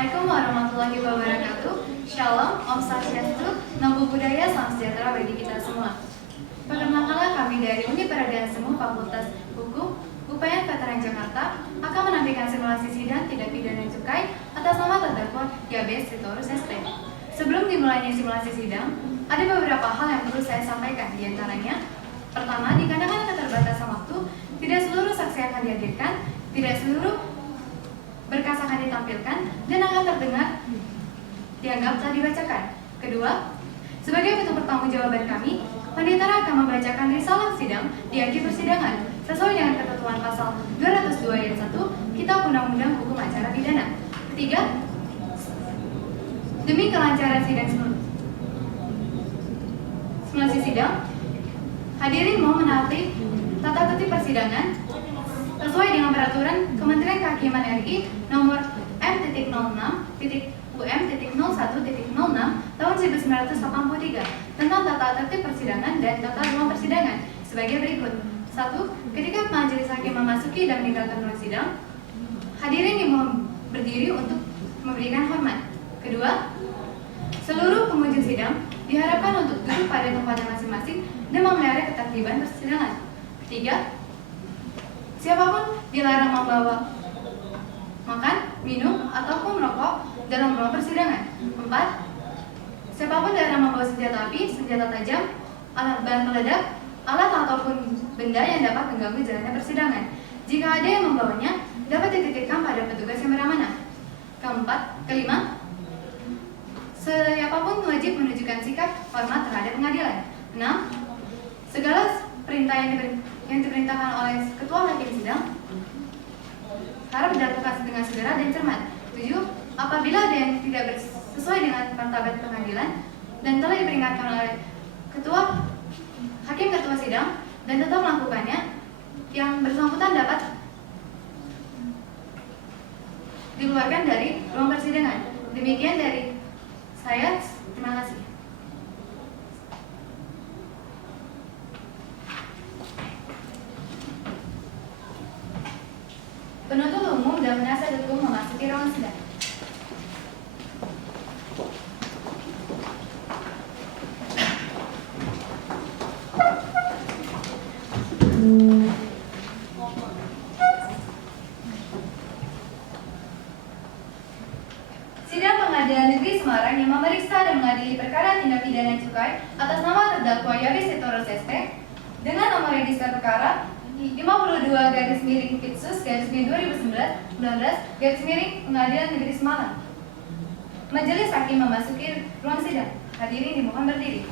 Assalamualaikum warahmatullahi wabarakatuh. Shalom, Om Swastiastu, Namo Buddhaya, salam sejahtera bagi kita semua. Perkenalkanlah kami dari Universitas Semu Fakultas Hukum UPN Veteran Jakarta akan menampilkan simulasi sidang tindak pidana cukai atas nama terdakwa Yabes Sitorus ST. Sebelum dimulainya simulasi sidang, ada beberapa hal yang perlu saya sampaikan. Di antaranya, pertama, dikarenakan keterbatasan waktu, tidak seluruh saksi akan dihadirkan, tidak seluruh berkas akan ditampilkan, dan akan terdengar dianggap telah dibacakan. Kedua, sebagai bentuk pertanggungjawaban kami, Panditara akan membacakan risalah sidang di akhir persidangan sesuai dengan ketentuan pasal 202 ayat 1 Kitab Undang-Undang Hukum Acara Pidana. Ketiga, demi kelancaran simulasi sidang, hadirin mau menaati tata tertib persidangan sesuai dengan peraturan Kementerian Kehakiman RI nomor M.06.UM.01.06 tahun 1983 tentang tata tertib persidangan dan tata ruang persidangan sebagai berikut. 1. Ketika majelis hakim memasuki dan meninggalkan ruang sidang, hadirin dimohon berdiri untuk memberikan hormat. Kedua, seluruh pengunjung sidang diharapkan untuk duduk pada tempatnya masing-masing dan memelihara ketertiban persidangan. Ketiga, siapapun dilarang membawa makan, minum, ataupun merokok dalam ruang persidangan. 4. Siapapun dilarang membawa senjata api, senjata tajam, alat bahan peledak, alat ataupun benda yang dapat mengganggu jalannya persidangan. Jika ada yang membawanya, dapat dititipkan pada petugas yang beramanah. Kelima, siapapun wajib menunjukkan sikap hormat terhadap pengadilan. 6. Segala perintah yang diperintahkan oleh ketua hakim sidang harap dilakukan dengan segera dan cermat. 7. Apabila ada yang tidak sesuai dengan martabat pengadilan dan telah diperingatkan oleh hakim ketua sidang dan tetap melakukannya, yang bersangkutan dapat dikeluarkan dari ruang persidangan. Demikian dari saya. Terima kasih. Penuntut umum dan penasihat hukum memasuki ruang sidang. Sidang Pengadilan Negeri Semarang yang memeriksa dan mengadili perkara tindak pidana cukai atas nama terdakwa Yabes Sitorus ST dengan nomor register perkara 52-2019-Pengadilan Negeri Semarang. Majelis hakim memasuki ruang sidang. Hadirin dimohon berdiri.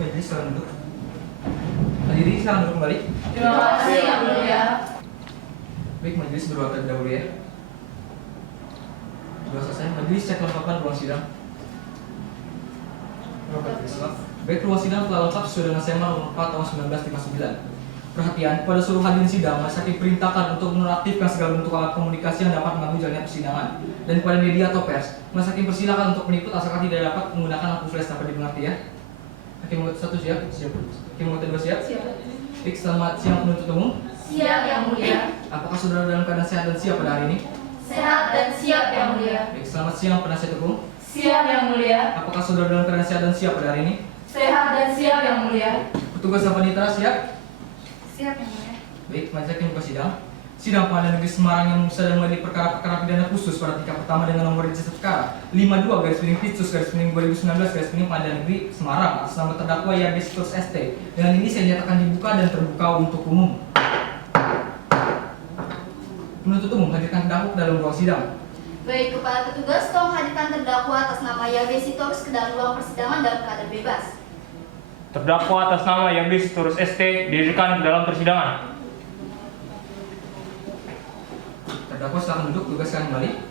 Majelis silakan duduk. Hadirin silakan duduk kembali. Terima kasih Yang Mulia. Baik, majelis berdoa terlebih dahulu ya. Doa selesai, majelis cek lengkapkan ruang sidang. Baik, ruang sidang telah lengkap sesuai dengan SEMA nomor 4 tahun 1959. Perhatian, pada seluruh hadirin sidang, majelis hakim perintahkan untuk menonaktifkan segala bentuk alat komunikasi yang dapat mengganggu jalannya persidangan. Dan kepada media atau pers, majelis hakim persilakan untuk meliput asalkan tidak dapat menggunakan lampu flash. Dapat dimengerti ya? Hakim anggota 1 siap? Siap. Hakim anggota 2 siap? Siap. Baik, selamat siang penuntut umum. Siap Yang Mulia. Apakah saudara dalam keadaan sehat dan siap pada hari ini? Sehat dan siap Yang Mulia. Baik, selamat siang penasihat hukum. Siap Yang Mulia. Apakah saudara dalam keadaan sehat dan siap pada hari ini? Sehat dan siap Yang Mulia. Petugas dan panitera siap? Siap, Yang Mulia. Baik, majelis hakim buka sidang. Sidang Pengadilan Negeri Semarang yang sedang mengadili perkara-perkara pidana khusus pada tingkat pertama dengan nomor register perkara 52-Pitsus-2019-Pengadilan Negeri Semarang atas nama terdakwa Yabes Sitorus ST. Dengan ini saya nyatakan dibuka dan terbuka untuk umum. Penuntut umum hadirkan terdakwa ke dalam ruang sidang. Baik, kepada petugas, tolong hadirkan terdakwa atas nama Yabes Sitorus ke dalam ruang persidangan dalam keadaan bebas. Terdakwa atas nama Yabes Sitorus ST dihadirkan ke dalam persidangan. Terdakwa silakan duduk, tugaskan kembali.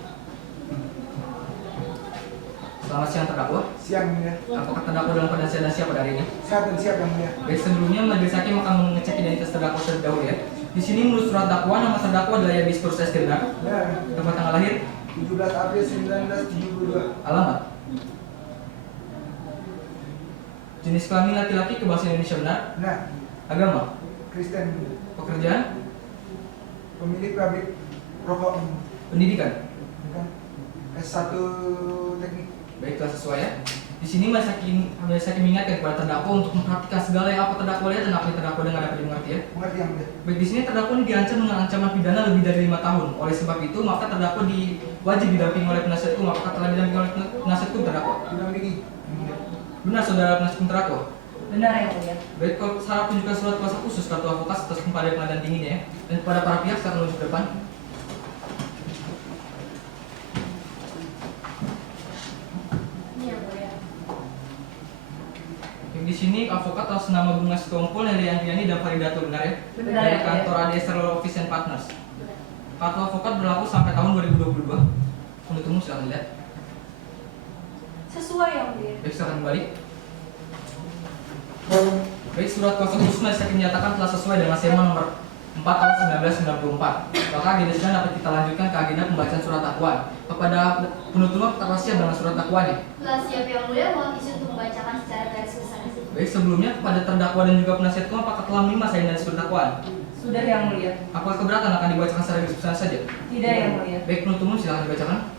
Selamat siang terdakwa. Siang Mulia. Apakah terdakwa dalam keadaan sehat dan siap pada hari ini? Sehat dan siap Yang Mulia. Baik, sebelumnya majelis hakim akan mengecek identitas terdakwa terlebih dahulu ya. Di sini menurut surat dakwaan nama terdakwa adalah Yabesi Torus ST, benar? Benar. Tempat tanggal lahir, 17 April 1972. alamat, jenis kelamin laki-laki ke bahasa Indonesia, benar? Benar. Agama, Kristen. pekerjaan, Pemilik pabrik rokok. pendidikan. Bukan. S1 teknik. Baiklah, sesuai ya. Di sini Majelis Hakim mengingatkan kepada terdakwa untuk memperhatikan segala yang apa terdakwa lihat dan apa yang terdakwa dengar dapat dimengerti ya. Mengerti yang mulia? Baik, di sini terdakwa ini diancam dengan ancaman pidana lebih dari 5 tahun. Oleh sebab itu, maka terdakwa wajib didampingi oleh penasihat hukum. Apakah telah didampingi oleh penasihat hukum terdakwa? Didampingi. Yang mulia. Benar, saudara penasihat hukum terdakwa. Benar yang mulia. Baik, kalau syarat tunjukkan surat kuasa khusus kartu advokat atas kepada pengadilan tingginya ya. Dan kepada para pihak sekarang menuju ke depan. Ini yang mulia. Baik, di sini advokat atas nama Bunga Sitompul, Nelly Andriani dan Faridatul, benar ya? Benar, Dari ya, kantor ADSR Law Office and Partners. Kartu advokat berlaku sampai tahun 2022. Penuntut umum silakan lihat. Sesuai yang mulia. Baik, silakan kembali. Baik, surat kuasa khusus Majelis Hakim menyatakan telah sesuai dengan SEMA nomor 4 tahun 1994. Maka agenda sidang dapat kita lanjutkan ke agenda pembacaan surat dakwaan. Kepada penuntut umum telah siap dengan surat dakwaannya. Telah siap yang mulia, mohon izin untuk membacakan secara garis besar. Baik, sebelumnya kepada terdakwa dan juga penasihat hukum apakah telah menerima sayin dari surat dakwaan? Sudah yang mulia. Apakah keberatan akan dibacakan secara garis besar saja? Tidak yang mulia. Baik, penuntut umum silakan dibacakan.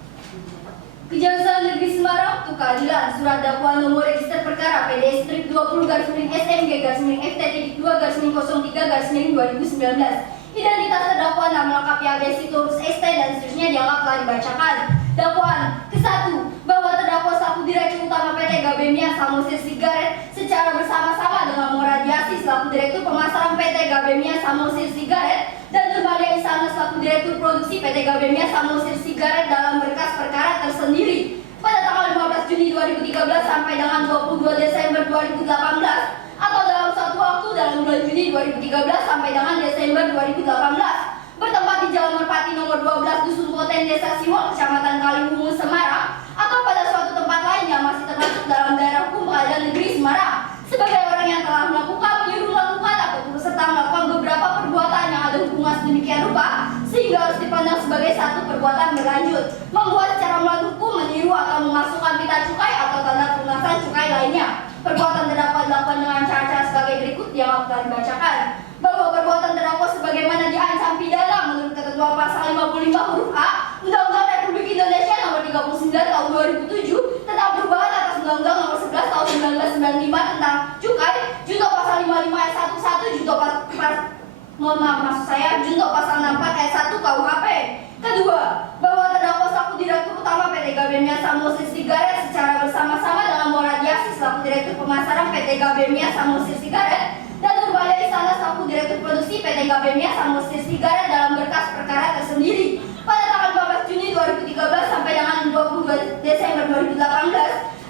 Kejaksaan Negeri Semarang untuk keadilan surat dakwaan nomor register perkara PDS strip 20/SMG/FT-2-03/03/2019. Identitas terdakwa, nama lengkap Yabesi Torus ST dan seterusnya dianggap telah dibacakan. Dakwaan ke-1 bahwa terdakwa selaku Direktur Utama PT Gabemia Samosir Sigaret secara bersama-sama dengan Moradiasi selaku Direktur Pemasaran PT Gabemia Samosir Sigaret dan Nurbalia Isana selaku Direktur Produksi PT Gabemia Samosir Sigaret dalam berkas perkara tersendiri pada tanggal 15 Juni 2013 sampai dengan 22 Desember 2018 atau dalam satu waktu dalam bulan Juni 2013 sampai dengan Desember 2018 bertempat di Jalan Merpati nomor 12 Dusun Poten Desa Siwak Kecamatan Kaliwungu Semarang atau pada suatu tempat lain yang masih termasuk dalam daerah hukum Pengadilan Negeri Semarang sebagai orang yang telah melakukan, menyuruh melakukan atau turut serta melakukan beberapa perbuatan yang ada hubungan sedemikian rupa sehingga harus dipandang sebagai satu perbuatan berlanjut, membuat secara melawan hukum, meniru atau memasukkan pita cukai atau tanda pelunasan cukai lainnya. Perbuatan terdakwa dilakukan dengan cara-cara sebagai berikut yang telah dibacakan. Bahwa perbuatan terdakwa sebagaimana diancam pidana menurut ketentuan pasal 55 huruf A Undang-Undang Republik Indonesia nomor 39 tahun 2007 tentang perubahan atas Undang-Undang nomor 11 tahun 1995 tentang cukai, junto pasal 55 ayat 11, junto pasal 64 ayat 1 KUHP. Kedua, bahwa terdakwa selaku Direktur Utama PT Gabemia Samosir Sigaret secara bersama-sama dengan Moradiasi selaku Direktur Pemasaran PT Gabemia Samosir Sigaret dan Nurbalia Isana selaku Direktur Produksi PT Gabemia Samosir Sigaret dalam berkas perkara tersendiri pada tanggal 15 Juni 2013 sampai dengan 22 Desember 2018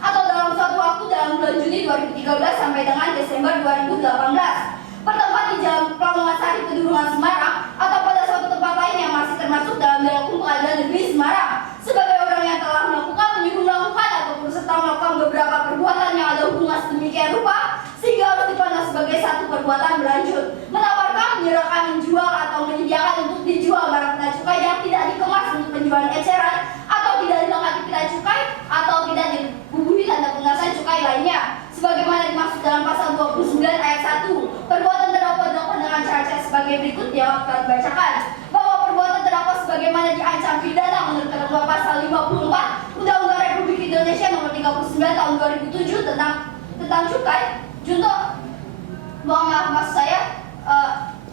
atau dalam suatu waktu dalam bulan Juni 2013 sampai dengan Desember 2018 bertempat di Jalan Pelamongan Sari Pedurungan Semarang atau pada suatu tempat lain yang masih termasuk dalam daerah hukum Pengadilan Negeri Semarang sebagai orang yang telah melakukan, menyuruh melakukan atau turut serta melakukan beberapa perbuatan yang ada hubungan sedemikian rupa sehingga harus dipandang sebagai satu perbuatan berlanjut, menawarkan, menyerahkan, menjual atau menyediakan untuk dijual barang pita cukai yang tidak dikemas untuk penjualan eceran atau tidak dilengkapi pita cukai atau tidak dibubuhi tanda pelunasan cukai lainnya sebagaimana dimaksud dalam pasal 29 ayat 1. Perbuatan terdakwa dilakukan dengan cara-cara sebagai berikut yang akan dibacakan. Bahwa perbuatan terdakwa sebagaimana diancam pidana menurut ketentuan pasal 54 Undang-Undang Republik Indonesia nomor 39 tahun 2007 tentang cukai, junto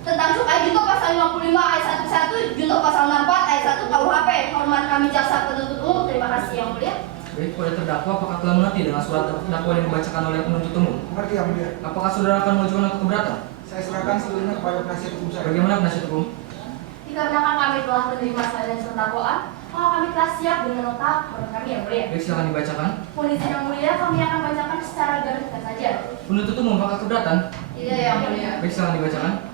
tentang cukai junto pasal 55 ayat 11, junto pasal 64 ayat 1 KUHP. Hormat kami jaksa penuntut umum. Terima kasih yang mulia. Baik, kepada terdakwa apakah telah mengerti dengan surat dakwaan yang dibacakan oleh penuntut umum? Mengerti yang mulia? Apakah saudara akan mengajukan nota keberatan? Saya serahkan seluruhnya kepada penasihat hukum saya. Bagaimana penasihat hukum? Dikarenakan kami telah menerima saran surat dakwaan, maka kami telah siap dengan nota keberatan kami yang mulia. Baik, silakan dibacakan. Mohon izin yang mulia, kami akan bacakan secara garis besar saja. Penuntut umum apakah keberatan? Tidak yang mulia. Baik, silakan dibacakan.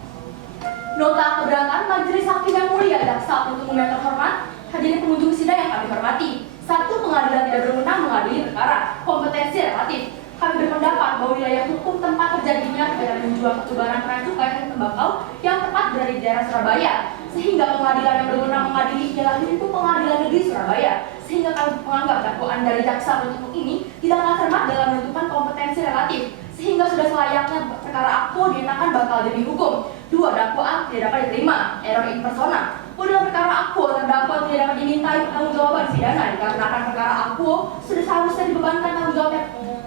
Nota keberatan Majelis Hakim yang mulia jaksa penuntut umum yang terhormat, hadirin pengunjung sidang yang kami hormati. 1. Pengadilan tidak berwenang mengadili perkara. Kompetensi relatif. Kami berpendapat bahwa wilayah hukum tempat terjadinya kegiatan menjual pertubaran keran cukai dan tembakau yang tepat berada di daerah Surabaya, sehingga pengadilan yang berwenang mengadili ialah lingkup Pengadilan Negeri Surabaya, sehingga kami menganggap dakwaan dari jaksa penuntut ini tidaklah cermat dalam menentukan kompetensi relatif, sehingga sudah selayaknya perkara aktual dinyatakan batal demi hukum. 2. Dakwaan tidak dapat diterima, error in persona. Dalam perkara akwo, terdakwa tidak dapat dimintai pertanggungjawaban pidana dikarenakan perkara akwo sudah seharusnya dibebankan tanggung jawabnya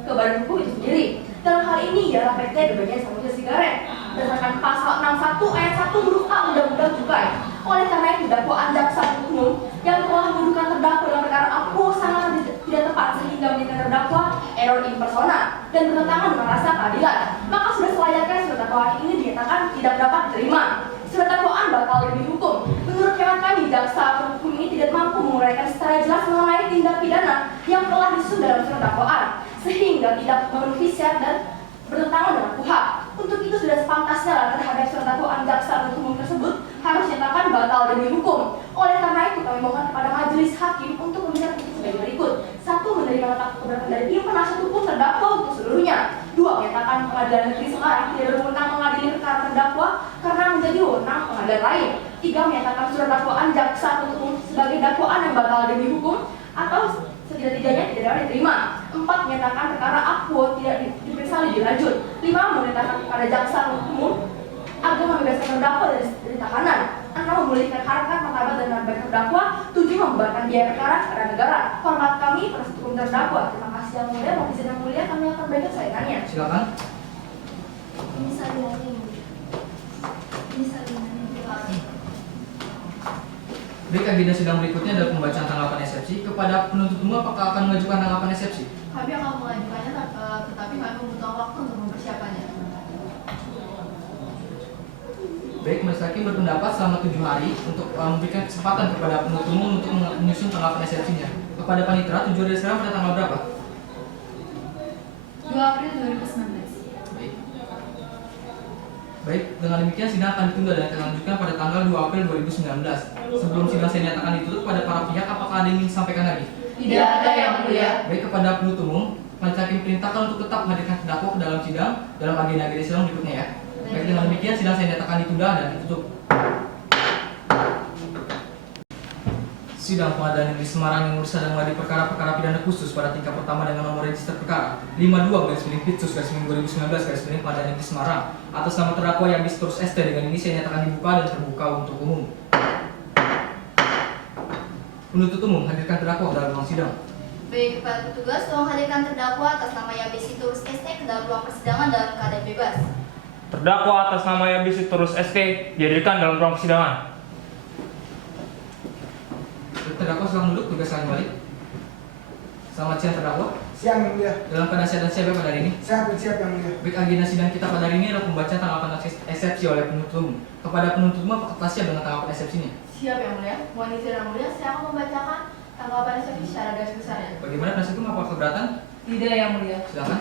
ke badan hukum itu sendiri. Dalam hal ini ialah PT Bagian Samuel Sigaret berdasarkan pasal 61 ayat 1 huruf A Undang-Undang Cukai. Oleh karena itu dakwaan jaksa penuntut umum yang telah mendudukan terdakwa dalam perkara akwo sangat tidak tepat sehingga menyatakan terdakwa error in persona dan bertentangan dengan rasa keadilan. Maka sudah selayaknya surat dakwaan ini dinyatakan tidak dapat diterima. Surat dakwaan batal demi hukum. Menurut hemat kami, jaksa penuntut umum ini tidak mampu menguraikan secara jelas mengenai tindak pidana yang telah disusun dalam surat dakwaan, sehingga tidak memenuhi syarat dan bertentangan dengan KUHP. Untuk itu sudah sepantasnya terhadap surat dakwaan jaksa penuntut umum tersebut harus dinyatakan batal demi hukum. Oleh karena itu kami mohon kepada majelis hakim untuk memberikan putusan sebagai berikut: 1. Menerima nota keberatan dari tim penasihat hukum terdakwa untuk seluruhnya. 2. Menyatakan Pengadilan Negeri Semarang tidak berwenang mengadili perkara terdakwa karena menjadi wewenang pengadilan lain. 3. Menyatakan surat dakwaan jaksa penuntut umum sebagai dakwaan yang batal demi hukum atau setidak-tidaknya tidak dapat diterima. 4. Menyatakan perkara akwo tidak diperiksa lebih lanjut. 5. Memerintahkan kepada jaksa penuntut umum agar membebaskan terdakwa dari tahanan. 6. Memulihkan harkat, martabat dan martabat terdakwa. 7. Membebankan biaya perkara kepada negara. Hormat kami penasihat hukum terdakwa. Terima kasih yang mulia. Mohon izin yang mulia, kami akan berikan salinannya. Silakan. Ini salinannya. Ini salinannya. Baik, agenda sidang berikutnya adalah pembacaan tanggapan eksepsi. Kepada penuntut umum, apakah akan mengajukan tanggapan eksepsi? Kami akan mengajukannya, tetapi kami membutuhkan waktu untuk mempersiapkannya. Baik, majelis hakim berpendapat selama 7 hari untuk memberikan kesempatan kepada penuntut umum untuk menyusun tanggapan eksepsinya. Kepada panitera, 7 hari sekarang pada tanggal berapa? 2 April 2019. Baik, dengan demikian sidang akan ditunda dan akan dilanjutkan pada tanggal 2 April 2019. Sebelum sidang saya nyatakan ditutup pada para pihak, apakah ada yang ingin disampaikan lagi? Tidak ada yang mulia. Baik, kepada penuntut umum, majelis hakim perintahkan untuk tetap menghadirkan terdakwa ke dalam sidang dalam agenda sidang berikutnya ya. Baik, dengan demikian sidang saya nyatakan ditunda dan ditutup. Sidang Pengadilan Negeri Semarang yang sedang mengadili perkara-perkara pidana khusus pada tingkat pertama dengan nomor register perkara 52/Pitsus/2019/Pengadilan Negeri Semarang atas nama terdakwa yang terus ST dengan ini saya nyatakan dibuka dan terbuka untuk umum. Penuntut umum hadirkan terdakwa dalam ruang sidang. Baik, kepada petugas, tolong hadirkan terdakwa atas nama Yabesi Turus ST ke dalam ruang persidangan dalam keadaan bebas. Terdakwa atas nama Yabesi Turus ST dihadirkan dalam ruang persidangan. Terdakwa silakan duduk, tugas kalian balik. Selamat siang terdakwa. Siang yang mulia. Dalam keadaan sehat dan siap pada hari ini. Sehat dan siap yang mulia. Baik, agenda sidang kita pada hari ini adalah pembacaan tanggapan eksepsi oleh penuntut umum. Kepada penuntut umum, apakah telah siap dengan tanggapan eksepsinya? Siap yang mulia. Mohon izin yang mulia, saya akan membacakan tanggapan eksepsi secara garis besarnya. Bagaimana penasihat hukum, apakah keberatan? Tidak yang mulia. Silakan.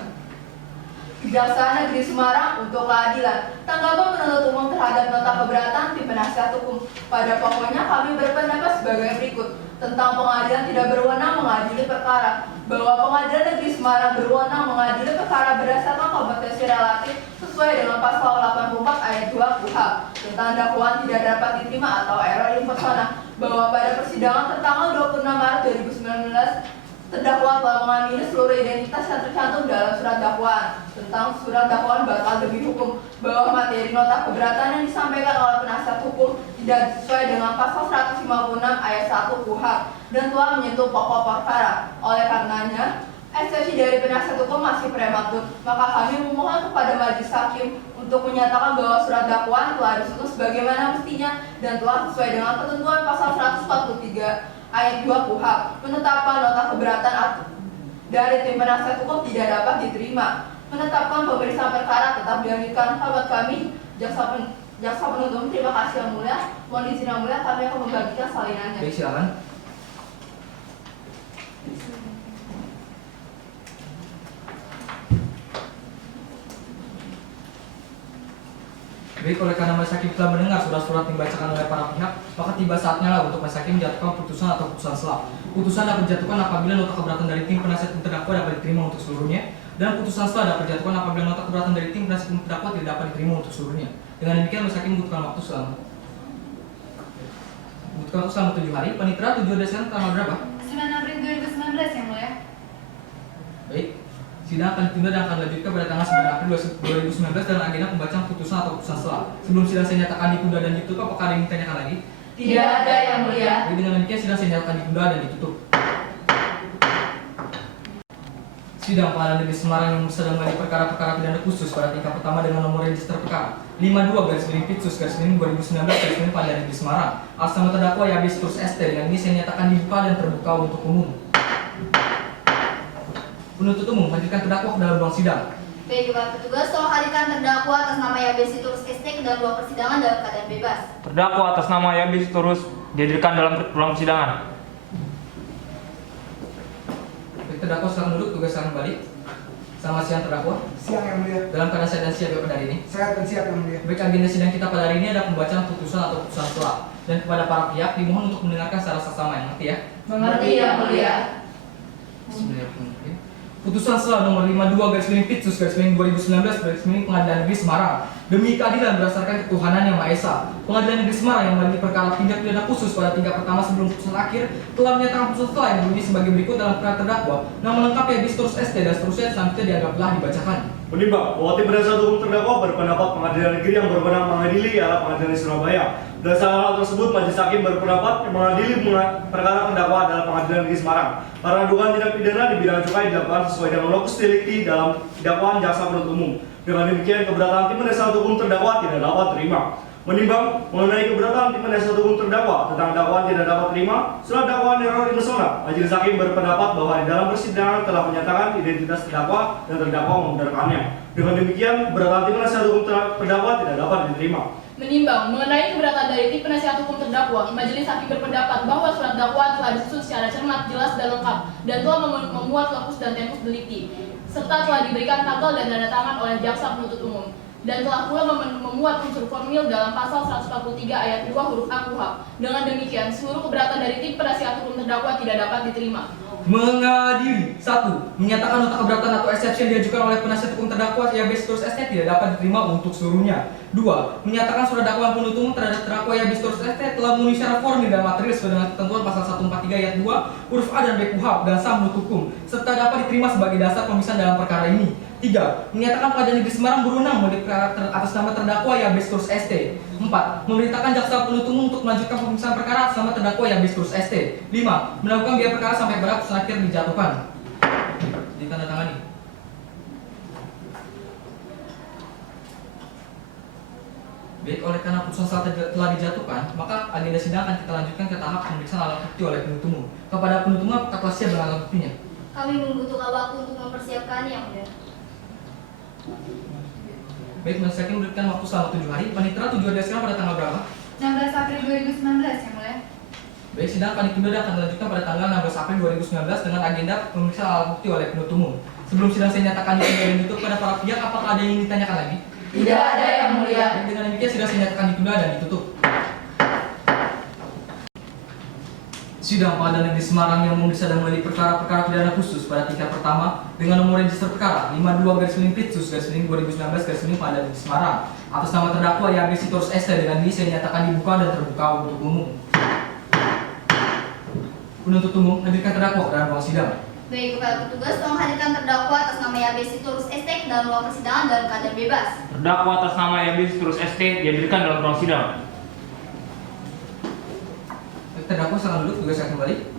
Kejaksaan Negeri Semarang untuk keadilan. Tanggapan penuntut umum terhadap nota keberatan tim penasihat hukum. Pada pokoknya kami berpendapat sebagai berikut tentang pengadilan tidak berwenang mengadili perkara, bahwa Pengadilan Negeri Semarang berwenang mengadili perkara berdasarkan kompetensi relatif sesuai dengan pasal 84 ayat 2 KUHP tentang dakwaan tidak dapat diterima atau error in persona, bahwa pada persidangan tertanggal 26 Maret 2019 terdakwa telah mengambil seluruh identitas yang tercantum dalam surat dakwaan tentang surat dakwaan batal demi hukum, bahwa materi nota keberatan yang disampaikan oleh penasihat hukum tidak sesuai dengan pasal 156 ayat 1 KUHP dan telah menyentuh pokok perkara. Oleh karenanya, eksepsi dari penasihat hukum masih prematur, maka kami memohon kepada majelis hakim untuk menyatakan bahwa surat dakwaan telah disusun sebagaimana mestinya dan telah sesuai dengan ketentuan pasal 143 ayat 2 KUHP. Penetapan nota keberatan dari tim penasihat hukum tidak dapat diterima. Menetapkan pemeriksaan perkara tetap dilanjutkan. Sahabat kami, jaksa penuntut umum, terima kasih yang mulia. Mohon izin yang mulia, kami akan membagikan salinannya. Baik, silakan. Baik, oleh karena majelis hakim telah mendengar surat-surat yang dibacakan oleh para pihak, maka tiba saatnya lah untuk majelis hakim menjatuhkan putusan atau putusan selah. Putusan dapat dijatuhkan apabila nota keberatan dari tim penasihat terdakwa dapat diterima untuk seluruhnya, dan putusan setelah dapat dijatuhkan apabila nota keberatan dari tim penasihat hukum terdakwa tidak dapat diterima untuk seluruhnya. Dengan demikian majelis hakim membutuhkan waktu selama 7 hari. Panitera tujuan dasarnya tanggal berapa? 9 April 2019 yang mulia. Baik, sidang akan ditunda dan akan dilanjutkan pada tanggal 9 April 2019 dengan agenda pembacaan putusan atau putusan selah. Sebelum sidang saya nyatakan ditunda dan ditutup, apakah ada yang ditanyakan lagi? Tidak ada yang mulia. Jadi dengan demikian sidang saya nyatakan ditunda dan ditutup. Sidang Pengadilan Negeri Semarang yang sedang mengadili perkara-perkara pidana khusus pada tingkat pertama dengan nomor register perkara 52/Pitsus/2019/Pengadilan Negeri Semarang atas nama terdakwa Yabes Turus ST. Dengan ini saya nyatakan dibuka dan terbuka untuk umum. Penuntut umum hadirkan terdakwa ke dalam ruang sidang. Baik, Pak Petugas, tolong hadirkan terdakwa atas nama Yabes Turus ST ke dalam ruang persidangan dalam keadaan bebas. Terdakwa atas nama Yabes Turus dihadirkan dalam ruang persidangan. Terdakwa silakan duduk, tugas silakan kembali. Selamat siang terdakwa. Siang yang mulia. Dalam keadaan sehat dan siap ya pada hari ini. Sehat dan siap yang mulia. Baik, agenda sidang kita pada hari ini ada pembacaan putusan atau putusan selah. Dan kepada para pihak dimohon untuk mendengarkan secara saksama, yang ngerti ya. Mengerti yang mulia. Bismillahirrahmanirrahim. Putusan selah nomor 52/Pitsus/2019/Pengadilan Negeri Semarang demi keadilan berdasarkan ketuhanan yang Maha Esa. Pengadilan Negeri Semarang yang mengadili perkara tindak pidana khusus pada tingkat pertama sebelum putusan akhir telah menyatakan putusan selah yang berbunyi sebagai berikut dalam perkara terdakwa. Nama lengkap Yabes Turus ST dan seterusnya selanjutnya dianggap telah dibacakan. Menimbang bahwa tim penasihat hukum terdakwa berpendapat pengadilan negeri yang berwenang mengadili ialah pengadilan negeri Surabaya. Berdasarkan hal tersebut, majelis hakim berpendapat yang mengadili perkara terdakwa adalah pengadilan negeri Semarang. Karena dugaan tindak pidana di bidang cukai dilakukan sesuai dengan lokus delikti dalam dakwaan jaksa penuntut umum. Dengan demikian, keberatan tim penasihat hukum terdakwa tidak dapat terima. Menimbang mengenai keberatan tim penasihat hukum terdakwa tentang dakwaan tidak dapat terima, surat dakwaan error impersonal, majelis hakim berpendapat bahwa di dalam persidangan telah menyatakan identitas terdakwa dan terdakwa membenarkannya. Dengan demikian, keberatan tim penasihat hukum terdakwa tidak dapat diterima. Menimbang mengenai keberatan dari tim penasihat hukum terdakwa, majelis hakim berpendapat bahwa surat dakwaan telah disusun secara cermat, jelas dan lengkap dan telah memuat lokus dan tempus delikti, serta telah diberikan tanggal dan tanda tangan oleh jaksa penuntut umum, dan telah pula memuat unsur formil dalam pasal 143 ayat 2 huruf A KUHP. Dengan demikian, seluruh keberatan dari tim penasihat hukum terdakwa tidak dapat diterima. Mengadili 1. Menyatakan nota keberatan atau eksepsi yang diajukan oleh penasihat hukum terdakwa Yabes Turus ST tidak dapat diterima untuk seluruhnya. 2. Menyatakan surat dakwaan penuntut umum terhadap terdakwa Yabes Turus ST telah memenuhi syarat formil dan material sesuai dengan ketentuan pasal 143 ayat 2 huruf A dan B KUHP dan sah menurut hukum serta dapat diterima sebagai dasar pemeriksaan dalam perkara ini. 3. Menyatakan Pengadilan Negeri Semarang berwenang mengadili perkara atas nama terdakwa Yabes Turus ST. 4. Memerintahkan jaksa penuntut umum untuk melanjutkan pemeriksaan perkara atas nama terdakwa Yabes Turus ST. 5. Melakukan biaya perkara sampai pada putusan akhir dijatuhkan. Ditandatangani. Baik, oleh karena putusan selah telah dijatuhkan, maka agenda sidang akan kita lanjutkan ke tahap pemeriksaan alat bukti oleh penuntut umum. Kepada penuntut umum, apakah telah siap dengan alat buktinya? Kami membutuhkan waktu untuk mempersiapkannya, yang mulia. Baik, majelis hakim memberikan waktu selama 7 hari. Panitera tujuan dari sidang pada tanggal berapa? 16 April 2019 yang mulia. Baik, sidang akan ditunda dan akan dilanjutkan pada tanggal 16 April 2019 dengan agenda pemeriksaan alat bukti oleh penuntut umum. Sebelum sidang saya nyatakan ditunda dan ditutup pada para pihak, apakah ada yang ingin ditanyakan lagi? Tidak ada yang mulia. Baik, dengan demikian sidang saya nyatakan ditunda dan ditutup. Sidang Pengadilan Negeri Semarang yang memeriksa dan mengadili perkara-perkara pidana khusus pada tingkat pertama dengan nomor register perkara 52/Pitsus/2019/Pengadilan Negeri Semarang atas nama terdakwa Yabes Turus ST. Dengan ini saya nyatakan dibuka dan terbuka untuk umum. Penuntut umum hadirkan terdakwa ke dalam ruang sidang. Baik, kepada petugas, tolong hadirkan terdakwa atas nama Yabes Turus ST ke dalam ruang persidangan dalam keadaan bebas. Terdakwa atas nama Yabes Turus ST dihadirkan dalam ruang sidang. Terdakwa silakan duduk, tugas saya kembali.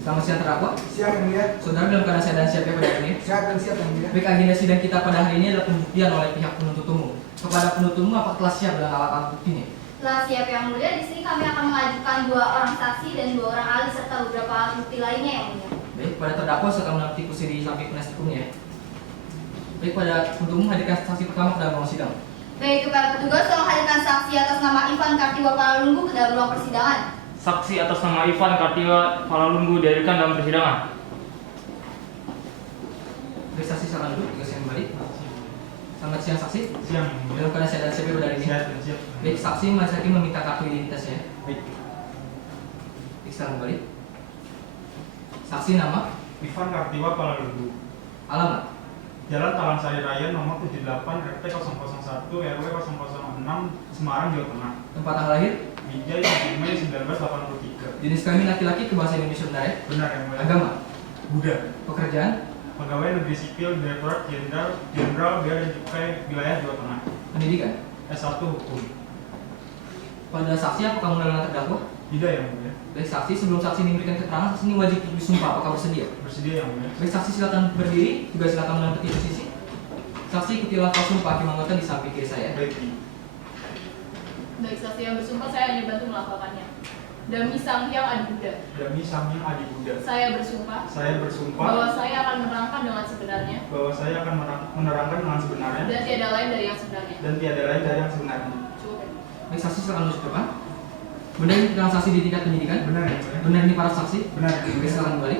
Selamat siang terdakwa. Siang yang mulia. Saudara dalam keadaan sehat dan siap ya pada hari ini. Sehat dan siap yang mulia. Baik, agenda sidang kita pada hari ini adalah pembuktian oleh pihak penuntut umum. Kepada penuntut umum, apakah telah siap dengan alat-alat buktinya? Setelah siap, yang mulia, di sini kami akan mengajukan 2 orang saksi dan 2 orang ahli serta beberapa alat bukti lainnya, yang mulia. Baik, pada terdakwa silakan menanti kursi di samping penasihat hukumnya ya. Baik, pada penuntut umum hadirkan saksi pertama ke dalam ruang sidang. Baik, kepada petugas, tolong hadirkan saksi atas nama Ivan Kartiwa Palalunggu ke dalam ruang persidangan. Saksi atas nama Ivan Kartiwa Palalunggu dihadirkan dalam persidangan. Baik, saksi silakan duduk, tugas saya kembali. Selamat siang saksi. Siang. Dalam keadaan sehat dan siap ya pada hari ini. Siap. Baik, saksi majelis hakim meminta kartu identitasnya. Baik. Baik, silakan kembali. Saksi nama, Ivan Kartiwa Palalunggu. alamat, Jalan Talang Sari Raya nomor 78 RT 001 RW 006 Semarang, Jawa Tengah. Tempat tanggal lahir, Bijay 1 Mei 1983. jenis kelamin laki-laki ke bahasa Indonesia benar ya? Benar yang mulia. Agama, Buddha. pekerjaan, Pegawai Negeri Sipil Direktorat Jenderal Bea dan Cukai Wilayah Jawa Tengah. pendidikan. S1 Hukum. Pada saksi apakah mengenal terdakwa? Tidak yang mulia. Baik saksi, sebelum saksi ini memberikan keterangan, saksi ini wajib disumpah. Apakah bersedia? Bersedia yang mulia. Baik saksi, silakan berdiri, juga silakan menempati posisi. Saksi ikuti lafaz sumpah hakim anggota di samping kiri saya. Baik. Baik, saksi yang bersumpah saya hanya bantu melafalkannya. Demi Sang Hyang Adi Buddha, Demi Samyang Adi Buddha. saya bersumpah Saya bersumpah bahwa saya akan menerangkan dengan sebenarnya bahwa saya akan menerangkan dengan sebenarnya dan tiada lain dari yang sebenarnya. dan tiada lain dari yang sebenarnya. Cukup. Baik saksi, silakan masuk ke depan. Benar ini tentang saksi di tingkat penyidikan? Benar ya mulia? Benar ini para saksi? Benar. Baik, silakan kembali.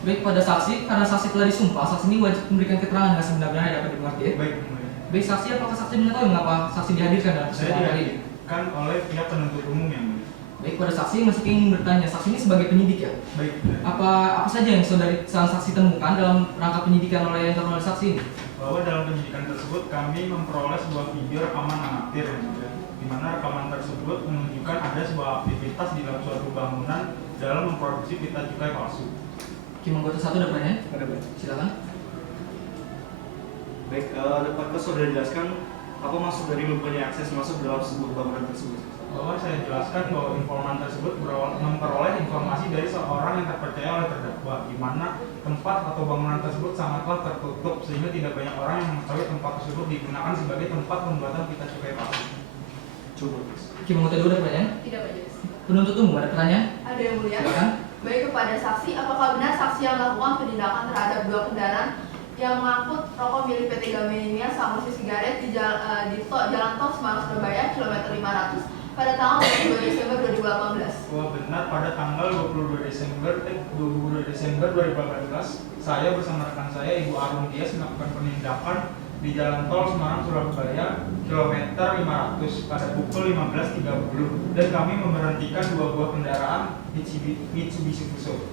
Baik, pada saksi, karena saksi telah disumpah, saksi ini wajib memberikan keterangan dengan sebenar-benarnya dapat dimengerti ya? Baik mulia. Baik saksi, apakah saksi mengetahui mengapa saksi dihadirkan dalam Saya persidangan kali ini? dihadirkan oleh pihak penuntut umum yang mulia. Baik, pada saksi masih ingin bertanya, saksi ini sebagai penyidik ya? Baik. Mulia. Apa saja yang sang saksi temukan dalam rangka penyidikan oleh yang dilakukan oleh saksi ini? Bahwa dalam penyidikan tersebut kami memperoleh sebuah video rekaman amatir yang mulia, di mana rekaman tersebut menunjukkan ada sebuah aktivitas di dalam suatu bangunan dalam memproduksi pita cukai palsu. Hakim anggota 1 ada pertanyaan? Ada baik. Silakan. Baik, dapatkah saudara jelaskan apa maksud dari mempunyai akses masuk dalam sebuah bangunan tersebut? Bahwa saya jelaskan bahwa informan tersebut memperoleh informasi dari seorang yang terpercaya oleh terdakwa, di mana tempat atau bangunan tersebut sangatlah tertutup sehingga tidak banyak orang yang mengetahui tempat tersebut digunakan sebagai tempat pembuatan pita cukai palsu. Coba. Hakim anggota 2 ada pertanyaan? Tidak majelis. Penuntut umum ada pertanyaan? Ada yang mulia. Silakan. Baik, kepada saksi, apakah benar saksi yang melakukan penindakan terhadap dua kendaraan yang mengangkut rokok milik PT Gamenia Samusi Sigaret di Jalan Tol Semarang Surabaya kilometer 500 pada tanggal 22 Desember 2018? Bahwa benar pada tanggal 22 Desember 2018 saya bersama rekan saya Ibu Arun Dias melakukan penindakan di Jalan Tol Semarang Surabaya kilometer 500 pada pukul 15.30 dan kami memberhentikan dua buah kendaraan Mitsubishi Fuso.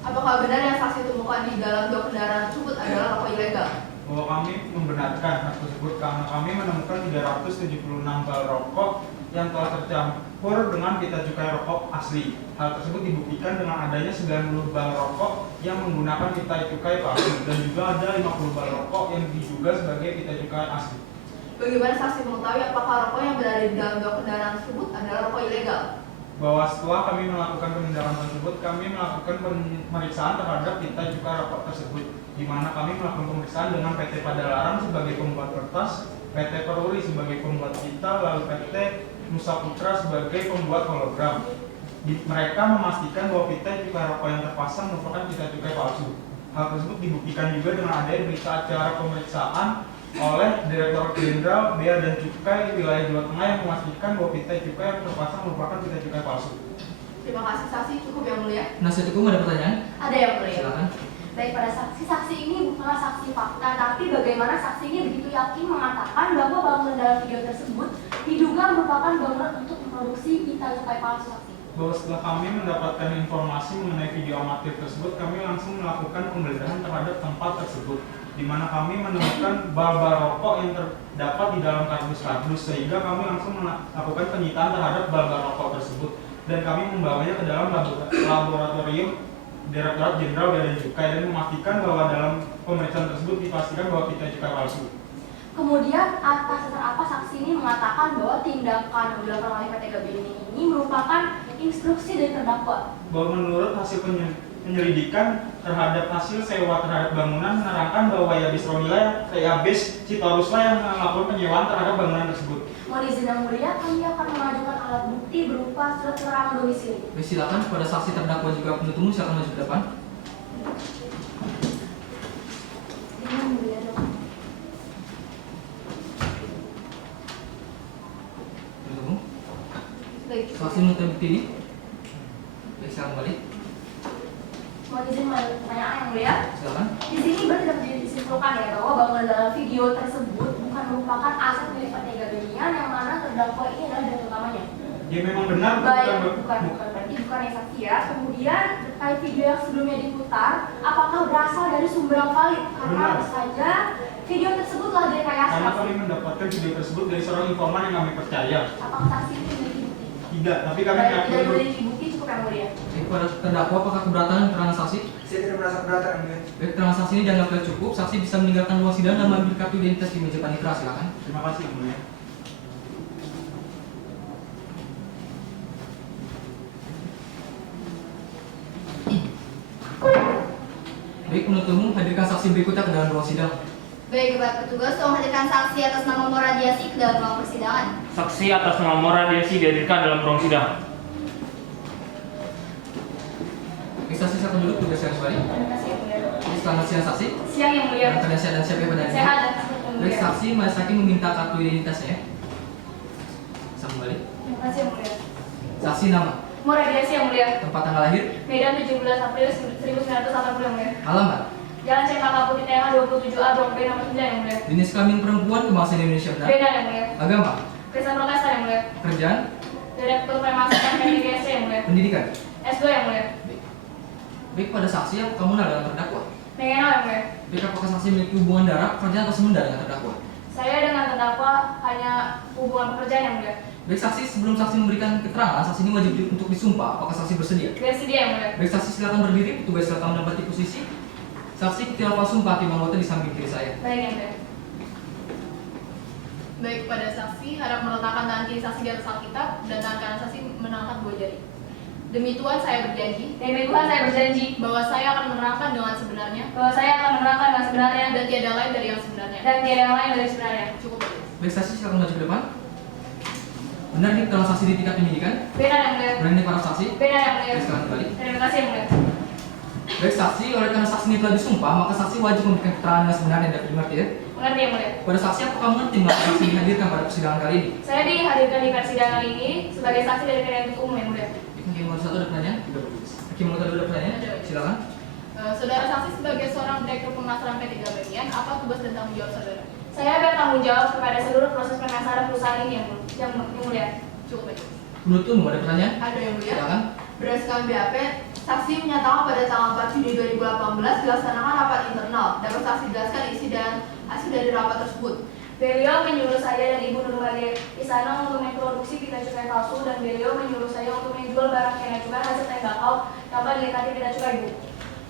Apakah benar yang saksi temukan di dalam dua kendaraan tersebut adalah rokok ilegal? Bahwa kami membenarkan hal tersebut karena kami menemukan 376 bal rokok yang telah tercampur dengan pita cukai rokok asli. Hal tersebut dibuktikan dengan adanya 90 bal rokok yang menggunakan pita cukai palsu dan juga ada 50 bal rokok yang diduga sebagai pita cukai asli. Bagaimana saksi mengetahui apakah rokok yang berada di dalam dua kendaraan tersebut adalah rokok ilegal? Bahwa setelah kami melakukan penindakan tersebut, kami melakukan pemeriksaan terhadap pita cukai rokok tersebut, di mana kami melakukan pemeriksaan dengan PT Padalarang sebagai pembuat kertas, PT Peruri sebagai pembuat pita, lalu PT Nusa Putra sebagai pembuat hologram. Mereka memastikan bahwa pita cukai rokok yang terpasang merupakan pita cukai palsu. Hal tersebut dibuktikan juga dengan adanya berita acara pemeriksaan oleh Direktorat Jenderal Bea dan Cukai Wilayah Jawa Tengah yang memastikan bahwa pita cukai yang terpasang merupakan pita cukai palsu. Terima kasih saksi, cukup yang mulia. Penasihat hukum ada pertanyaan? Ada yang mulia. Silakan. Baik, pada saksi ini bukanlah saksi fakta, tapi bagaimana saksi ini begitu yakin mengatakan bahwa bangunan dalam video tersebut diduga merupakan bangunan untuk memproduksi pita cukai palsu. Bahwa setelah kami mendapatkan informasi mengenai video amatir tersebut, kami langsung melakukan penggeledahan terhadap tempat tersebut, di mana kami menemukan bal-bal rokok yang terdapat di dalam kardus-kardus, sehingga kami langsung melakukan penyitaan terhadap bal-bal rokok tersebut dan kami membawanya ke dalam laboratorium Direktorat Jenderal Bea dan Cukai dan memastikan bahwa dalam pemeriksaan tersebut dipastikan bahwa pita cukai palsu. Kemudian atas dasar apa saksi ini mengatakan bahwa tindakan yang dilakukan oleh PT Gamenia ini merupakan instruksi dari terdakwa? Bahwa menurut hasil penyelidikan terhadap hasil sewa terhadap bangunan menerangkan bahwa Yabis Ronila, Yabis Sitoruslah yang melakukan penyewaan terhadap bangunan tersebut. Mohon izin yang mulia, kami akan mengajukan alat bukti berupa surat keterangan domisili. Baik, silakan pada saksi terdakwa juga penuntut umum silakan maju ke depan. Yang mulia, Dok. Penuntut umum. Baik. Saksi menuntut bukti ini. Baik, silakan balik. Mohon izin pertanyaan yang mulia. Silakan. Di sini berarti dapat disimpulkan ya bahwa bangunan dalam video tersebut bukan merupakan aset milik PT Gamenia yang mana terdakwa ini adalah direktur utamanya. Ya memang benar, Baik, bukan berarti bukan yang saksi ya. Kemudian terkait video yang sebelumnya diputar, apakah berasal dari sumber yang valid? Karena Benar. tentu saja video tersebut telah direkayasa. Karena kami mendapatkan video tersebut dari seorang informan yang kami percaya. Apakah saksi ini memiliki bukti? Tidak, tapi kami Baik, meyakini tidak memiliki bukti cukup yang mulia. Baik, pada terdakwa apakah keberatan keterangan saksi? Saya tidak merasa keberatan yang mulia. Baik, keterangan saksi ini dianggap telah cukup. Saksi bisa meninggalkan ruang sidang dan mengambil kartu identitas di meja panitera. Silakan. Terima kasih yang mulia. Baik, penuntut umum hadirkan saksi berikutnya ke dalam ruang sidang. Baik, Bapak Petugas, tolong hadirkan saksi atas nama Moradiasi ke dalam ruang persidangan. Saksi atas nama Moradiasi dihadirkan dalam ruang sidang. Baik, saksi silakan duduk, tugas yang kembali. Terima kasih yang mulia. Selamat siang saksi. Siang yang mulia. Rekan sehat dan siap ya pada hari ini. Sehat dan sehat yang Baik, mulia. saksi Mas Hakim meminta kartu identitasnya. Bisa kembali. Terima kasih yang mulia. Saksi nama, Moradiasi yang mulia. tempat tanggal lahir, Medan 17 April 1980 yang mulia. alamat, Jalan CKK Putih Tengah 27A Blok B nomor 9 yang mulia. jenis kelamin perempuan kebangsaan Indonesia benar, Beda yang mulia. agama, Kristen Protestan yang mulia. pekerjaan, Direktur Pemasaran PTGSC yang mulia. pendidikan. S2 yang mulia. Baik, pada saksi apa kamu mengenal dengan terdakwa? Mengenal yang mulia. Baik, apakah saksi memiliki hubungan darah, pekerjaan atau semenda dengan terdakwa? Saya dengan terdakwa hanya hubungan pekerjaan yang mulia. Baik, saksi sebelum saksi memberikan keterangan, saksi ini wajib untuk disumpah. Apakah saksi bersedia? Bersedia yang mulia. Baik, saksi silakan berdiri, petugas silakan menempati posisi. Saksi ketika lepas sumpah, tim anggota di samping kiri saya. Baik yang mulia. Baik, pada saksi harap meletakkan tangan kiri saksi di atas Alkitab dan tangan kanan saksi menangkat dua jari. Demi Tuhan saya berjanji Demi Tuhan saya berjanji bahwa saya akan menerangkan dengan sebenarnya bahwa saya akan menerangkan dengan sebenarnya dan tiada lain dari yang sebenarnya. dan tiada yang lain dari sebenarnya. Cukup bagus. Baik, saksi silakan maju ke depan. Benar nih keterangan saksi di tingkat penyidikan? Benar yang mulia. Benar nih para saksi? Benar yang mulia. Baik, silakan kembali. Terima kasih yang mulia. Baik, saksi, oleh karena saksi ini telah disumpah, maka saksi wajib memberikan keterangan yang sebenarnya dan dimengerti ya. Mengerti yang mulia. Pada saksi, apakah mengerti mengapa saksi dihadirkan pada persidangan kali ini? Saya dihadirkan di persidangan ini sebagai saksi dari penuntut umum yang mulia. Hakim nomor 1 ada pertanyaan? Hakim nomor 2 ada pertanyaan? Ada. Silakan. Saudara saksi sebagai seorang direktur pemasaran PT Gabenian, apa tugas dan tanggung jawab saudara? Saya bertanggung jawab kepada seluruh proses pemasaran perusahaan ini yang mulia. Cukup bagus. Penuntut umum ada pertanyaan? Ada yang mulia. Silakan. Berdasarkan BAP, saksi menyatakan pada tanggal 4 Juni 2018 dilaksanakan rapat internal. Dapat saksi jelaskan isi dan hasil dari rapat tersebut? Beliau menyuruh saya dan Ibu Nurmade di sana untuk memproduksi pita cukai palsu dan beliau menyuruh saya untuk menjual barang kena cukai hasil tembakau tanpa dilengkapi pita cukai, Bu.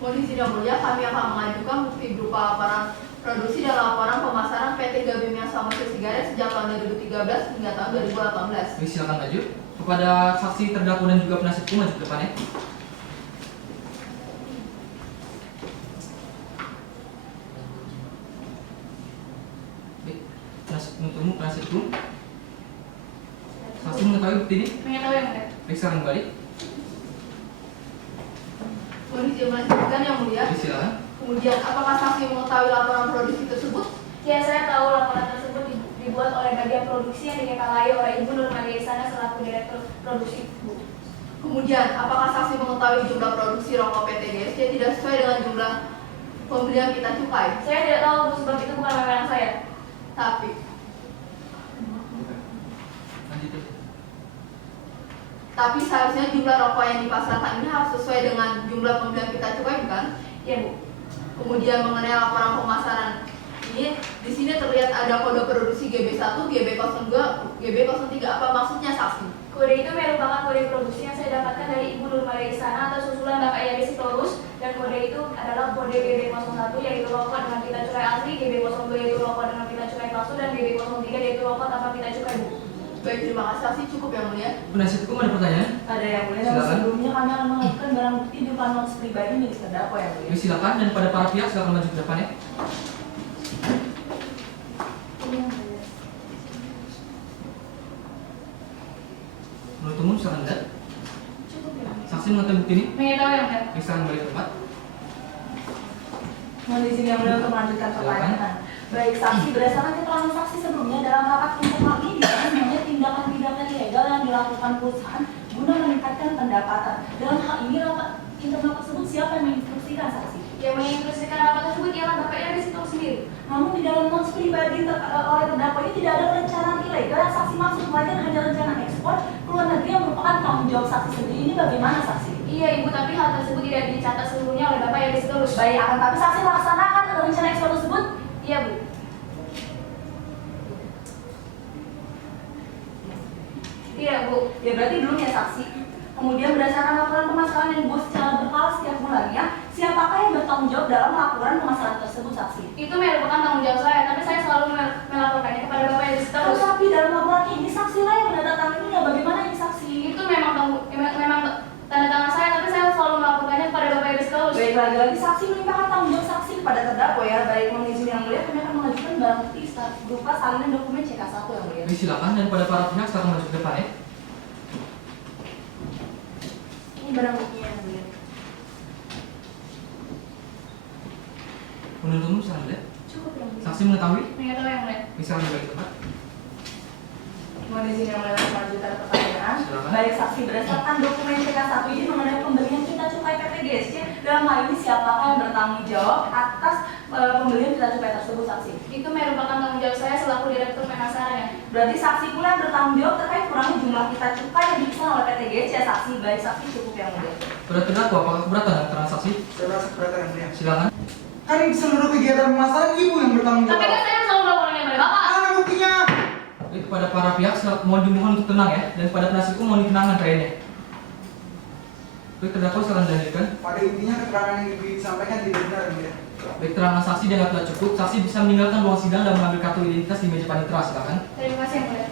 Mohon izin yang mulia, kami akan mengajukan bukti berupa laporan produksi dan laporan pemasaran PT Gabenian Samosil Sigaret sejak tahun 2013 hingga tahun 2018. Baik, silakan maju. Kepada saksi terdakwa dan juga penasihat hukum maju ke depan ya. Baik, penuntut umum, penasihat hukum. Saksi mengetahui bukti ini? Mengetahui yang mulia. Baik, silakan kembali. Mohon izin melanjutkan yang mulia. Baik, silakan. Kemudian, apakah saksi mengetahui laporan produksi tersebut? Ya, saya tahu laporan tersebut dibuat oleh bagian produksi yang dikepalai oleh Ibu Nurmade di sana selaku direktur produksi, Bu. Kemudian, apakah saksi mengetahui jumlah produksi rokok PT GSC tidak sesuai dengan jumlah pembelian pita cukai? Saya tidak tahu, Bu, sebab itu bukan wewenang saya. Tapi, Lanjut ya. tapi seharusnya jumlah rokok yang dipasarkan ini harus sesuai dengan jumlah pembelian pita cukai, bukan? Ya, Bu. Kemudian mengenai laporan pemasaran ini, di sini terlihat ada kode produksi GB1, GB02, GB03. Apa maksudnya saksi? Kode itu merupakan kode produksi yang saya dapatkan dari Ibu Nurmade di sana atas usulan Bapak Yadi Sitorus, dan kode itu adalah kode GB01 yaitu rokok dengan pita cukai asli, GB02 yaitu rokok dengan pita cukai palsu, dan GB03 yaitu rokok tanpa pita cukai, Bu. Baik, terima kasih saksi, cukup yang mulia. Penasihat hukum ada pertanyaan? Ada yang mulia, Silakan. namun sebelumnya kami akan mengajukan barang bukti berupa notes pribadi milik terdakwa yang mulia. Baik, silakan, dan pada para pihak silakan maju ke depan ya. Penuntut umum silakan lihat. Saksi mengetahui bukti ini? Mengetahui yang mulia. Baik, silakan kembali ke tempat. Mohon izin yang mulia untuk melanjutkan pertanyaan. Baik, saksi berdasarkan keterangan saksi sebelumnya dalam rapat internal ini sebenarnya tindakan-tindakan ilegal yang dilakukan perusahaan guna meningkatkan pendapatan. Dalam hal ini rapat internal tersebut siapa yang menginstruksikan saksi? Yang menginstruksikan rapat tersebut ialah Bapak Yadi Sitorus sendiri. Namun di dalam notes pribadi oleh terdakwa ini tidak ada perencanaan ilegal yang saksi maksud, melainkan hanya rencana ekspor ke luar negeri yang merupakan tanggung jawab saksi sendiri. Ini bagaimana saksi? Iya Ibu, tapi hal tersebut tidak dicatat seluruhnya oleh Bapak yang Sitorus. Baik, akan tapi saksi laksanakan rencana ekspor tersebut. Iya Bu. Iya Bu. Ya berarti belum ya saksi. Kemudian berdasarkan laporan permasalahan yang dibuat secara berkala setiap bulannya, siapakah yang bertanggung jawab dalam laporan permasalahan tersebut saksi? Itu merupakan tanggung jawab saya, tapi saya selalu melaporkannya kepada Bapak yang Sitorus. Tetapi dalam laporan ini saksilah yang menandatanganinya. Bagaimana ini saksi? Itu memang tanda tangan saya, tapi saya selalu melaporkannya kepada Bapak yang Sitorus. Baik, lagi-lagi saksi melimpahkan tanggung jawab saksi kepada terdakwa ya. Baik, mohon izin yang mulia, kami akan mengajukan barang bukti berupa salinan dokumen CK1 yang mulia. Baik, silakan dan pada para pihak silakan maju ke depan ya. Ini barang buktinya yang mulia. Penuntut umum silakan melihat. Cukup yang mulia. Saksi mengetahui? Mengetahui yang mulia. Silakan kembali ke tempat. Mohon izin yang mulia melanjutkan pertanyaan. Silakan. Baik, saksi berdasarkan dokumen CK1 ini mengenai pembelian kita cukai PT GSC. Dalam hal ini siapakah yang bertanggung jawab atas pembelian kita cukai tersebut saksi? Itu merupakan tanggung jawab saya selaku Direktur Pemasaran. Berarti saksi pula yang bertanggung jawab terkait kurangnya jumlah kita cukai yang dipesan oleh PT GSC ya saksi. Baik, saksi cukup yang mulia. Pada terdakwa apakah keberatan dengan keterangan saksi? Saya merasa keberatan yang mulia. Silakan. Kan seluruh kegiatan pemasaran ibu yang bertanggung Tapi jawab. kan saya selalu melaporkannya kepada Bapak. Mana buktinya? Baik, kepada para pihak mohon dimohon untuk tenang ya, dan pada penasihat hukum mohon ditenangkan keadaannya. Baik, terdakwa silakan dilanjutkan. Pada intinya keterangan yang disampaikan tidak benar yang mulia. Baik, keterangan saksi dianggap tidak cukup. Saksi bisa meninggalkan ruang sidang dan mengambil kartu identitas di meja panitera. Silakan. Terima kasih yang mulia.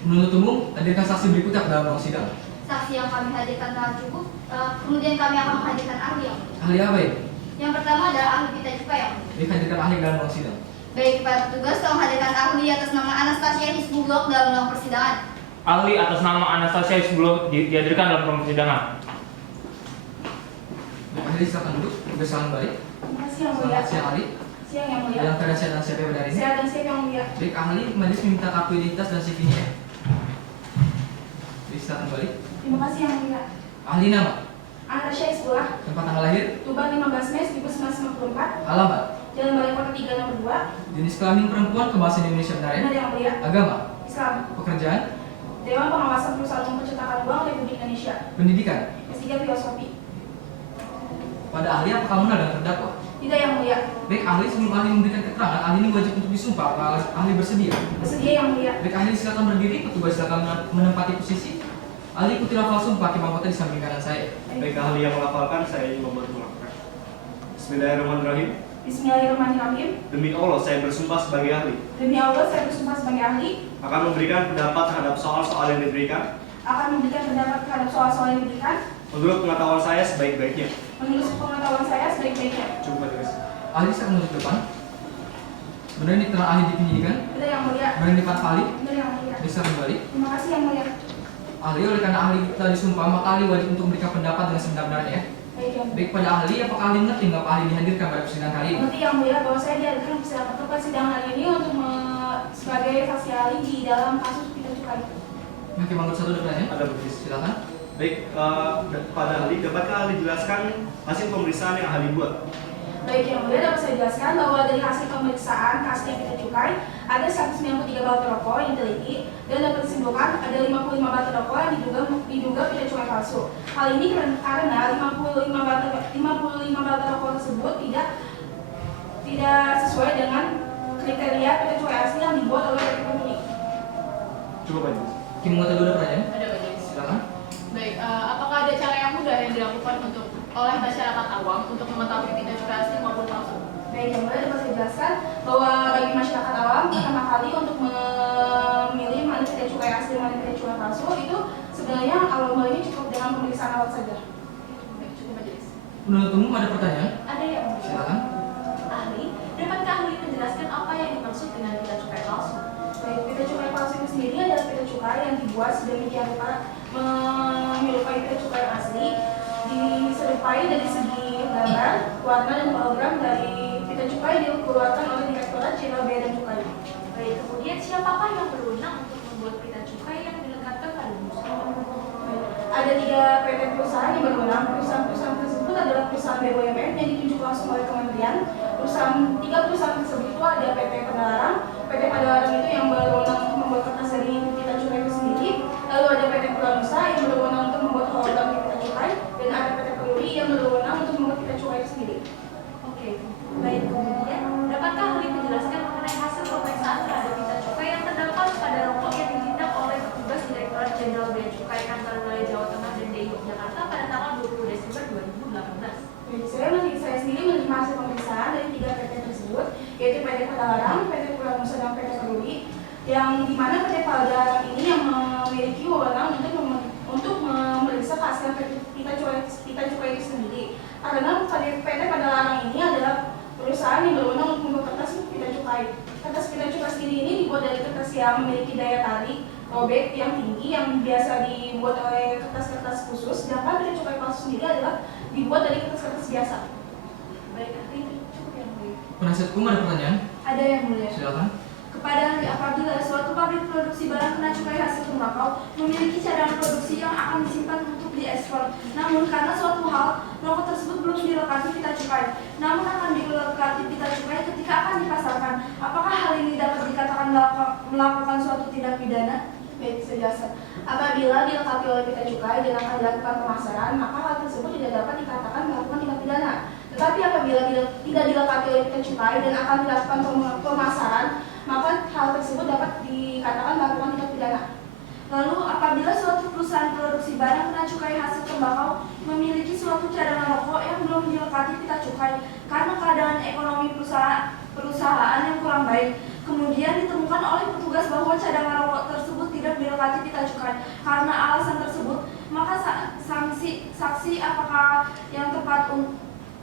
Penuntut umum, hadirkan saksi berikutnya ke dalam ruang sidang. Saksi yang kami hadirkan telah cukup. Kemudian kami akan menghadirkan ahli yang mulia. Ahli apa ya? Yang pertama adalah ahli pita cukai yang mulia. Baik, hadirkan ahli ke dalam ruang sidang. Baik, para petugas tolong hadirkan ahli atas nama Anastasia Hisbulog dalam ruang persidangan. Ahli atas nama Anastasia sebelum dihadirkan dalam ruang persidangan. Baik, ahli silakan duduk. Bersalam balik. Terima kasih yang mulia. Selamat siang ahli. Siang yang mulia. Dalam keadaan sehat dan siap pada hari ini. Sehat dan siap yang mulia. Baik, ahli majelis meminta kartu identitas dan CV-nya ya. Baik, silakan balik. Terima kasih yang mulia. Ahli nama, Anastasia Hisbulog, tempat tanggal lahir, Tuban 15 Mei 1954, alamat, Jalan Balai Kota 3 nomor 2, jenis kelamin perempuan, kebahasaan Indonesia benar ya. benar yang mulia. Agama, Islam, pekerjaan, Dewan Pengawasan Perusahaan Umum Percetakan Uang Republik Indonesia, pendidikan. S3 Filosofi. Pada ahli apakah benar dengan terdakwa? Tidak yang mulia. Baik, ahli sebelum ahli memberikan keterangan, ahli ini wajib untuk disumpah. Apakah ahli bersedia? Bersedia yang mulia. Baik, ahli silakan berdiri, petugas silakan menempati posisi. Ahli ikuti lafal sumpah, hakim anggota di samping kanan saya. Baik, ahli yang melafalkan, saya ingin membantu melakukan. Bismillahirrahmanirrahim. Bismillahirrahmanirrahim. Demi Allah, saya bersumpah sebagai ahli Demi Allah, saya bersumpah sebagai ahli akan memberikan pendapat terhadap soal-soal yang diberikan akan memberikan pendapat terhadap soal-soal yang diberikan menurut pengetahuan saya sebaik-baiknya. menurut pengetahuan saya sebaik-baiknya. Coba tulis. Ahli silakan menuju ke depan. Benar ini keterangan ahli di penyidikan. Benar yang mulia. Benar ini depan ahli. Benar yang mulia. Bisa kembali. Terima kasih yang mulia. Ahli, oleh karena ahli telah disumpah, maka ahli wajib untuk memberikan pendapat dengan sebenar-benarnya ya. Baik yang mulia. Baik, pada ahli, apakah ahli mengerti mengapa ahli dihadirkan pada persidangan kali ini? Mengerti yang mulia bahwa saya dihadirkan ke persidangan hari ini untuk sebagai saksi ahli di dalam kasus pita cukai. Hakim anggota satu ada pertanyaan? Ada begitu. Silakan. Baik, pada ahli, dapatkah ahli jelaskan hasil pemeriksaan yang ahli buat? Baik yang mulia, dapat saya jelaskan bahwa dari hasil pemeriksaan kasus yang kita cukai ada 193 baut rokok yang teliti dan dapat disimpulkan ada 55 baut rokok yang diduga pita cukai palsu. Hal ini karena 55 baut rokok tersebut tidak sesuai dengan kriteria pita cukai asli yang dibuat oleh PT Pemuni. Cukup aja. Hakim anggota dua ada pertanyaan? Ada banyak. Silakan. Baik, apakah ada cara yang mudah yang dilakukan oleh masyarakat awam untuk mengetahui pita cukai asli maupun palsu? Baik, yang mulia dapat saya jelaskan bahwa bagi masyarakat awam pertama kali untuk memilih mana pita cukai asli mana pita cukai palsu itu sebenarnya awalnya cukup dengan pemeriksaan awal saja. Baik, cukup majelis. Penuntut umum ada pertanyaan? Ada yang mulia. Silakan. Ahli, dapatkah ahli menjelaskan apa yang dimaksud dengan pita cukai palsu? Baik, pita cukai palsu itu sendiri adalah pita cukai yang dibuat sedemikian rupa menyerupai pita cukai asli, diserupai dari segi gambar, warna dan hologram dari pita cukai yang dikeluarkan oleh Direktorat Jenderal Bea dan Cukai. Baik, kemudian siapakah yang berwenang untuk membuat pita cukai yang dilekatkan pada musuh? Ada 3 PT perusahaan yang berwenang. Perusahaan-perusahaan tersebut adalah perusahaan BUMN yang ditunjuk langsung oleh Kementerian, Tiga perusahaan tersebut itu ada PT Padalarang. PT Padalarang itu yang berwenang untuk membuat kertas dari pita cukai itu sendiri. Lalu ada PT Pulau Nusa yang berwenang untuk membuat hologram pita cukai, dan ada PT Peruri yang berwenang untuk membuat pita cukai itu sendiri. Oke, baik. Kemudian, dapatkah ahli menjelaskan mengenai hasil pemeriksaan terhadap pita cukai yang terdapat pada rokok yang ditindak oleh petugas Direktorat Jenderal Bea Cukai Kantor Wilayah Jawa Tengah dan DI Yogyakarta pada tanggal 20 Desember 2018? Saya sendiri menerima hasil pemeriksaan dari 3 PT tersebut, yaitu PT Padalarang, PT Pulau Nusa, dan PT Peruri, yang dimana PT Padalarang ini yang memiliki wewenang untuk memeriksa keaslian pita cukai itu sendiri. Karena PT Padalarang ini adalah perusahaan yang berwenang untuk membuat kertas pita cukai. Kertas pita cukai sendiri ini dibuat dari kertas yang memiliki daya tarik robek yang tinggi, yang biasa dibuat oleh kertas-kertas khusus, sedangkan pita cukai palsu sendiri adalah dibuat dari kertas-kertas biasa. Baik, ahli cukup yang mulia. Penasihat hukum ada pertanyaan? Ada yang mulia. Silakan. Kepada ahli, apabila suatu pabrik produksi barang kena cukai hasil tembakau memiliki cadangan produksi yang akan disimpan untuk diekspor, namun karena suatu hal rokok tersebut belum dilekati pita cukai, namun akan dilekati pita cukai ketika akan dipasarkan, apakah hal ini dapat dikatakan melakukan suatu tindak pidana? Baik, saya jelaskan. Apabila dilekati oleh pita cukai dan akan dilakukan pemasaran, maka hal tersebut tidak dapat dikatakan melakukan tindak pidana. Tetapi apabila tidak dilekati oleh pita cukai dan akan dilakukan pemasaran, maka hal tersebut dapat dikatakan melakukan tindak pidana. Lalu, apabila suatu perusahaan produksi barang kena cukai hasil tembakau memiliki suatu cadangan rokok yang belum dilekati pita cukai karena keadaan ekonomi perusahaan yang kurang baik, kemudian ditemukan oleh petugas bahwa cadangan rokok tersebut tidak dilekati pita cukai karena alasan tersebut, maka saksi apakah yang tepat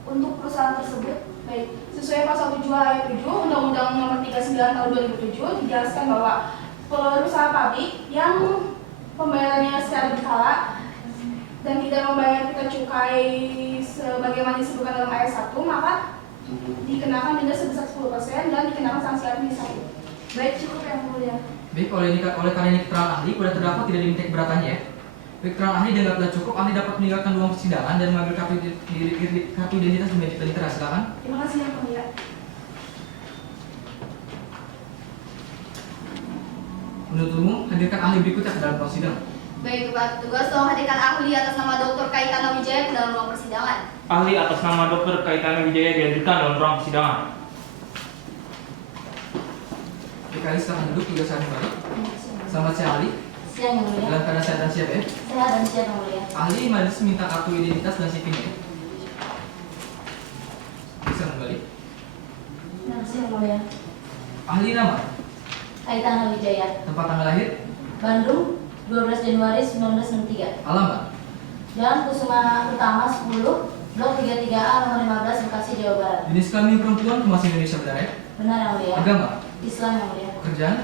untuk perusahaan tersebut? Baik, sesuai pasal 7 ayat 7 Undang-Undang Nomor 39 Tahun 2007 dijelaskan bahwa perusahaan pabrik yang pembayarannya secara berkala dan tidak membayar pita cukai sebagaimana disebutkan dalam ayat 1, maka dikenakan denda sebesar 10% dan dikenakan sanksi administratif. Baik, cukup yang mulia. Baik, oleh karena ini keterangan ahli, pada terdakwa tidak diminta keberatannya ya. Baik, keterangan ahli dianggap telah cukup, ahli dapat meninggalkan ruang persidangan dan mengambil kartu identitas dan melanjutkan. Silakan. Terima kasih yang mulia. Menuntut umum, hadirkan ahli berikutnya ke dalam ruang sidang. Baik, Pak Petugas, tolong hadirkan ahli atas nama Dr. Kaitana Wijaya ke dalam ruang persidangan. Ahli atas nama Dr. Kaitana Wijaya dihadirkan dalam ruang persidangan. Baik, ahli silakan duduk, juga saya kembali. Selamat siang ahli. Siang yang mulia. Dalam keadaan sehat dan siap ya. Sehat dan siap yang mulia. Ahli majelis minta kartu identitas dan CV-nya. Bisa kembali. Terima kasih yang mulia. Ahli nama, Kaitana Wijaya. tempat tanggal lahir, Bandung, 12 Januari 1963. alamat, Jalan Kusuma Utama 10, Blok 33A nomor 15 Bekasi, Jawa Barat. jenis kelamin perempuan, kemas Indonesia benar ya. Benar yang mulia. Agama, Islam yang mulia. pekerjaan,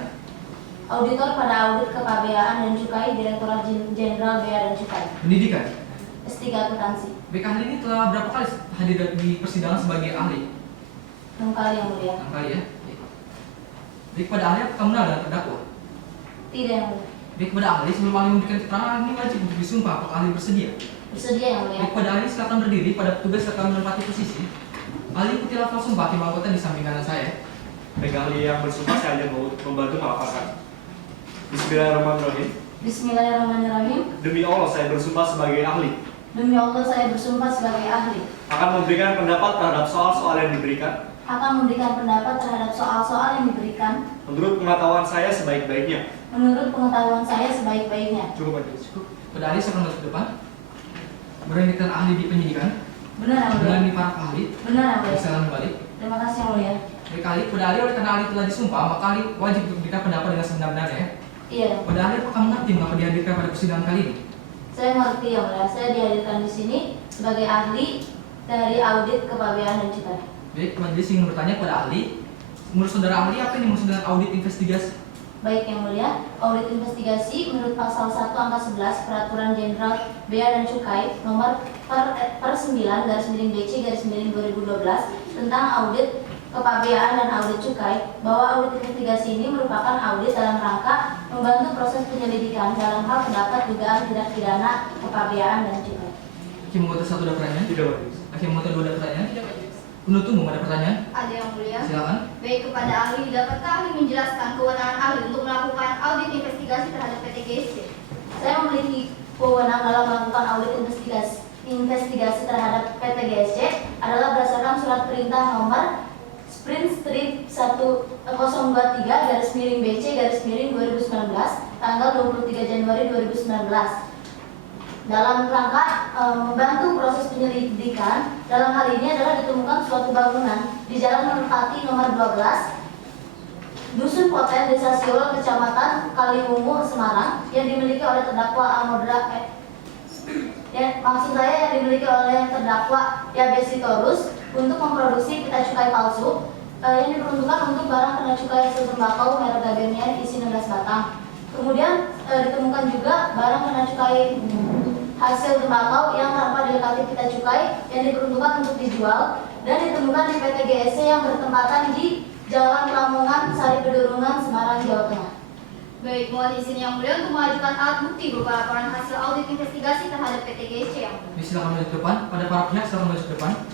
Auditor pada audit kepabeaan dan cukai Direktorat Jenderal Bea dan Cukai. pendidikan. S3 akuntansi. Baik, ahli ini telah berapa kali hadir di persidangan sebagai ahli? 6 kali yang mulia. 6 kali ya. Baik, pada ahli apakah benar dan terdakwa? Tidak yang mulia. Baik, kepada ahli sebelum ahli memberikan keterangan ahli ini wajib untuk disumpah. Apakah ahli bersedia? Bersedia yang mulia. Baik, pada ahli silakan berdiri pada petugas serta menempati posisi. Ahli ikuti lafal sumpah tim anggota di samping kanan saya. Baik, ahli yang bersumpah saya ajak membantu melafalkan. Bismillahirrahmanirrahim. Bismillahirrahmanirrahim. Demi Allah saya bersumpah sebagai ahli Demi Allah saya bersumpah sebagai ahli akan memberikan pendapat terhadap soal-soal yang diberikan akan memberikan pendapat terhadap soal-soal yang diberikan menurut pengetahuan saya sebaik-baiknya. menurut pengetahuan saya sebaik-baiknya. Cukup aja. Cukup. Pada ahli silakan maju ke depan. Beranikan ahli di penyidikan. Benar yang mulia. Dengan para ahli. Benar yang mulia. Silakan kembali. Terima kasih yang mulia. Baik, ahli, pada ahli oleh karena ahli telah disumpah, maka ahli wajib untuk memberikan pendapat dengan sebenar-benarnya ya. Iya. Pada ahli apakah mengerti mengapa dihadirkan pada persidangan kali ini? Saya mengerti yang mulia. Saya dihadirkan di sini sebagai ahli dari audit kepabeaan dan cukai. Baik, majelis ingin bertanya kepada ahli. Menurut saudara ahli, apa yang dimaksud dengan audit investigasi? Baik yang mulia, audit investigasi menurut pasal 1 angka 11 Peraturan Jenderal Bea dan Cukai nomor per 9/BC/2012 tentang audit kepabeaan dan audit cukai, bahwa audit investigasi ini merupakan audit dalam rangka membantu proses penyelidikan dalam hal terdapat dugaan tindak pidana kepabeaan dan cukai. Hakim anggota 1 ada pertanyaan? Tidak, Majelis. Hakim anggota 2 ada pertanyaan? Tidak, Majelis. Penutup ada pertanyaan? Ada yang mulia. Silakan. Baik, kepada ahli, dapatkah ahli menjelaskan kewenangan ahli untuk melakukan audit investigasi terhadap PT GSC? Saya memiliki wewenang dalam melakukan audit investigasi terhadap PT GSC adalah berdasarkan surat perintah nomor Sprint Strip 1023/BC/2019 tanggal 23 Januari 2019 dalam rangka membantu proses penyelidikan. Dalam hal ini adalah ditemukan suatu bangunan di Jalan Merpati nomor 12 Dusun Poten, Desa Siol, Kecamatan Kaliwungu, Semarang yang dimiliki oleh terdakwa Amodra maksud saya yang dimiliki oleh terdakwa Yabes Sitorus untuk memproduksi pita cukai palsu yang diperuntukkan untuk barang kena cukai hasil tembakau merek Gabenian isi 16 batang. Kemudian ditemukan juga barang kena cukai hasil tembakau yang tanpa dilengkapi pita cukai yang diperuntukkan untuk dijual dan ditemukan di PT GSC yang bertempatan di Jalan Lamongan, Sari Pedurungan, Semarang, Jawa Tengah. Baik, mohon izin yang mulia untuk mengajukan alat bukti berupa laporan hasil audit investigasi terhadap PT GSC yang mulia. Silakan maju ke depan. Pada para pihak silakan maju ke depan.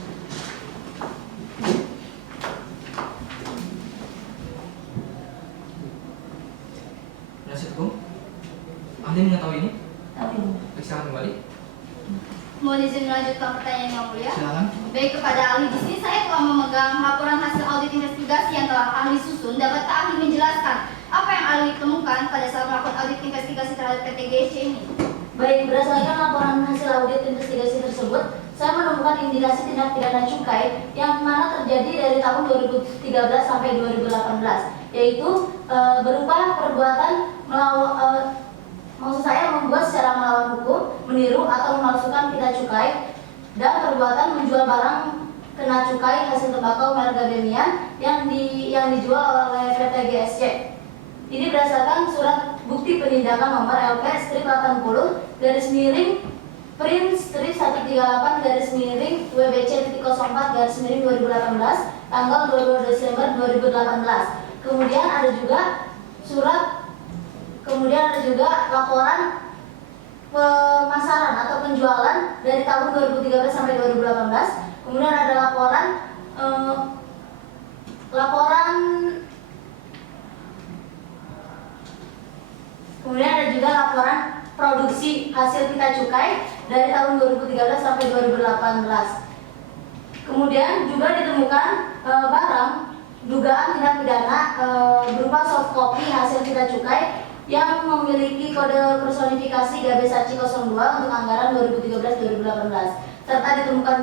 Penasihat hukum, ahli mengetahui ini? Silakan kembali. Mohon izin melanjutkan pertanyaan yang mulia. Silakan. Baik, kepada ahli, di sini saya telah memegang laporan hasil audit investigasi yang telah ahli susun. Dapatkah ahli menjelaskan apa yang ahli temukan pada saat melakukan audit investigasi terhadap PT GSC ini? Baik, berdasarkan laporan hasil audit investigasi tersebut, saya menemukan indikasi tindak pidana cukai yang mana terjadi dari tahun 2013 sampai 2018, yaitu berupa perbuatan maksud saya membuat secara melawan hukum, meniru atau memalsukan pita cukai, dan perbuatan menjual barang kena cukai hasil tembakau merek Gabenian yang dijual oleh PT GSC. Ini berdasarkan surat bukti penindakan nomor LP strip 80 garis miring print strip 138 WBC 04 garis miring 2018 tanggal 22 Desember 2018. Kemudian ada juga laporan pemasaran atau penjualan dari tahun 2013 sampai 2018. Kemudian ada Kemudian ada juga laporan produksi hasil pita cukai dari tahun 2013 sampai 2018. Kemudian juga ditemukan barang dugaan tindak pidana berupa soft copy hasil pita cukai yang memiliki kode personifikasi Gabesaci 02 untuk anggaran 2013-2018, serta ditemukan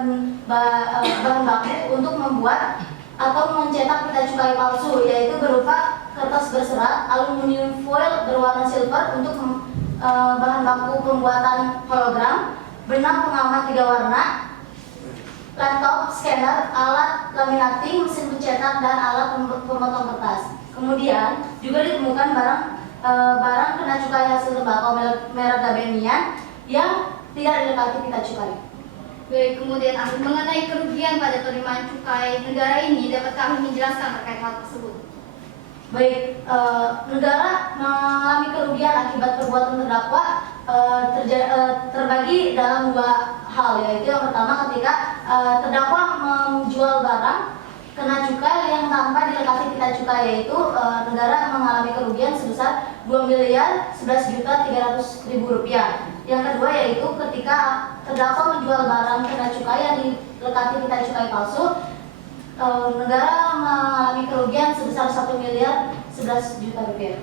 bahan baku untuk membuat atau mencetak pita cukai palsu, yaitu berupa kertas berserat, aluminium foil berwarna silver untuk bahan baku pembuatan hologram, benang pengaman 3 warna, laptop, scanner, alat laminating, mesin pencetak, dan alat pemotong kertas. Kemudian juga ditemukan barang kena cukai hasil tembakau merek Gabenian yang tidak dilengkapi pita cukai. Baik, kemudian ahli mengenai kerugian pada penerimaan cukai negara ini, dapatkah ahli menjelaskan terkait hal tersebut? Baik, negara mengalami kerugian akibat perbuatan terdakwa terbagi dalam 2 hal, yaitu yang pertama ketika terdakwa menjual barang kena cukai yang tanpa dilengkapi pita cukai, yaitu negara mengalami kerugian sebesar Rp2.011.300.000. Yang kedua yaitu ketika terdakwa menjual barang kena cukai yang dilengkapi pita cukai palsu, negara mengalami kerugian sebesar Rp1.011.000.000.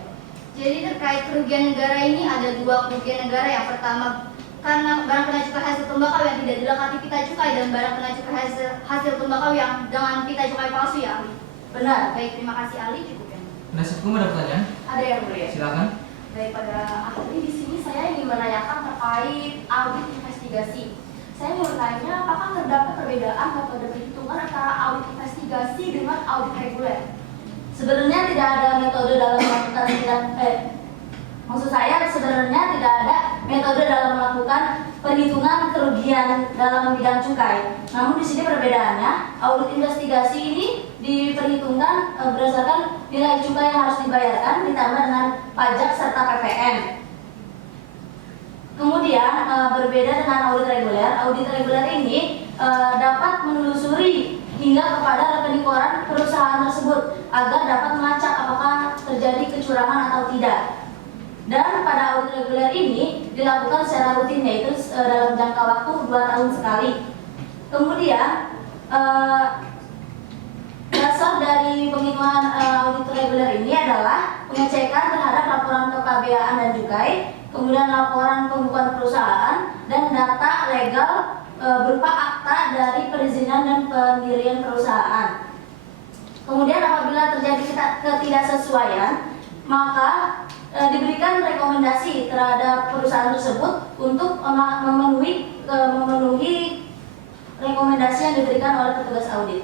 Jadi terkait kerugian negara ini ada 2 kerugian negara. Yang pertama karena barang kena cukai hasil tembakau yang tidak dilengkapi pita cukai dan barang kena cukai hasil tembakau yang dengan pita cukai palsu, ya ahli? Benar. Baik, terima kasih ahli, cukup ya. Penasihat hukum ada pertanyaan? Ada yang mulia. Silakan. Baik, pada ahli di sini saya ingin menanyakan terkait audit investigasi. Saya ingin bertanya, apakah terdapat perbedaan metode perhitungan antara audit investigasi dengan audit reguler? Sebenarnya tidak ada metode dalam melakukan sebenarnya tidak ada metode dalam melakukan perhitungan kerugian dalam bidang cukai. Namun di sini perbedaannya, audit investigasi ini diperhitungkan berdasarkan nilai cukai yang harus dibayarkan ditambah dengan pajak serta PPN. Kemudian berbeda dengan audit reguler. Audit reguler ini dapat menelusuri hingga kepada rekening koran perusahaan tersebut agar dapat melacak apakah terjadi kecurangan atau tidak. Dan pada audit reguler ini dilakukan secara rutin, yaitu dalam jangka waktu 2 tahun sekali. Kemudian dasar dari penghitungan audit reguler ini adalah pengecekan terhadap laporan kepabeaan dan cukai, kemudian laporan pembukuan perusahaan, dan data legal berupa akta dari perizinan dan pendirian perusahaan. Kemudian apabila terjadi ketidaksesuaian, maka diberikan rekomendasi terhadap perusahaan tersebut untuk memenuhi rekomendasi yang diberikan oleh petugas audit.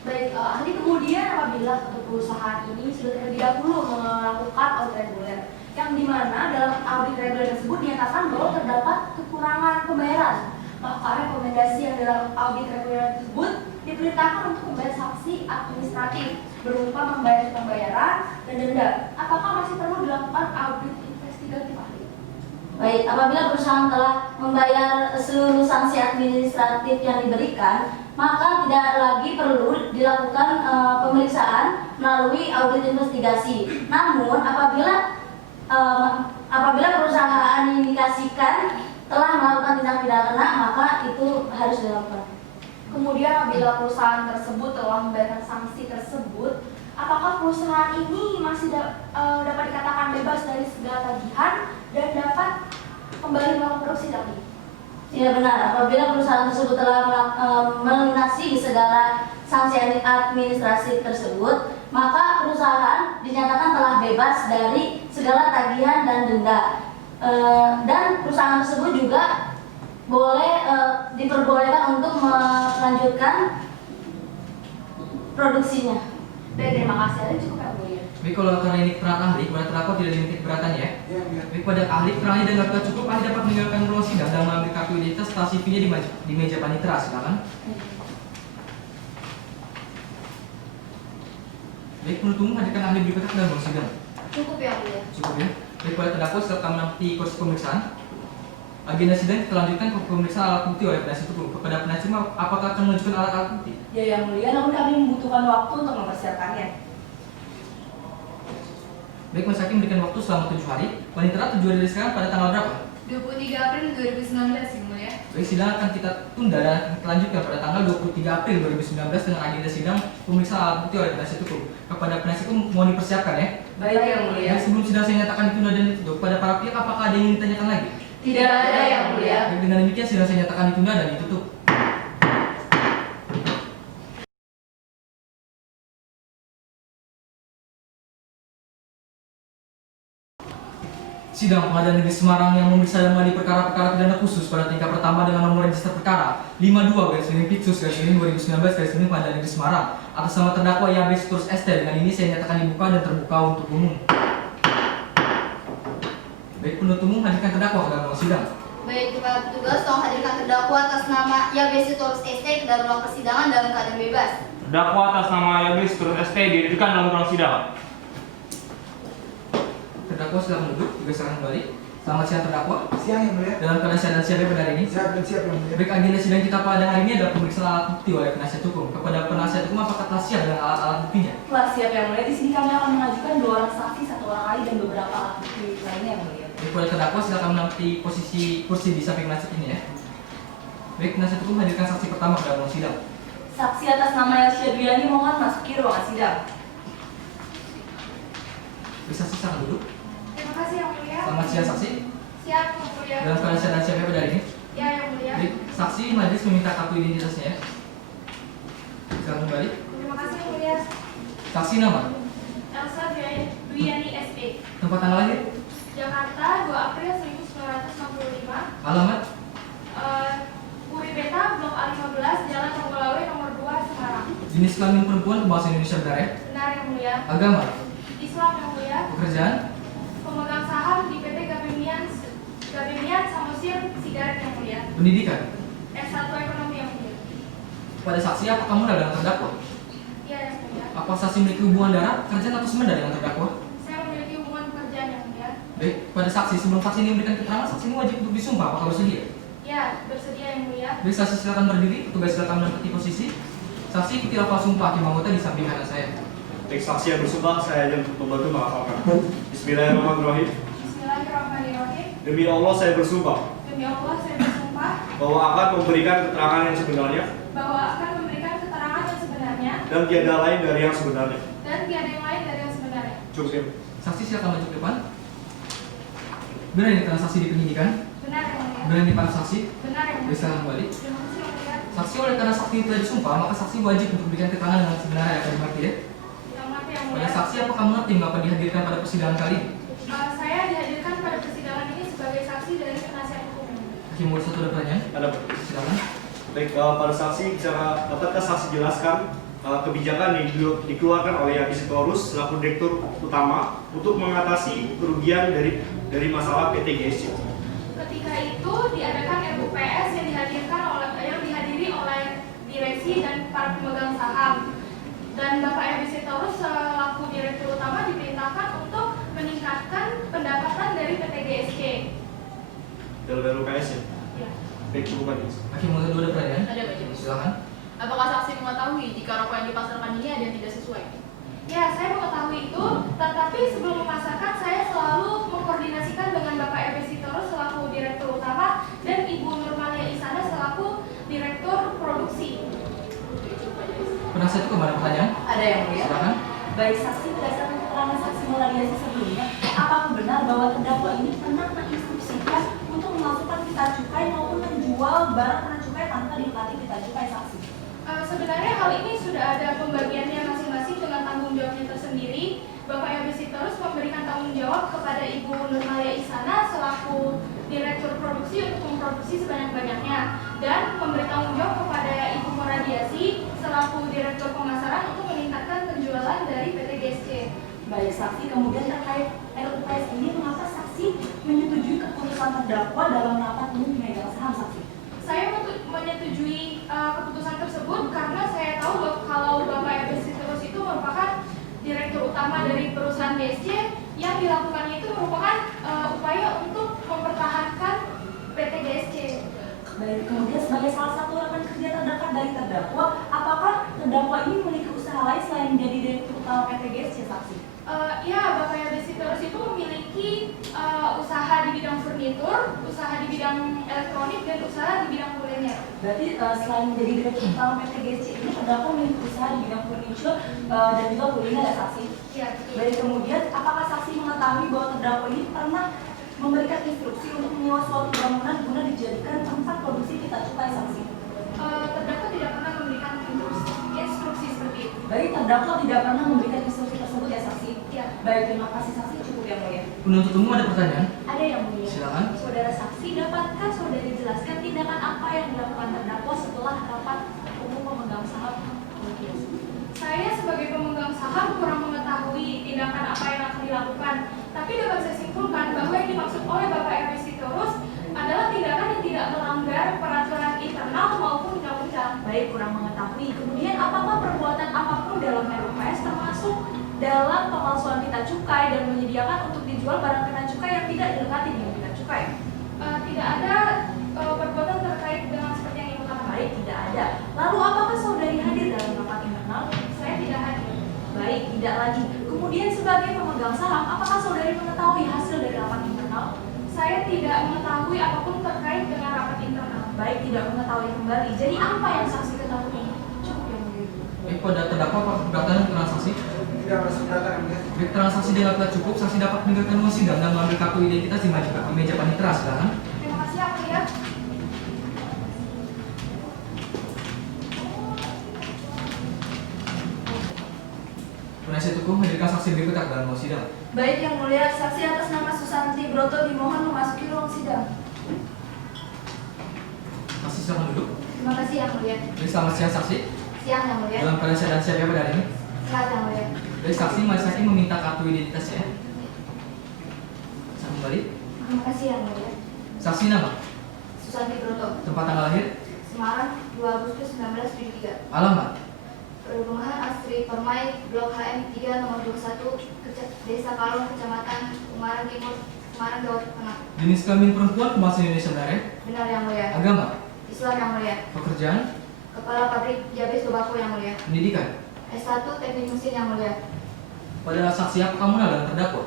Baik, ahli, kemudian apabila suatu perusahaan ini sudah terlebih dahulu melakukan audit reguler, yang dimana dalam audit reguler tersebut dinyatakan bahwa terdapat kekurangan pembayaran, maka rekomendasi yang dalam audit reguler tersebut diperintahkan untuk membayar sanksi administratif berupa membayar pembayaran dan denda. Apakah masih perlu dilakukan audit investigatif, ahli? Baik, apabila perusahaan telah membayar seluruh sanksi administratif yang diberikan, maka tidak lagi perlu dilakukan pemeriksaan melalui audit investigasi. Namun apabila perusahaan diindikasikan telah melakukan tindak pidana, maka itu harus dilakukan. Kemudian apabila perusahaan tersebut telah membayarkan sanksi tersebut, apakah perusahaan ini masih dapat dikatakan bebas dari segala tagihan dan dapat kembali melakukan produksi lagi? Tidak benar. Apabila perusahaan tersebut telah melunasi segala sanksi administrasi tersebut, maka perusahaan dinyatakan telah bebas dari segala tagihan dan denda. Dan perusahaan tersebut juga boleh diperbolehkan untuk melanjutkan produksinya. Baik, terima kasih. Ahli, cukup ya, Bu ya. Baik, kalau karena ini keterangan ahli, kepada terdakwa tidak diminta keberatan ya. Baik, pada ahli keterangannya dan tidak cukup, ahli dapat meninggalkan ruang sidang dan mengambil kartu identitas serta CV-nya di meja panitera, silakan. Baik, penuntut umum hadirkan ahli berikutnya ke dalam ruang sidang. Cukup ya, Bu ya. Cukup ya. Baik, pada terdakwa silakan menanti kursi pemeriksaan. Agenda sidang kita lanjutkan ke pemeriksaan alat bukti oleh penasihat hukum. Kepada penasihat hukum, apakah akan menunjukkan alat-alat bukti? Ya, yang mulia, namun kami membutuhkan waktu untuk mempersiapkannya. Baik, Mas Hakim berikan waktu selama 7 hari. Panitera 7 hari dari sekarang pada tanggal berapa? 23 April 2019, Yang Mulia. Baik, sidang akan kita tunda dan kita lanjutkan pada tanggal 23 April 2019 dengan agenda sidang pemeriksaan alat bukti oleh penasihat hukum. Kepada penasihat hukum mohon dipersiapkan ya. Baik, Yang Mulia. Baik, sebelum sidang saya nyatakan ditunda dan ditutup, pada para pihak apakah ada yang ingin ditanyakan lagi? Tidak ada, Yang Mulia. Baik, dengan demikian sidang saya nyatakan ditunda dan ditutup. Sidang Pengadilan Negeri Semarang yang memeriksa dan mengadili perkara-perkara pidana khusus pada tingkat pertama dengan nomor register perkara 52/Pitsus/2019/Pengadilan Negeri Semarang atas nama terdakwa YB Sitorus ST. Dengan ini saya nyatakan dibuka dan terbuka untuk umum. Baik, penuntut umum hadirkan terdakwa ke dalam ruang sidang. Baik, kepada petugas tolong hadirkan terdakwa atas nama YB Sitorus ST ke dalam ruang persidangan dalam keadaan bebas. Terdakwa atas nama YB Sitorus ST dihadirkan dalam ruang sidang. Terdakwa silakan duduk, juga silakan kembali. Selamat siang terdakwa. Siang, Yang Mulia. Dalam keadaan sehat dan siap ya pada hari ini. Siap dan siap, Yang Mulia. Baik, agenda sidang kita pada hari ini adalah pemeriksaan alat bukti oleh penasihat hukum. Kepada penasihat hukum apakah telah siap dengan alat-alat buktinya? Telah siap, Yang Mulia. Di sini kami akan mengajukan 2 orang saksi, 1 orang ahli dan beberapa alat bukti lainnya, Yang Mulia. Baik, pada terdakwa silakan menempati posisi kursi di samping penasihat ini ya. Baik, penasihat hukum hadirkan saksi pertama ke dalam ruang sidang. Saksi atas nama Yasya Duyani mohon masuki ruangan sidang. Bisa saksi silakan duduk. Terima kasih, Yang Mulia. Selamat siang saksi. Siap, Yang Mulia. Dalam keadaan sehat dan siap ya pada hari ini. Ya, Yang Mulia. Baik, saksi majelis meminta kartu identitasnya ya. Silakan kembali. Terima kasih, Yang Mulia. Saksi nama, Elsa Duyani SE, tempat tanggal lahir, Jakarta, 2 April 1965. alamat, Puri Beta, Blok A15, Jalan Tonggolawe, nomor 2, Semarang. jenis kelamin perempuan bahasa Indonesia benar ya. Benar, Yang Mulia. Agama, Islam, Yang Mulia. pekerjaan, Pemegang saham di PT Gabimian Samosir Sigaret, Yang Mulia. pendidikan. S1 Ekonomi, Yang Mulia. Pada saksi apakah mudah dengan terdakwa? Iya, Yang Mulia. Apa saksi memiliki hubungan darah, kerjaan atau sementara dengan terdakwa? Saya memiliki hubungan pekerjaan, Yang Mulia. Baik, pada saksi sebelum saksi ini memberikan keterangan, saksi ini wajib untuk disumpah. Apakah bersedia? Ya, bersedia, Yang Mulia. Baik, saksi silakan berdiri, petugas silakan menempati posisi. Saksi ikuti lafal sumpah hakim anggota di samping kanan saya. Baik, saksi yang bersumpah saya hanya membantu melafalkan. Bismillahirrahmanirrahim. Bismillahirrahmanirrahim. Demi Allah saya bersumpah Demi Allah saya bersumpah bahwa akan memberikan keterangan yang sebenarnya bahwa akan memberikan keterangan yang sebenarnya dan tiada lain dari yang sebenarnya. dan tiada yang lain dari yang sebenarnya. Cukup ya. Saksi silakan maju ke depan. Benar ini transaksi di penyidikan? Benar yang mulia. Benar ini para saksi? Benar yang mulia. Bisa kembali. Terima kasih yang mulia. Saksi oleh karena saksi telah disumpah, maka saksi wajib untuk memberikan keterangan dengan sebenarnya akan dimengerti ya. Yang mati yang Pada mulia. saksi apakah mengerti mengapa dihadirkan pada persidangan kali ini? Saya dihadirkan pada persidangan ini sebagai saksi dari penasihat hukum. Hakim nomor 1 ada pertanyaan? Ada. Silakan. Baik, para saksi dapatkah saksi jelaskan kebijakan yang dikeluarkan oleh Yabisitorus selaku direktur utama untuk mengatasi kerugian dari masalah PT GSC? Ketika itu diadakan RUPS yang dihadiri oleh direksi dan para pemegang saham. Dan Bapak Yabisitorus selaku direktur utama diperintahkan untuk meningkatkan pendapatan dari PT GSC. Dalam RUPS ya? Ya. Baik, cukup lagi. Hakim nomor 2 ada pertanyaan? Ada Majelis. Silakan. Apakah saksi mengetahui jika rokok yang dipasarkan ini ada yang tidak sesuai? Ya, saya mengetahui itu, tetapi sebelum memasarkan saya selalu mengkoordinasikan dengan Bapak Yabisitorus selaku direktur utama dan Ibu Nurmalia Isana selaku direktur produksi. Penasihat itu kemana pertanyaan? Ada yang mulia. Silakan. Baik, saksi berdasarkan keterangan saksi Muladiasi sebelumnya, apakah benar bahwa terdakwa ini pernah menginstruksikan untuk memasukkan pita cukai maupun menjual barang kena cukai tanpa dilengkapi pita cukai saksi? Sebenarnya hal ini sudah ada pembagiannya masing-masing dengan tanggung jawabnya tersendiri. Bapak Yabisitorus memberikan tanggung jawab kepada Ibu Nurmalia Isana selaku direktur produksi untuk memproduksi sebanyak-banyaknya dan memberi tanggung jawab kepada Ibu Muladiasi selaku direktur pemasaran untuk meningkatkan penjualan dari PT GSC. Baik, saksi kemudian terkait RUPS ini, mengapa saksi menyetujui keputusan terdakwa dalam rapat umum pemegang saham saksi? Saya menyetujui keputusan tersebut karena saya tahu kalau Bapak Yabisitorus itu merupakan direktur utama dari perusahaan GSC yang dilakukannya itu merupakan upaya untuk mempertahankan PT GSC. Baik, kemudian sebagai salah satu rekan kerja terdekat dari terdakwa, apakah terdakwa ini memiliki usaha lain selain menjadi direktur utama PT GSC saksi? Ya, Bapak Yabisitorus itu memiliki usaha di bidang furnitur, usaha di bidang elektronik, dan usaha di bidang kuliner. Berarti selain menjadi direktur utama PT GSC ini terdakwa memiliki usaha di bidang furniture dan juga kuliner ya saksi? Ya, betul. Baik, kemudian apakah saksi mengetahui bahwa terdakwa ini pernah memberikan instruksi untuk menyewa suatu bangunan guna dijadikan tempat produksi pita cukai saksi? Terdakwa tidak pernah memberikan instruksi seperti itu. Baik, terdakwa tidak pernah memberikan instruksi tersebut ya saksi? Ya. Baik, terima kasih saksi, cukup yang mulia. Penuntut umum ada pertanyaan? Ada yang mulia. Silakan. Saudara saksi, dapatkah saudari jelaskan tindakan apa yang dilakukan terdakwa setelah rapat umum pemegang saham? Saya sebagai pemegang saham kurang mengetahui tindakan apa yang akan dilakukan. Tapi dapat saya simpulkan bahwa yang dimaksud oleh Bapak Yabisitorus adalah tindakan yang tidak melanggar peraturan internal maupun undang-undang. Baik, kurang mengetahui. Kemudian apakah perbuatan apapun dalam RUPS termasuk dalam pemalsuan pita cukai dan menyediakan untuk dijual barang kena cukai yang tidak dilengkapi dengan pita cukai? Tidak ada perbuatan terkait dengan seperti yang Ibu katakan. Baik, tidak ada. Lalu apakah saudari hadir dalam rapat internal? Saya tidak hadir. Baik, tidak lagi. Kemudian sebagai pemegang saham, apakah saudari mengetahui hasil dari rapat internal? Saya tidak mengetahui apapun terkait dengan rapat internal. Baik, tidak mengetahui kembali. Jadi apa yang saksi ketahui? Cukup yang mulia. Baik, pada terdakwa apa keberatan dengan transaksi? Tidak merasa keberatan yang mulia. Baik, transaksi dianggap cukup, saksi dapat meninggalkan ruang sidang dan mengambil kartu identitas di meja panitera. Silakan. Terima kasih, Yang Mulia. Penasihat hukum hadirkan saksi berikut dalam ruang sidang. Baik yang mulia, saksi atas nama Susanti Broto dimohon memasuki ruang sidang. Saksi silakan duduk. Terima kasih yang mulia. Baik, selamat siang saksi. Siang yang mulia. Dalam keadaan sehat dan siap ya pada hari ini. Selamat yang mulia. Baik, saksi majelis hakim meminta kartu identitasnya. Saya kembali. Terima kasih yang mulia. Saksi nama, Susanti Broto, tempat tanggal lahir, Semarang, 2 Agustus 1973. alamat, Perumahan Astri Permai, Blok HM 3 nomor 21, Desa Kalong, Kecamatan Ungaran Timur, Semarang, Jawa Tengah. jenis kelamin perempuan, bahasa Indonesia benar ya? Benar yang mulia. Agama, Islam yang mulia. pekerjaan, Kepala Pabrik Jabes Tobacco yang mulia. Pendidikan. S1 Teknik Mesin yang mulia. Pada saksi apa kamu mengenal dengan terdakwa?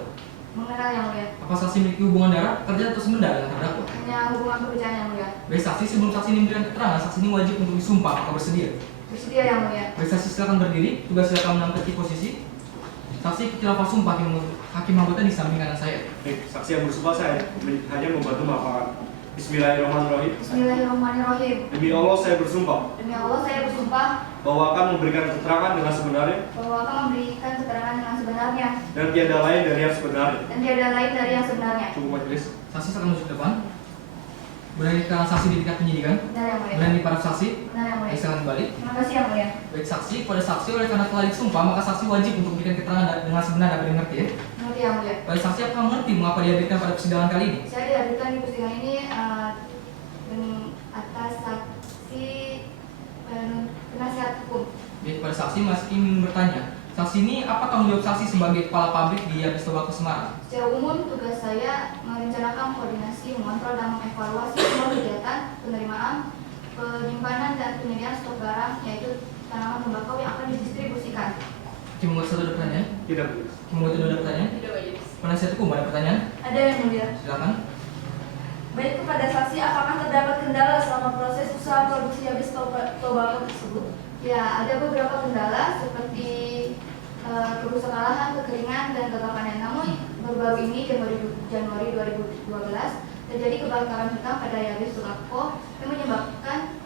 Mengenal yang mulia. Apa saksi memiliki hubungan darah, kerja atau semenda dengan terdakwa? Hanya hubungan pekerjaan yang mulia. Baik saksi, sebelum saksi ini memberikan keterangan, saksi ini wajib untuk disumpah. Apakah bersedia? Bersedia yang mulia. Baik saksi, silakan berdiri. Tugas silakan menempati posisi. Saksi khilafah sumpah hakim anggota di samping kanan saya. Baik, saksi yang bersumpah saya hanya membantu melakukan. Bismillahirrahmanirrahim. Bismillahirrahmanirrahim. Demi Allah saya bersumpah Demi Allah saya bersumpah bahwa akan memberikan keterangan dengan sebenarnya bahwa akan memberikan keterangan dengan sebenarnya dan tiada lain dari yang sebenarnya. dan tiada lain dari yang sebenarnya. Cukup majelis. Saksi silakan masuk ke depan. Berani keterangan saksi di tingkat penyidikan. Benar yang mulia. Berani para saksi. Benar yang mulia. Silakan kembali. Terima kasih yang mulia. Baik saksi, pada saksi oleh karena telah disumpah, maka saksi wajib untuk memberikan keterangan dengan sebenar. Dapat dimengerti ya? Mengerti yang mulia. Baik saksi, apakah mengerti mengapa dihadirkan pada persidangan kali ini? Saya dihadirkan di persidangan ini atas saksi penasihat hukum. Baik, pada saksi masih ingin bertanya. Saksi ini apa tanggung jawab saksi sebagai kepala pabrik di Jabes Tobacco Semarang? Secara umum, tugas saya merencanakan koordinasi, mengontrol dan mengevaluasi semua kegiatan penerimaan, penyimpanan dan penyediaan stok barang, yaitu tanaman tembakau yang akan didistribusikan. Hakim anggota satu ada pertanyaan? Tidak majelis. Hakim anggota dua ada pertanyaan? Tidak majelis. Penasihat hukum ada pertanyaan? Ada yang mulia. Silakan. Baik, kepada saksi, apakah terdapat kendala selama proses usaha produksi Jabes Tobacco tersebut? Ya, ada beberapa kendala seperti kerusakan lahan, kekeringan, dan gagal panen. Namun baru-baru ini Januari 2012 terjadi kebakaran hutan pada Jabes Tobacco yang menyebabkan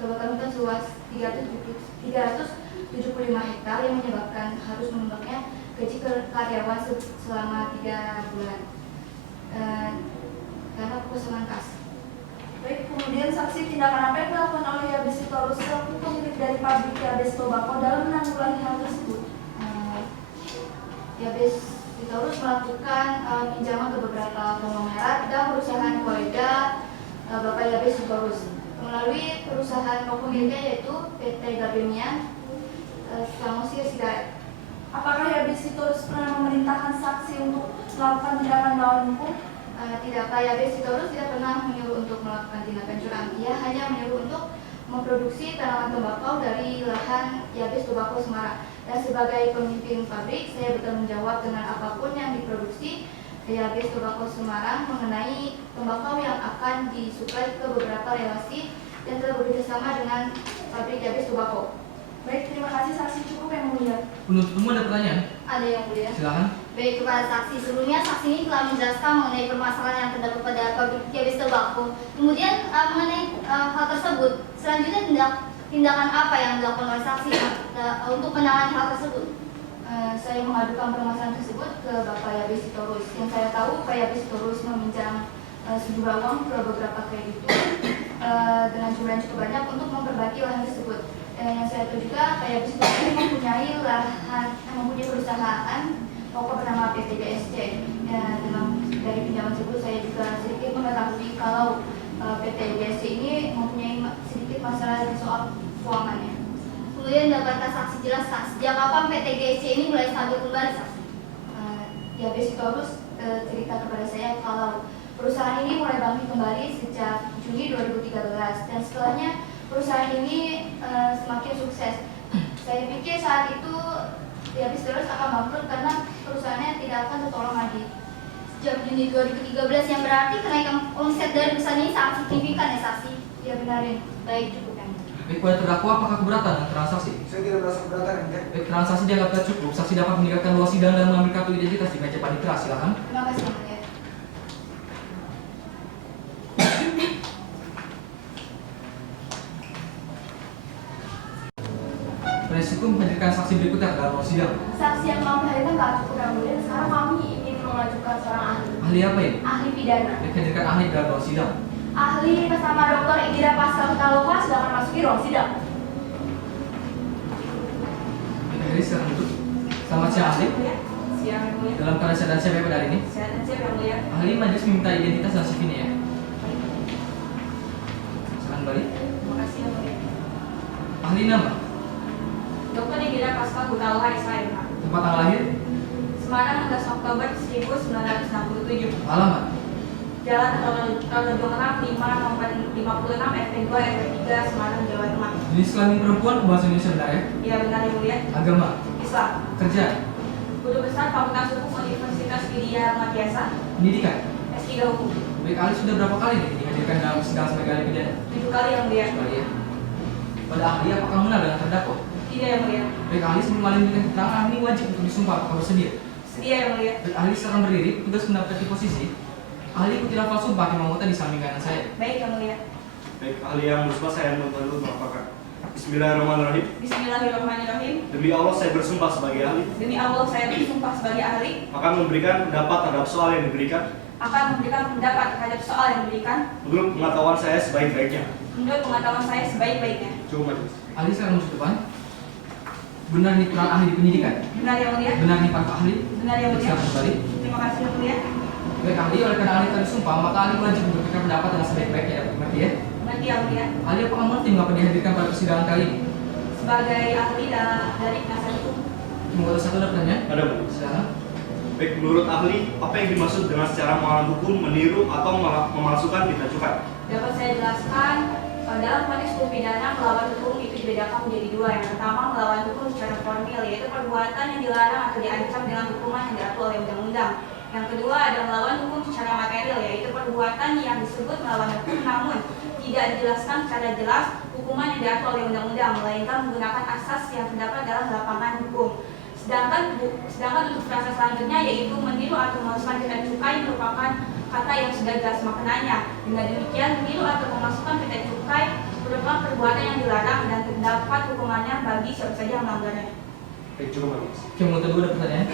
kebakaran hutan seluas 375 hektar yang menyebabkan harus menunggaknya gaji karyawan selama 3 bulan karena kekosongan kas. Baik, kemudian saksi, tindakan apa yang dilakukan oleh Jabes Sitorus selaku pemilik dari pabrik Jabes Tobacco dalam menanggulangi hal tersebut? Jabes Sitorus melakukan pinjaman ke beberapa konglomerat dan perusahaan kolega Bapak Jabes Sitorus melalui perusahaan rokok miliknya yaitu PT Gabemia Samosir Sigaret. Apakah Jabes Sitorus pernah memerintahkan saksi untuk melakukan tindakan melawan hukum? Tidak, Pak Jabes Sitorus tidak pernah menyuruh untuk melakukan tindakan curang. Ia hanya menyuruh untuk memproduksi tanaman tembakau dari lahan Jabes Tobacco Semarang. Dan sebagai pemimpin pabrik, saya bertanggung jawab dengan apapun yang diproduksi Jabes Tobacco Semarang mengenai tembakau yang akan disuplai ke beberapa relasi yang telah bekerjasama dengan pabrik Jabes Tobacco. Baik, terima kasih saksi, cukup yang mulia. Penuntut umum ada pertanyaan? Ada yang mulia. Silakan. Baik, kepada saksi, sebelumnya saksi ini telah menjelaskan mengenai permasalahan yang terdapat pada pabrik Jabes Tobacco. Kemudian mengenai hal tersebut, selanjutnya tindakan apa yang dilakukan oleh saksi untuk menangani hal tersebut? Saya mengadukan permasalahan tersebut ke Bapak Jabes Sitorus. Yang saya tahu, Pak Jabes Sitorus meminjam sejumlah uang ke beberapa kreditur dengan jumlah yang cukup banyak untuk memperbaiki lahan tersebut. Yang saya tahu juga, Pak Jabes Sitorus mempunyai perusahaan pokok bernama PT JSC. Dari pinjaman tersebut saya juga sedikit mengetahui kalau PT JSC ini mempunyai sedikit masalah soal keuangannya. Kemudian dapatkah saksi jelaskan sejak kapan PT GSC ini mulai stabil kembali, saksi? Jabes Sitorus cerita kepada saya kalau perusahaan ini mulai bangkit kembali sejak Juni 2013 dan setelahnya perusahaan ini semakin sukses. Saya pikir saat itu Jabes Sitorus akan bangkrut karena perusahaannya tidak akan tertolong lagi. Sejak Juni 2013 yang berarti kenaikan omset dari perusahaan ini sangat signifikan ya, saksi? Ya benarin. Baik, cukup kan? Baik, pada terdakwa apakah keberatan dengan transaksi? Saya tidak merasa keberatan, ya. Baik, transaksi dianggap tak cukup. Saksi dapat meninggalkan ruang sidang dan mengambil kartu identitas di meja panitia. Silakan. Terima kasih yang mulia. Penasihat hukum menghadirkan saksi berikutnya dalam ruang sidang. Saksi yang kami hadirkan tak cukup yang mulia. Sekarang kami ingin mengajukan seorang ahli. Ahli apa ini? Ahli pidana. Baik, hadirkan ahli dalam ruang sidang. Ahli bersama Dr. Indira Pascal Pitaloka silakan masuki ruang sidang. Baik, ahli silakan duduk. Selamat siang ahli. Siang yang mulia. Dalam keadaan sehat dan siap pada hari ini. Sehat dan siap yang mulia. Ahli majelis meminta identitas dan CV-nya ya. Silakan kembali. Terima kasih yang mulia. Ahli nama, Dr. Indira Pascal Pitaloka SIM. tempat tanggal lahir, Semarang 16 Oktober 1967. alamat, Jalan Rondong 5 nomor 56 RT 2 RT 3 Semarang Jawa Tengah. Jenis kelamin perempuan bahasa Indonesia benar ya? Iya benar Yang Mulia. Agama, Islam. kerja, Guru Besar Fakultas Hukum Universitas Widya Matiasa. pendidikan. S3 Hukum. Baik, ahli sudah berapa kali nih dihadirkan dalam sidang sebagai ahli pidana? 7 kali Yang Mulia. Sekali ya. Pada ahli apakah benar dengan terdakwa? Tidak Yang Mulia. Baik, ahli sebelum ahli memberikan keterangan, ahli wajib untuk disumpah. Apakah bersedia? Sedia Yang Mulia. Baik, ahli silakan berdiri, tugas mendapati posisi. Ahli ikuti lafal sumpah yang memutar di samping kanan saya. Baik Yang Mulia. Baik, ahli yang bersumpah saya menurut melaporkan. Bismillahirrahmanirrahim. Bismillahirrahmanirrahim. Demi Allah saya bersumpah sebagai ahli Demi Allah saya bersumpah sebagai ahli akan memberikan pendapat terhadap soal yang diberikan akan memberikan pendapat terhadap soal yang diberikan menurut pengetahuan saya sebaik-baiknya. menurut pengetahuan saya sebaik-baiknya. Cukup majelis. Ahli silakan masuk depan. Benar nih peran ahli di pendidikan? Benar Yang Mulia. Benar nih Pak ahli? Benar Yang Mulia. Silakan kembali. Terima kasih Yang Mulia. Baik, ahli oleh karena ahli tadi sumpah, maka ahli wajib memberikan pendapat dengan sebaik-baiknya. Dapat mengerti ya? Mengerti Yang Mulia. Ahli apakah mengerti mengapa dihadirkan pada persidangan kali ini? Sebagai ahli dari penasihat hukum. Mungkin satu ada pertanyaan? Ada Bu. Silakan. Baik, menurut ahli apa yang dimaksud dengan secara melawan hukum, meniru atau memalsukan bea cukai? Dapat saya jelaskan dalam konteks hukum pidana melawan hukum itu dibedakan menjadi dua. Yang pertama melawan hukum secara formil, yaitu perbuatan yang dilarang atau diancam dengan hukuman yang diatur oleh undang-undang. Yang kedua ada melawan hukum secara material, yaitu perbuatan yang disebut melawan hukum namun tidak dijelaskan secara jelas hukuman yang diatur oleh undang-undang, melainkan menggunakan asas yang terdapat dalam lapangan hukum. Sedangkan untuk frasa selanjutnya yaitu meniru atau memalsukan bea cukai merupakan kata yang sudah jelas maknanya. Dengan demikian, meniru atau memalsukan bea cukai merupakan perbuatan yang dilarang dan terdapat hukumannya bagi siapa saja yang melanggarnya. Baik, cukup majelis. Oke, menurut kedua ada pertanyaan?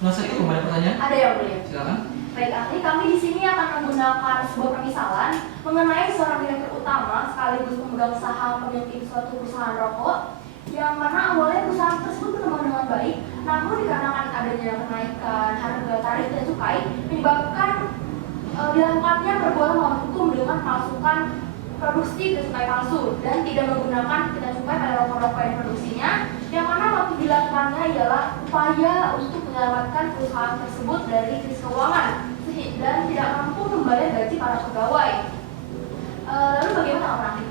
Masa itu ada pertanyaan? Ada Yang Mulia. Silakan. Baik ahli, kami di sini akan menggunakan sebuah permisalan mengenai seorang direktur utama sekaligus pemegang saham pemimpin suatu perusahaan rokok yang mana awalnya perusahaan tersebut berkembang dengan baik, namun dikarenakan adanya kenaikan harga tarif dan cukai menyebabkan dilakukannya perbuatan melawan hukum dengan memasukkan produksi bea cukai palsu dan tidak menggunakan bea cukai pada rokok-rokok yang diproduksinya, yang mana waktu dilakukannya ialah upaya untuk menyelamatkan perusahaan tersebut dari krisis keuangan dan tidak mampu membayar gaji para pegawai. Lalu bagaimana Pak Ahli?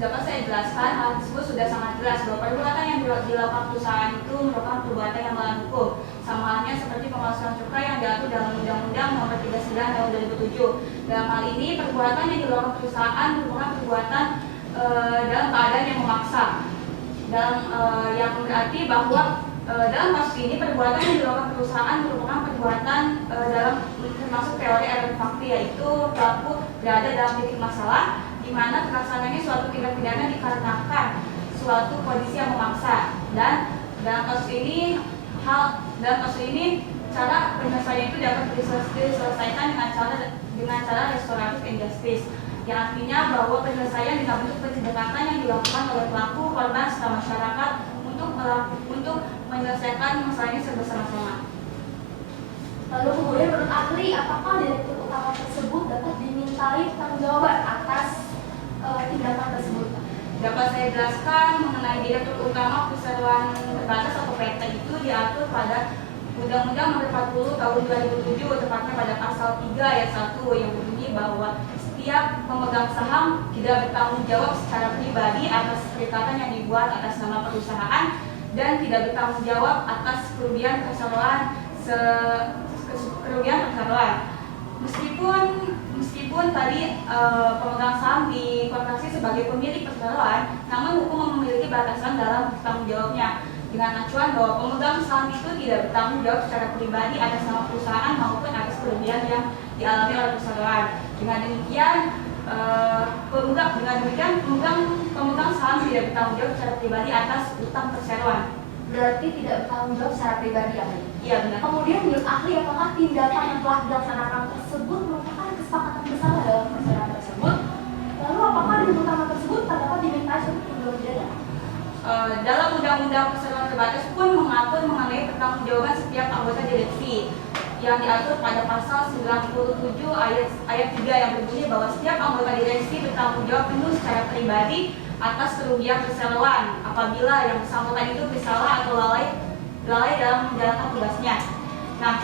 Dapat saya jelaskan, hal tersebut sudah sangat jelas bahwa perbuatan yang dilakukan perusahaan itu merupakan perbuatan yang melanggar hukum, sama halnya seperti pemalsuan cukai yang diatur dalam Undang-Undang Nomor 39 Tahun 2007. Dalam hal ini perbuatan yang dilakukan perusahaan merupakan perbuatan dalam keadaan yang memaksa, yang berarti bahwa dalam kasus ini perbuatan yang dilakukan perusahaan merupakan perbuatan dalam termasuk teori erat fakti, yaitu pelaku berada dalam titik masalah di mana terlaksananya suatu tindak pidana dikarenakan suatu kondisi yang memaksa, dan dalam kasus ini cara penyelesaian itu dapat diselesaikan dengan cara restoratif injustice, yang artinya bahwa penyelesaian dengan bentuk pencegatan yang dilakukan oleh pelaku, korban, serta masyarakat untuk menyelesaikan masalahnya bersama-sama. Lalu kemudian menurut ahli, apakah direktur utama tersebut dapat dimintai pertanggungjawaban atas tindakan tersebut? Dapat saya jelaskan mengenai direktur utama perseroan terbatas atau PT itu diatur pada Undang-Undang Nomor 40 Tahun 2007, tepatnya pada pasal 3 ayat 1 yang berbunyi bahwa setiap pemegang saham tidak bertanggung jawab secara pribadi atas perikatan yang dibuat atas nama perusahaan dan tidak bertanggung jawab atas kerugian perseroan. Meskipun tadi pemegang saham dikontrak sebagai pemilik perseroan, namun hukum memiliki batasan dalam bertanggung jawabnya dengan acuan bahwa pemegang saham itu tidak bertanggung jawab secara pribadi atas nama perusahaan maupun atas kerugian yang dialami oleh perseroan. Dengan demikian pemegang saham tidak bertanggung jawab secara pribadi atas utang perseroan. Berarti tidak bertanggung jawab secara pribadi ya? Iya benar. Kemudian menurut ahli, apakah tindakan yang telah dilaksanakan tersebut merupakan kesepakatan bersama dalam perseroan tersebut? Lalu apakah di utama tersebut terdapat dimintai suatu tindakan pidana? Dalam Undang-Undang Perseroan Terbatas pun mengatur mengenai pertanggungjawaban setiap anggota direksi yang diatur pada pasal 97 ayat 3 yang berbunyi bahwa setiap anggota direksi bertanggung jawab penuh secara pribadi atas kerugian perseroan apabila yang bersangkutan itu bersalah atau lalai dalam menjalankan tugasnya. Nah,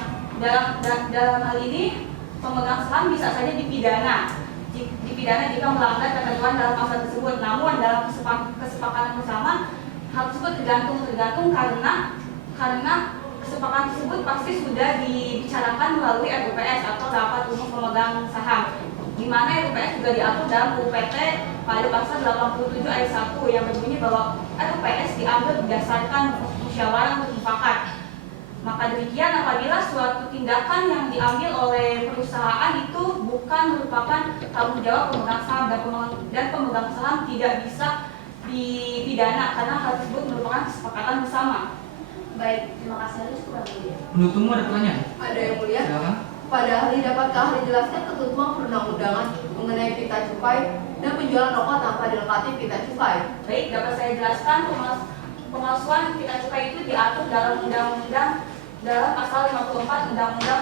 dalam hal ini pemegang saham bisa saja dipidana pidana jika melanggar ketentuan dalam pasal tersebut. Namun dalam kesepakatan bersama, hal tersebut tergantung karena kesepakatan tersebut pasti sudah dibicarakan melalui RUPS atau rapat umum pemegang saham, di mana RUPS juga diatur dalam UPT pada pasal 87 ayat 1 yang berbunyi bahwa RUPS diambil berdasarkan musyawarah mufakat. Maka demikian, apabila suatu tindakan yang diambil oleh perusahaan itu bukan merupakan tanggung jawab pemegang saham dan pemegang saham tidak bisa dipidana karena hal tersebut merupakan kesepakatan bersama. Baik, terima kasih. Harus kurang lebih. Penutupmu ada pertanyaan? Ada yang mulia. Silakan. Pada ahli, dapatkah ahli jelaskan ketentuan perundang-undangan mengenai pita cukai dan penjualan rokok tanpa dilengkapi pita cukai? Baik, dapat saya jelaskan. Pemalsuan pita cukai itu diatur dalam undang-undang dalam pasal 54 Undang-Undang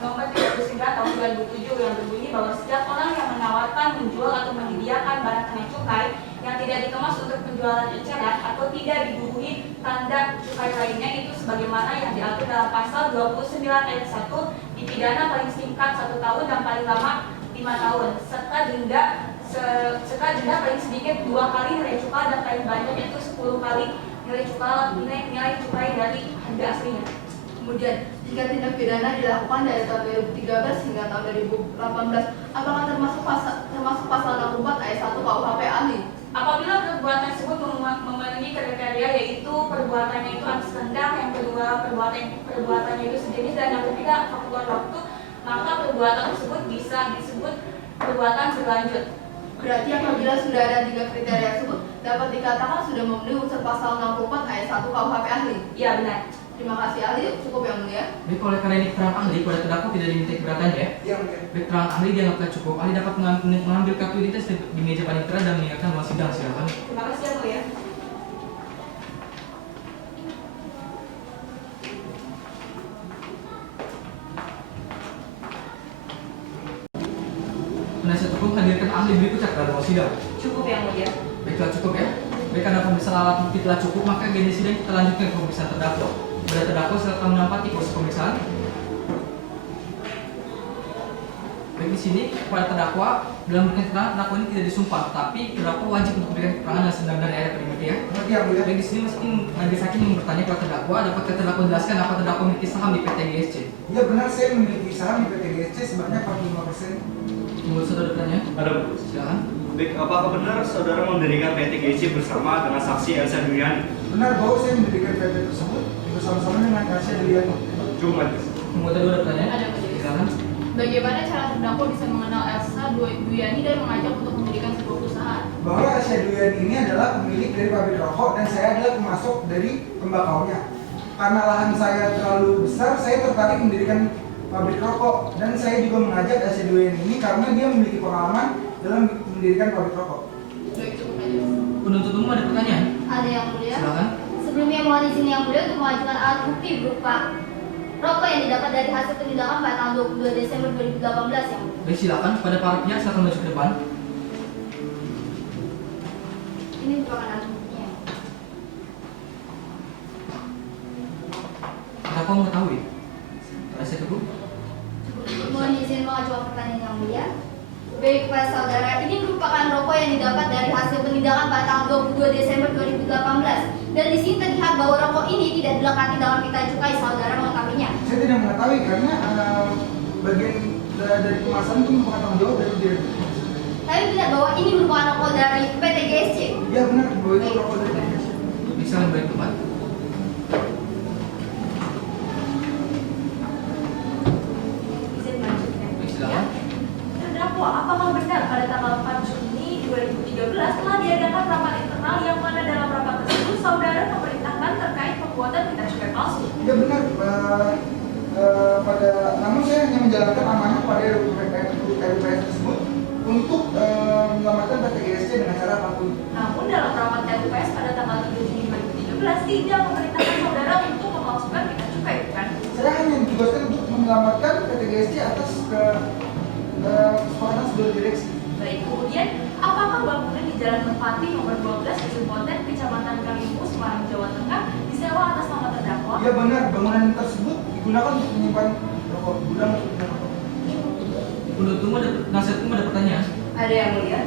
Nomor 39 Tahun 2007 yang berbunyi bahwa setiap orang yang menawarkan, menjual atau menyediakan barang kena cukai yang tidak dikemas untuk penjualan eceran atau tidak dibubuhi tanda cukai lainnya itu sebagaimana yang diatur dalam pasal 29 ayat 1 dipidana paling singkat 1 tahun dan paling lama 5 tahun serta denda paling sedikit 2 kali nilai cukai dan paling banyak itu 10 kali nilai cukai dari harga aslinya. Kemudian, jika tindak pidana dilakukan dari tahun 2013 hingga tahun 2018, apakah termasuk pasal 64 ayat 1 KUHP ahli? Apabila perbuatan tersebut memenuhi kriteria yaitu perbuatannya itu atas kendang, yang kedua perbuatannya itu sejenis dan yang ketiga faktor waktu, maka perbuatan tersebut bisa disebut perbuatan berlanjut. Berarti apabila sudah ada 3 kriteria tersebut, dapat dikatakan sudah memenuhi unsur pasal 64 ayat 1 KUHP ahli? Iya, benar. Terima kasih ahli, cukup yang mulia. Baik, oleh karena ini keterangan ahli, pada terdakwa tidak diminta keberatan ya? Iya, mulia. Baik, keterangan ahli dianggaplah cukup. Ahli dapat mengambil kartu identitas di meja panitera dan meninggalkan ruang sidang. Silakan. Terima kasih ya, mulia. Penasihat hukum hadirkan ahli berikutnya ke ruang sidang. Cukup yang mulia. Baiklah, cukup ya. Baik, karena pemeriksaan alat bukti telah cukup, maka agenda sidang kita lanjutkan ke pemeriksaan terdakwa. Pada terdakwa silakan menempati kursi pemeriksaan. Baik, di sini kepada terdakwa dalam memberikan keterangan terdakwa ini tidak disumpah, tapi terdakwa wajib untuk memberikan keterangan yang sebenar dari ayat primiti ya. Iya, mulia. Baik, di sini majelis hakim bertanya kepada terdakwa, dapat terdakwa jelaskan apa terdakwa memiliki saham di PT GSC? Iya benar, saya memiliki saham di PT GSC sebanyak 45%. Menurut saudara bertanya? Ada. Silakan. Baik, apakah benar saudara mendirikan PT GSC bersama dengan saksi Elsa Duyani? Benar bahwa saya mendirikan PT tersebut bersama-sama dengan Elsa Duyani. Cuma. Menurut saudara bertanya? Ada majelis. Silakan. Bagaimana cara terdakwa bisa mengenal Elsa Duyani dan mengajak untuk mendirikan sebuah perusahaan? Bahwa Elsa Duyani ini adalah pemilik dari pabrik rokok dan saya adalah pemasok dari tembakaunya. Karena lahan saya terlalu besar, saya tertarik mendirikan pabrik rokok dan saya juga mengajak Elsa Duyani ini karena dia memiliki pengalaman dalam mendirikan pabrik rokok. Baik, cukup majelis. Penuntut umum ada pertanyaan? Ada yang mulia. Silakan. Sebelumnya mohon izin yang mulia untuk mengajukan alat bukti berupa rokok yang didapat dari hasil penindakan pada tanggal 22 Desember 2018 yang mulia. Baik, silakan pada para pihak silakan maju ke depan. Ini merupakan alat buktinya. Terdakwa mengetahui. Penasihat hukum. Mohon izin mengajukan pertanyaan yang mulia. Baik kepada saudara, ini merupakan rokok yang didapat dari hasil penindakan pada tanggal 22 Desember 2018. Dan di sini terlihat bahwa rokok ini tidak dilengkapi dalam pita cukai. Saudara mengetahuinya? Saya tidak mengetahui karena bagian dari kemasan itu merupakan tanggung jawab dari direktur. Tapi tidak bahwa ini merupakan rokok dari PT GSC. Iya benar, bahwa itu rokok dari PT GSC. Bisa balik tempat. Izin melanjutkan. Baik, silakan. Terdakwa, apakah benar pada tanggal 4 Juni 2013 telah diadakan rapat internal yang mana dalam rapat tersebut saudara memerintahkan terkait pembuatan pita cukai palsu? Iya benar, namun saya hanya menjalankan amanah pada RUPS tersebut untuk menyelamatkan PT GSC dengan cara apapun. Namun dalam rapat RUPS pada tanggal 3 Juni 2013 tidak memerintahkan saudara untuk memalsukan pita cukai, bukan? Saya hanya ditugaskan untuk menyelamatkan PT GSC atas kesepakatan seluruh direksi. Baik, kemudian apakah bangunan di Jalan Merpati nomor 12 Dusun Ponten, Kecamatan Kalimu, Semarang, Jawa Tengah disewa atas nama terdakwa? Iya benar, bangunan tersebut digunakan untuk menyimpan rokok, gudang untuk menyimpan rokok. Penuntut umum ada penasihat hukum ada pertanyaan? Ada yang mulia?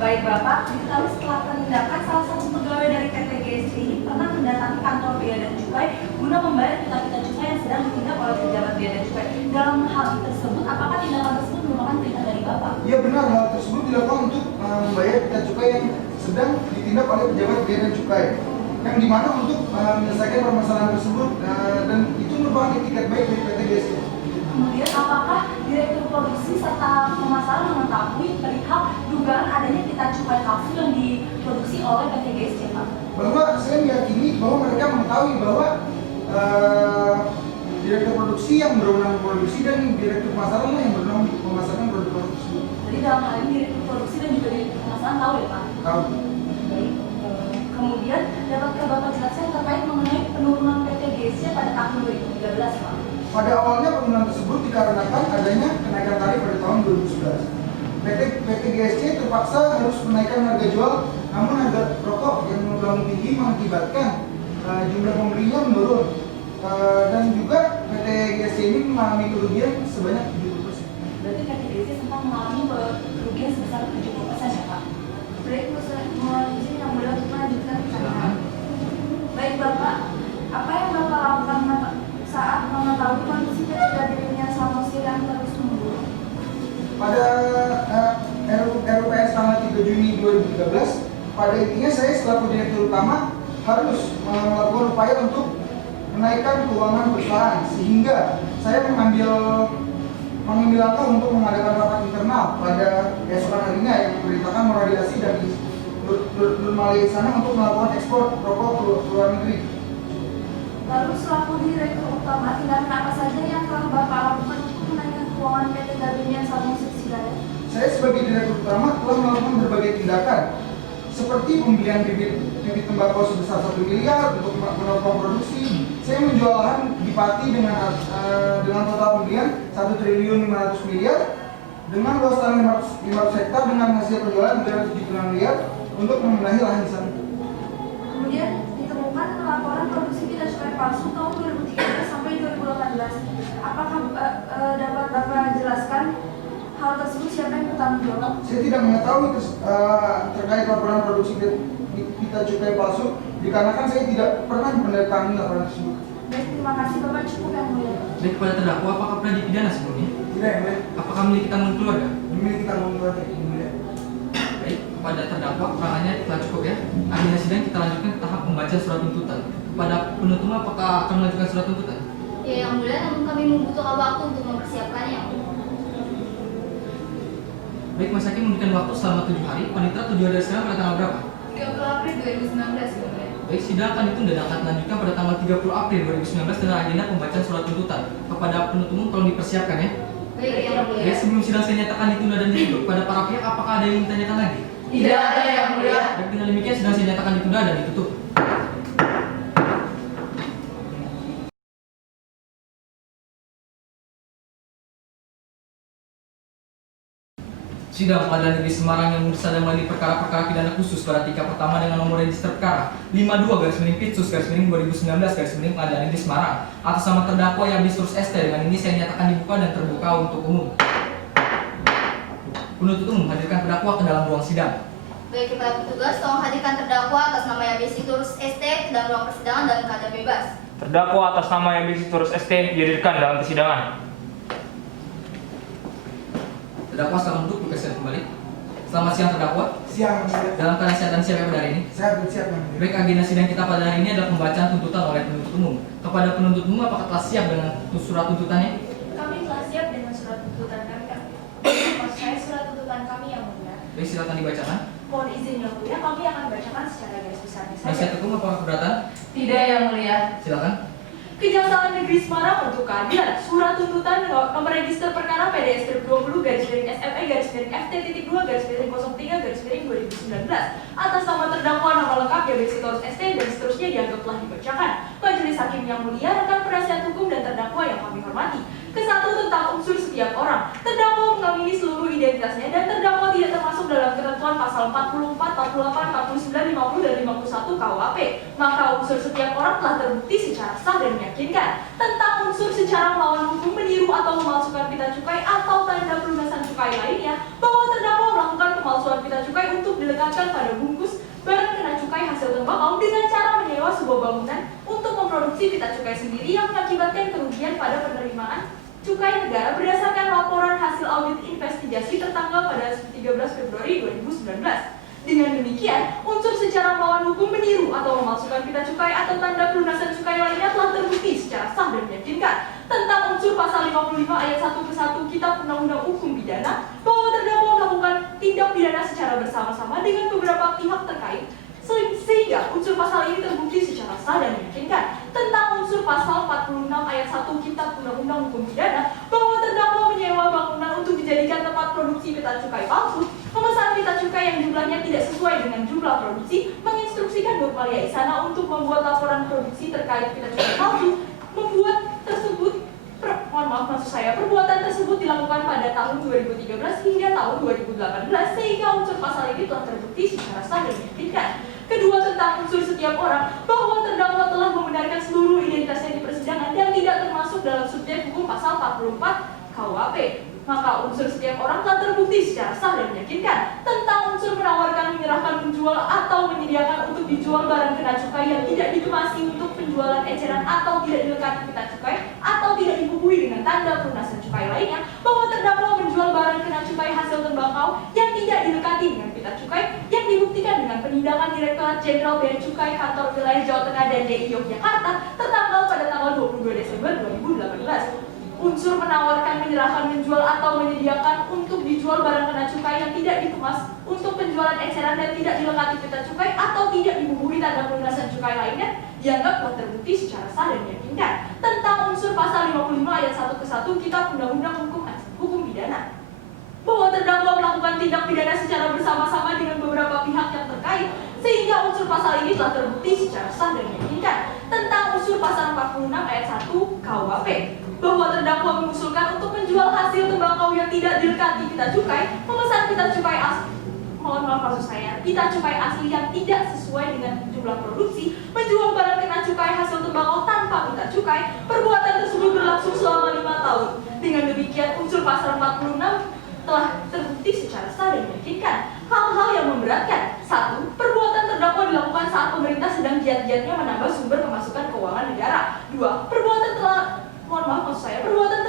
Baik Bapak, lalu setelah penindakan salah satu pegawai dari PT GSC ini pernah mendatangi kantor Bea dan Cukai guna membayar pita-pita cukai yang sedang ditindak oleh pejabat Bea dan Cukai. Dalam hal tersebut, apakah tindakan tersebut merupakan perintah dari Bapak? Iya benar, hal tersebut dilakukan untuk membayar pita cukai yang sedang ditindak oleh pejabat Bea dan Cukai, yang dimana untuk menyelesaikan permasalahan tersebut dan itu merupakan etikat baik dari PT GSC. Kemudian apakah Direktur Produksi serta pemasaran mengetahui perihal dugaan adanya pita cukai palsu yang diproduksi oleh PT GSC, Pak? Bahwa saya meyakini bahwa mereka mengetahui bahwa Direktur Produksi yang berwenang produksi dan Direktur Pemasaran yang berwenang memasarkan produk tersebut. Jadi dalam hal ini Direktur Produksi dan juga Direktur Pemasaran tahu ya, Pak? Tahu. Baik. Kemudian dapatkah Bapak jelaskan terkait mengenai penurunan PT GSC pada tahun 2013, Pak? Pada awalnya penurunan tersebut dikarenakan adanya kenaikan tarif pada tahun 2011. PT GSC terpaksa harus menaikkan harga jual, namun harga rokok yang melambung tinggi mengakibatkan jumlah pembelinya menurun. Dan juga PT GSC ini mengalami kerugian sebanyak 70%. Berarti PT GSC sempat mengalami kerugian sebesar 70% ya, Pak? Baik, mohon izin yang mulia untuk melanjutkan pertanyaan. Baik Bapak, apa yang Bapak lakukan saat mengetahui kondisi ketidakdirinya Sanusi yang terus memburuk? Pada RUPS tanggal 3 Juni 2013, pada intinya saya selaku Direktur Utama harus melakukan upaya untuk menaikkan keuangan perusahaan, sehingga saya mengambil langkah untuk mengadakan rapat internal pada keesokan harinya yang memberitakan moralisasi dari Nur Malaysia sana untuk melakukan ekspor rokok ke luar negeri. Lalu selaku Direktur Utama, tindakan apa saja yang telah Bapak lakukan untuk menaikkan keuangan PT Gabenia Sanusi Sigaret? Saya sebagai Direktur Utama telah melakukan berbagai tindakan, seperti pembelian bibit tembakau sebesar 1 miliar untuk menopang produksi. Saya menjual lahan di Pati dengan total pembelian 1.500 miliar dengan luas tanah 500 hektar dengan hasil penjualan 376 miliar untuk membenahi lahan di sana. Kemudian ditemukan laporan produksi pita cukai palsu tahun 2013 sampai 2018. Apakah dapat Bapak jelaskan hal tersebut, siapa yang bertanggung jawab? Saya tidak mengetahui terkait laporan produksi pita cukai palsu, dikarenakan saya tidak pernah mendatangi laporan tersebut. Baik, terima kasih Bapak, cukup yang mulia. Baik, kepada terdakwa, apakah pernah dipidana sebelumnya? Tidak, yang mulia. Apakah memiliki tanggung keluarga? Memiliki tanggung keluarga, yang mulia. Baik, kepada terdakwa keterangannya telah cukup ya. Agenda sidang kita lanjutkan ke tahap pembacaan surat tuntutan. Kepada penuntut apakah akan melanjutkan surat tuntutan? Ya yang mulia, namun kami membutuhkan waktu untuk mempersiapkannya. Baik, Mas Hakim memberikan waktu selama 7 hari. Panitera 7 hari dari sekarang pada tanggal berapa? 30 April 2019 ya mulia. Baik, sidang akan ditunda dan akan dilanjutkan pada tanggal 30 April 2019 dengan agenda pembacaan surat tuntutan. Kepada penuntut umum tolong dipersiapkan ya. Baik yang mulia. Baik, sebelum sidang saya nyatakan ditunda dan ditutup, pada para pihak apakah ada yang ingin ditanyakan lagi? Tidak ada yang mulia. Baik, dengan demikian sidang saya nyatakan ditunda dan ditutup. Sidang Pengadilan Negeri Semarang yang sedang mengadili perkara-perkara pidana khusus pada tingkat pertama dengan nomor register perkara 52/Pitsus/2019/Pengadilan Negeri Semarang atas nama terdakwa Yabisturus ST. Dengan ini saya nyatakan dibuka dan terbuka untuk umum. Penuntut umum hadirkan terdakwa ke dalam ruang sidang. Baik, kepada petugas, tolong hadirkan terdakwa atas nama Yabisturus ST ke dalam ruang persidangan dalam keadaan bebas. Terdakwa atas nama Yabisturus ST dihadirkan dalam persidangan. Terdakwa selamat duduk, berkesan kembali. Selamat siang terdakwa. Siang, mulia. Dalam keadaan sehat dan siap ya pada hari ini? Saya bersiap, yang mulia. Baik, agenda sidang kita pada hari ini adalah pembacaan tuntutan oleh penuntut umum. Kepada penuntut umum, apakah telah siap dengan surat tuntutannya? Kami telah siap dengan surat tuntutan kami. Maksud saya surat tuntutan kami yang mulia. Baik, silakan dibacakan. Mohon izin yang mulia, kami akan bacakan secara garis besarnya saja. Penasihat hukum apakah keberatan? Tidak yang mulia. Silakan. Kejaksaan Negeri Semarang untuk keadilan. Surat tuntutan nomor register perkara PDS strip 20/SFE/FT.2/03/2019 atas nama terdakwa nama lengkap Yabisturus ST dan seterusnya dianggap telah dibacakan. Majelis Hakim yang mulia, rekan penasihat hukum dan terdakwa yang kami hormati. Ke-1 tentang unsur setiap orang. Terdakwa mengamini seluruh identitasnya dan terdakwa tidak termasuk dalam ketentuan ketentuan pasal 44, 48, 49, 50, dan 51 KUHP. Maka unsur setiap orang telah terbukti secara sah dan meyakinkan. Tentang unsur secara melawan hukum, meniru atau memalsukan pita cukai atau tanda pelunasan cukai lainnya, bahwa terdakwa melakukan pemalsuan pita cukai untuk dilekatkan pada bungkus barang kena cukai hasil tembakau dengan cara menyewa sebuah bangunan untuk memproduksi pita cukai sendiri yang mengakibatkan kerugian pada penerimaan cukai negara berdasarkan laporan hasil audit investigasi tertanggal pada 13 Februari 2019. Dengan demikian, unsur secara melawan hukum, meniru atau memalsukan pita cukai atau tanda pelunasan cukai lainnya telah terbukti secara sah dan meyakinkan. Tentang unsur pasal 55 ayat 1 ke 1 Kitab Undang-Undang Hukum Pidana, bahwa terdakwa melakukan tindak pidana secara bersama-sama dengan beberapa pihak terkait, sehingga unsur pasal ini terbukti secara sah dan meyakinkan. Tentang unsur pasal 46 ayat 1 Kitab Undang-Undang Hukum Pidana, bahwa terdakwa menyewa bangunan untuk dijadikan tempat produksi pita cukai palsu, memesan pita cukai yang jumlahnya tidak sesuai dengan jumlah produksi, menginstruksikan Nurmalia Ihsana untuk membuat laporan produksi terkait pita cukai palsu, perbuatan tersebut dilakukan pada tahun 2013 hingga tahun 2018, sehingga unsur pasal ini telah terbukti secara sah dan meyakinkan. Kedua, tentang unsur setiap orang, bahwa terdakwa telah membenarkan seluruh identitasnya di persidangan dan tidak termasuk dalam subjek hukum pasal 44 KUHP. Maka unsur setiap orang telah terbukti secara sah dan meyakinkan. Tentang unsur menawarkan, menyerahkan, menjual, atau menyediakan untuk dijual barang kena cukai yang tidak dikemasi untuk penjualan eceran atau tidak dilekati pita cukai atau tidak dibubuhi dengan tanda pelunasan cukai lainnya, bahwa terdakwa menjual barang kena cukai hasil tembakau yang tidak dilekati dengan pita cukai yang dibuktikan dengan penindakan Direktorat Jenderal Bea Cukai Kantor Wilayah Jawa Tengah dan DI Yogyakarta tertanggal pada tanggal 22 Desember 2018. Unsur menawarkan, menyerahkan, menjual, atau menyediakan untuk dijual barang kena cukai yang tidak dikemas untuk penjualan eceran dan tidak dilekati pita cukai atau tidak dibubuhi tanda pelunasan cukai lainnya dianggap telah terbukti secara sah dan meyakinkan. Tentang unsur pasal 55 ayat 1 ke 1 Kitab Undang-Undang Hukum Pidana, bahwa terdakwa melakukan tindak pidana secara bersama-sama dengan beberapa pihak yang terkait, sehingga unsur pasal ini telah terbukti secara sah dan meyakinkan. Tentang unsur pasal 46 ayat 1 KUHP, bahwa terdakwa mengusulkan untuk menjual hasil tembakau yang tidak dilekati pita cukai, memesan pita cukai pita cukai asli yang tidak sesuai dengan jumlah produksi, menjual barang kena cukai hasil tembakau tanpa pita cukai. Perbuatan tersebut berlangsung selama 5 tahun. Dengan demikian, unsur pasal 46 telah terbukti secara sah dan meyakinkan. Hal-hal yang memberatkan: 1. Perbuatan terdakwa dilakukan saat pemerintah sedang giat-giatnya menambah sumber pemasukan keuangan negara. 2. Perbuatan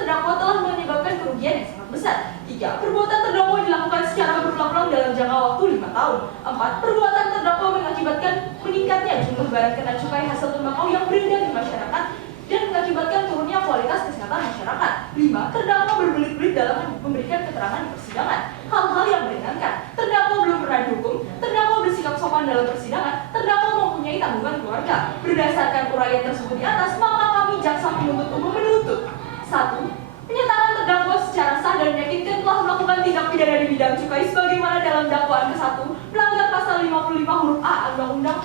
terdakwa telah menyebabkan kerugian yang sangat besar. 3. Perbuatan terdakwa dilakukan secara berulang-ulang dalam jangka waktu 5 tahun. 4. Perbuatan terdakwa mengakibatkan meningkatnya jumlah barang kena cukai hasil tembakau yang beredar di masyarakat dan mengakibatkan turunnya kualitas kesehatan masyarakat. 5. Terdakwa berbelit-belit dalam memberikan keterangan di persidangan. Hal-hal yang meringankan: terdakwa belum pernah dihukum, terdakwa bersikap sopan dalam persidangan, terdakwa mempunyai tanggungan keluarga. Berdasarkan uraian tersebut di atas, maka kami jaksa penuntut umum menuntut: 1. Menyatakan terdakwa secara sah dan meyakinkan telah melakukan tindak pidana di bidang cukai sebagaimana dalam dakwaan ke-1 melanggar pasal 55 huruf A Undang-Undang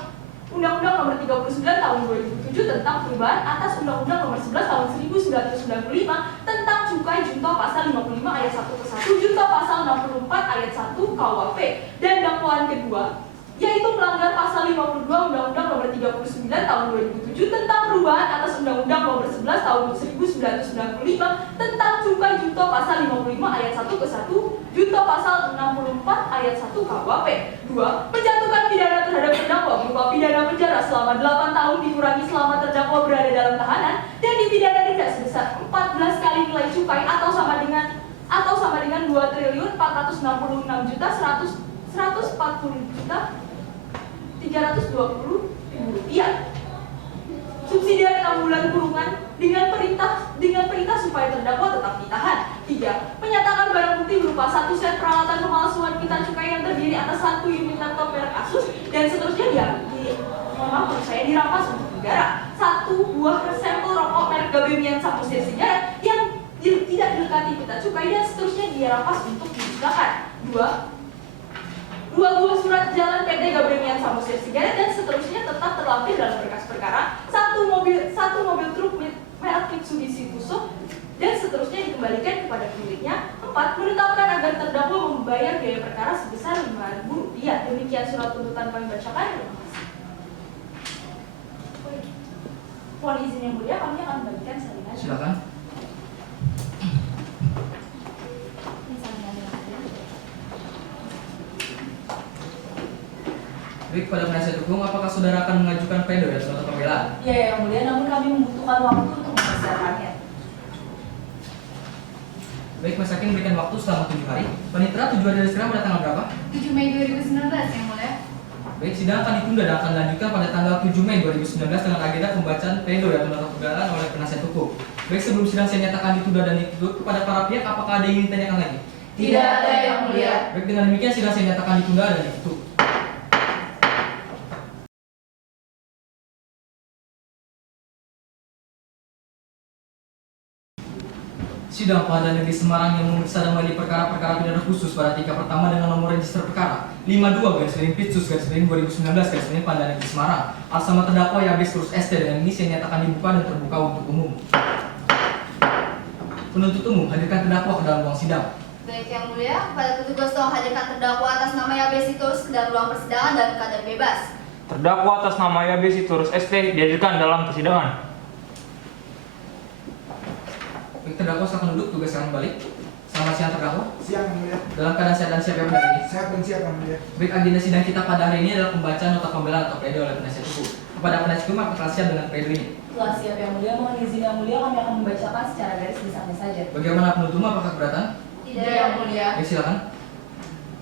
Nomor 39 Tahun 2007 tentang perubahan atas Undang-Undang Nomor 11 Tahun 1995 tentang cukai junto pasal 55 ayat 1 ke 1 junto pasal 64 ayat 1 KUHP, dan dakwaan kedua yaitu melanggar pasal 52 Undang-Undang Nomor 39 Tahun 2007 tentang perubahan atas Undang-Undang Nomor 11 Tahun 1995 tentang cukai junto pasal 55 ayat 1 ke 1 junto pasal 64 ayat 1 KUHP. 2. Menjatuhkan pidana terhadap terdakwa berupa pidana penjara selama 8 tahun dikurangi selama terdakwa berada dalam tahanan dan dipidana denda sebesar 14 kali nilai cukai atau sama dengan 2.460.6.340.320.000 rupiah. Subsidiar 6 bulan kurungan dengan perintah supaya terdakwa tetap ditahan. 3. Menyatakan barang bukti berupa 1 set peralatan pemalsuan pita cukai yang terdiri atas 1 unit laptop merek Asus dan seterusnya dirampas untuk negara. 1 buah sampel rokok merek Gabemian Samusir Sigaret yang tidak dilekati pita cukai dan seterusnya dirampas untuk dimusnahkan. 2 buah surat jalan PT Gabemian Samusir Sigaret dan seterusnya tetap terlampir dalam berkas perkara. 1 mobil truk merek Mitsubishi Fuso dan seterusnya dikembalikan kepada pemiliknya. 4. Menetapkan agar terdakwa membayar biaya perkara sebesar Rp5.000. Ya, demikian surat tuntutan kami bacakan. Terima kasih. Mohon izin yang mulia, kami akan membagikan salinan. Silakan. Baik, pada penasihat hukum, apakah saudara akan mengajukan pledoi atau nota pembelaan? Ya, yang mulia, namun kami membutuhkan waktu untuk mempersiapkannya. Baik, Mas Hakim berikan waktu selama 7 hari. Panitera, tujuan dari sidang pada tanggal berapa? 7 Mei 2019 yang mulia. Baik, sidang akan ditunda dan akan dilanjutkan pada tanggal 7 Mei 2019 dengan agenda pembacaan pledoi atau nota pembelaan oleh penasihat hukum. Baik, sebelum sidang saya nyatakan ditunda dan ditutup kepada para pihak, apakah ada yang ingin ditanyakan lagi? Tidak ada yang mulia. Baik, dengan demikian sidang saya nyatakan ditunda dan ditutup. Sidang Pengadilan Negeri Semarang yang memeriksa dan mengadili perkara-perkara pidana khusus pada tingkat pertama dengan nomor register perkara 52/Pitsus/2019 Pengadilan Negeri Semarang atas nama terdakwa Yabes Turus ST dengan ini saya nyatakan dibuka dan terbuka untuk umum. Penuntut umum hadirkan terdakwa ke dalam ruang sidang. Baik yang mulia, kepada petugas tolong hadirkan terdakwa atas nama Yabes Turus ke dalam ruang persidangan dan keadaan bebas. Terdakwa atas nama Yabes Turus ST dihadirkan dalam persidangan. Baik, terdakwa silakan duduk, tugas silakan balik. Selamat siang terdakwa. Siang, yang mulia. Dalam keadaan sehat dan siap ya pada ini. Sehat dan siap, yang mulia. Baik, agenda sidang kita pada hari ini adalah pembacaan nota pembelaan atau pledoi oleh penasihat hukum. Kepada penasihat hukum, apakah siap dengan pledoi ini? Telah siap yang mulia, mohon izin yang mulia, kami akan membacakan secara garis besarnya saja. Bagaimana penuntut umum, apakah keberatan? Tidak yang mulia. Baik, silakan.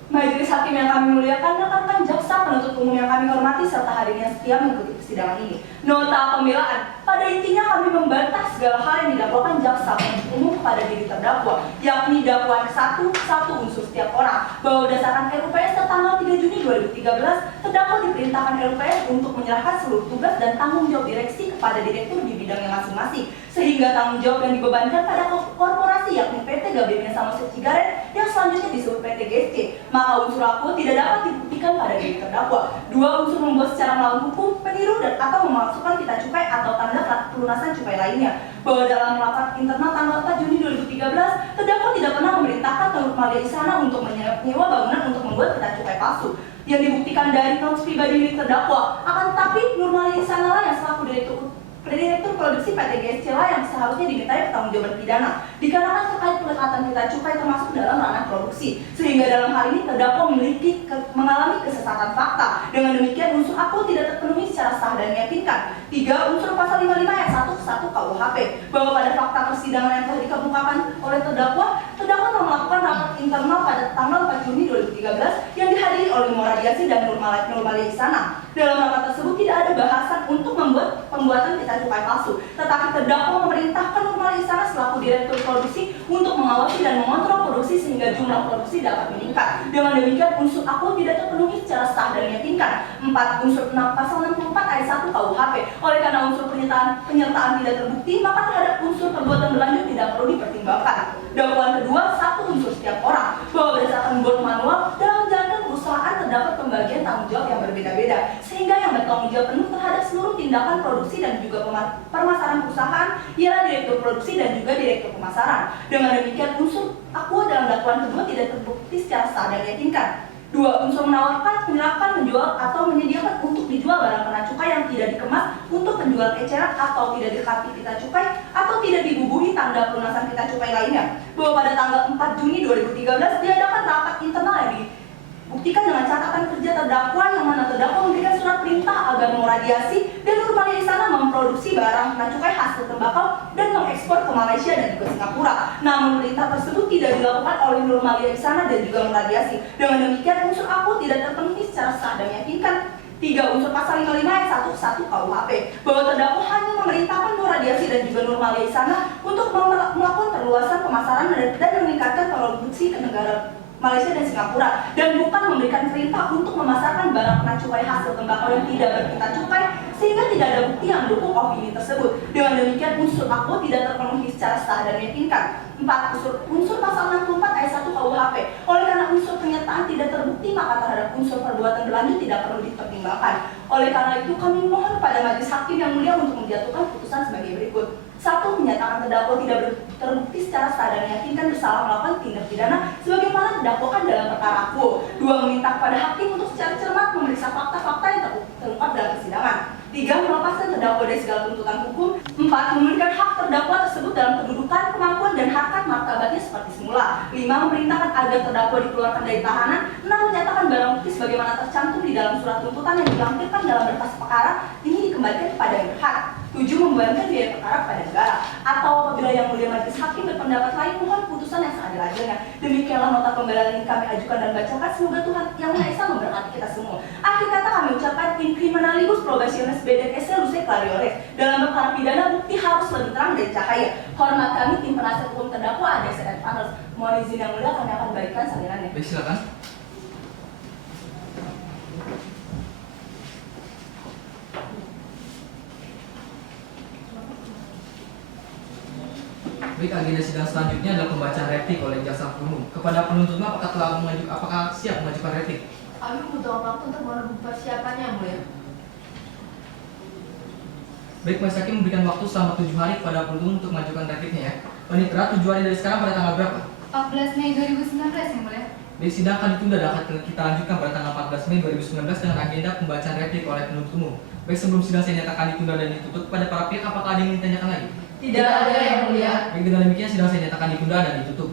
Majelis Hakim yang kami muliakan, rekan-rekan jaksa, penuntut umum yang kami hormati, serta hadirin yang setia mengikuti persidangan ini. Nota pembelaan. Pada intinya kami membantah segala hal yang didakwakan jaksa penuntut umum kepada diri terdakwa, yakni dakwaan satu unsur setiap orang, bahwa berdasarkan RUPS tertanggal 3 Juni 2013, terdakwa diperintahkan RUPS untuk menyerahkan seluruh tugas dan tanggung jawab direksi kepada direktur di bidangnya masing-masing, sehingga tanggung jawab yang dibebankan pada korporasi yakni PT Gabemia Samosir Cigaret yang selanjutnya disebut PT GSC, maka unsur aku tidak dapat dibuktikan pada diri terdakwa. 2 unsur membuat secara melawan hukum, meniru dan atau memasukkan pita cukai atau tanda pelunasan cukai lainnya, bahwa dalam rapat internal tanggal 4 Juni 2013, terdakwa tidak pernah memerintahkan Nur Malia Isana untuk menyewa bangunan untuk membuat pita cukai palsu. Yang dibuktikan dari notes pribadi milik terdakwa, akan tetapi Nur Malia Isana lah yang selaku direktur produksi PT GSC lah yang seharusnya dimintai pertanggungjawaban pidana dikarenakan terkait pelekatan pita cukai termasuk dalam ranah produksi, sehingga dalam hal ini terdakwa mengalami kesesatan fakta. Dengan demikian unsur aku tidak terpenuhi secara sah dan meyakinkan. 3. Unsur pasal 55 ayat 1 KUHP, bahwa pada fakta persidangan yang telah dikemukakan oleh terdakwa telah melakukan rapat internal pada tanggal 4 Juni 2013 yang dihadiri oleh Moradiasi dan Nur Malia Isana. Dalam rapat tersebut tidak ada bahasan untuk membuat pembuatan pita cukai palsu, tetapi terdakwa memerintahkan Nur Malia Isana selaku direktur produksi untuk mengawasi dan mengontrol produksi sehingga jumlah produksi dapat meningkat. Dengan demikian unsur aku tidak terpenuhi secara sah dan meyakinkan. 4. Unsur pasal 64 ayat 1 KUHP. Oleh karena unsur penyertaan tidak terbukti, maka terhadap unsur perbuatan berlanjut tidak perlu dipertimbangkan. Dakwaan kedua, 1 unsur setiap orang, bahwa berdasarkan board manual dalam menjalankan perusahaan terdapat pembagian tanggung jawab yang berbeda-beda, sehingga yang bertanggung jawab penuh terhadap seluruh tindakan produksi dan juga permasaran perusahaan ialah direktur produksi dan juga direktur pemasaran. Dengan demikian unsur aku dalam dakwaan kedua tidak terbukti secara sah dan meyakinkan. 2. Unsur menawarkan, menyerahkan, menjual, atau menyediakan untuk dijual barang kena cukai yang tidak dikemas untuk penjualan eceran atau tidak dilengkapi pita cukai atau tidak dibubuhi tanda pelunasan pita cukai lainnya. Bahwa pada tanggal 4 Juni 2013 diadakan rapat internal yang dibuktikan dengan catatan kerja terdakwa yang mana terdakwa memberikan surat perintah agar Moradiasi dan Nur Malia Isana memproduksi barang kena cukai hasil tembakau dan mengekspor ke Malaysia dan juga Singapura. Namun perintah tersebut tidak dilakukan oleh Nur Malia Isana dan juga Moradiasi. Dengan demikian unsur aku tidak terpenuhi secara sah dan meyakinkan. 3. Unsur pasal 55 ayat 1 KUHP, bahwa terdakwa hanya memerintahkan Moradiasi dan juga Nur Malia Isana untuk melakukan perluasan pemasaran dan meningkatkan produksi ke negara Malaysia dan Singapura, dan bukan memberikan perintah untuk memasarkan barang kena cukai hasil tembakau yang tidak berpita cukai, sehingga tidak ada bukti yang mendukung opini tersebut. Dengan demikian unsur aku tidak terpenuhi secara sah dan meyakinkan. 4. Unsur pasal 64 ayat 1 KUHP. Oleh karena unsur penyertaan tidak terbukti, maka terhadap unsur perbuatan berlanjut tidak perlu dipertimbangkan. Oleh karena itu kami mohon pada majelis hakim yang mulia untuk menjatuhkan putusan sebagai berikut. Satu, menyatakan terdakwa tidak terbukti secara sah dan meyakinkan bersalah melakukan tindak pidana sebagaimana didakwakan dalam perkara aku. Dua, meminta kepada hakim untuk secara cermat memeriksa fakta-fakta yang terungkap dalam persidangan. Tiga, melepaskan terdakwa dari segala tuntutan hukum. Empat, memberikan hak terdakwa tersebut dalam kedudukan, kemampuan, dan harkat martabatnya seperti semula. Lima, memerintahkan agar terdakwa dikeluarkan dari tahanan. Enam, menyatakan barang bukti sebagaimana tercantum di dalam surat tuntutan yang dilampirkan dalam berkas perkara ini dikembalikan kepada yang berhak. 7. Membebankan biaya perkara kepada negara. Atau apabila yang mulia majelis hakim berpendapat lain, mohon putusan yang seadil-adilnya. Demikianlah nota pembelaan yang kami ajukan dan bacakan. Semoga Tuhan Yang Maha Esa memberkati kita semua. Akhir kata kami ucapkan in criminalibus probationis bedek luce clariores. Dalam perkara pidana bukti harus lebih terang dari cahaya. Hormat kami tim penasihat hukum terdakwa ADC dan Panels. Mohon izin yang mulia kami akan berikan salinannya. Baik, silakan. Baik, agenda sidang selanjutnya adalah pembacaan replik oleh jaksa umum. Kepada penuntut apakah siap mengajukan replik? Kami membutuhkan waktu untuk menunggu persiapannya, Yang Mulia. Baik, Majelis Hakim memberikan waktu selama 7 hari kepada penuntut untuk mengajukan repliknya ya. Panitera 7 hari dari sekarang pada tanggal berapa? 14 Mei 2019 Yang Mulia. Baik, sidang akan ditunda dan akan kita lanjutkan pada tanggal 14 Mei 2019 dengan agenda pembacaan replik oleh penuntut umum. Baik, sebelum sidang saya nyatakan ditunda dan ditutup, kepada para pihak apakah ada yang ingin ditanyakan lagi? Tidak ada, Yang Mulia. Baik, dengan demikian sidang saya nyatakan ditunda dan ditutup.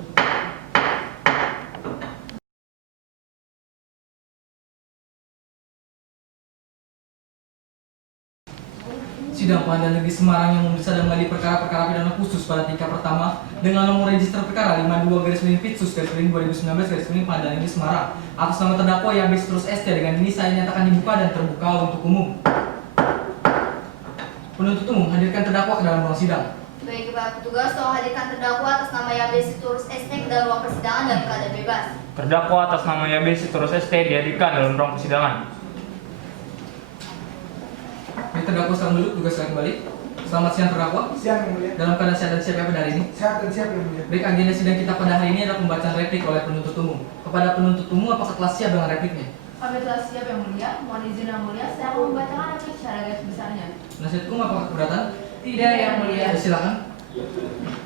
Sidang Pengadilan Negeri Semarang yang memeriksa dan mengadili perkara-perkara pidana khusus pada tingkat pertama dengan nomor register perkara 52/Pitsus/2019/, Pengadilan Negeri Semarang atas nama terdakwa YB Sitorus ST. Dengan ini saya nyatakan dibuka dan terbuka untuk umum. Penuntut umum, hadirkan terdakwa ke dalam ruang sidang. Baik, Pak Petugas, tolong hadirkan terdakwa atas nama YB Sitorus ST ke dalam ruang persidangan dalam keadaan bebas. Terdakwa atas nama YB Sitorus ST dihadirkan dalam ruang persidangan. Baik, terdakwa sekarang duduk, tugas saya kembali. Selamat siang terdakwa. Siang Yang Mulia. Dalam keadaan sehat dan siap ya pada hari ini? Sehat dan siap Yang Mulia. Baik, agenda sidang kita pada hari ini adalah pembacaan replik oleh penuntut umum. Kepada penuntut umum, apakah telah siap dengan repliknya? Kami telah siap, Yang Mulia. Mohon izin, Yang Mulia, saya akan membacakan replik secara garis besarnya. Penasihat hukum, apakah keberatan? Tidak, Yang Mulia. Ya, silakan.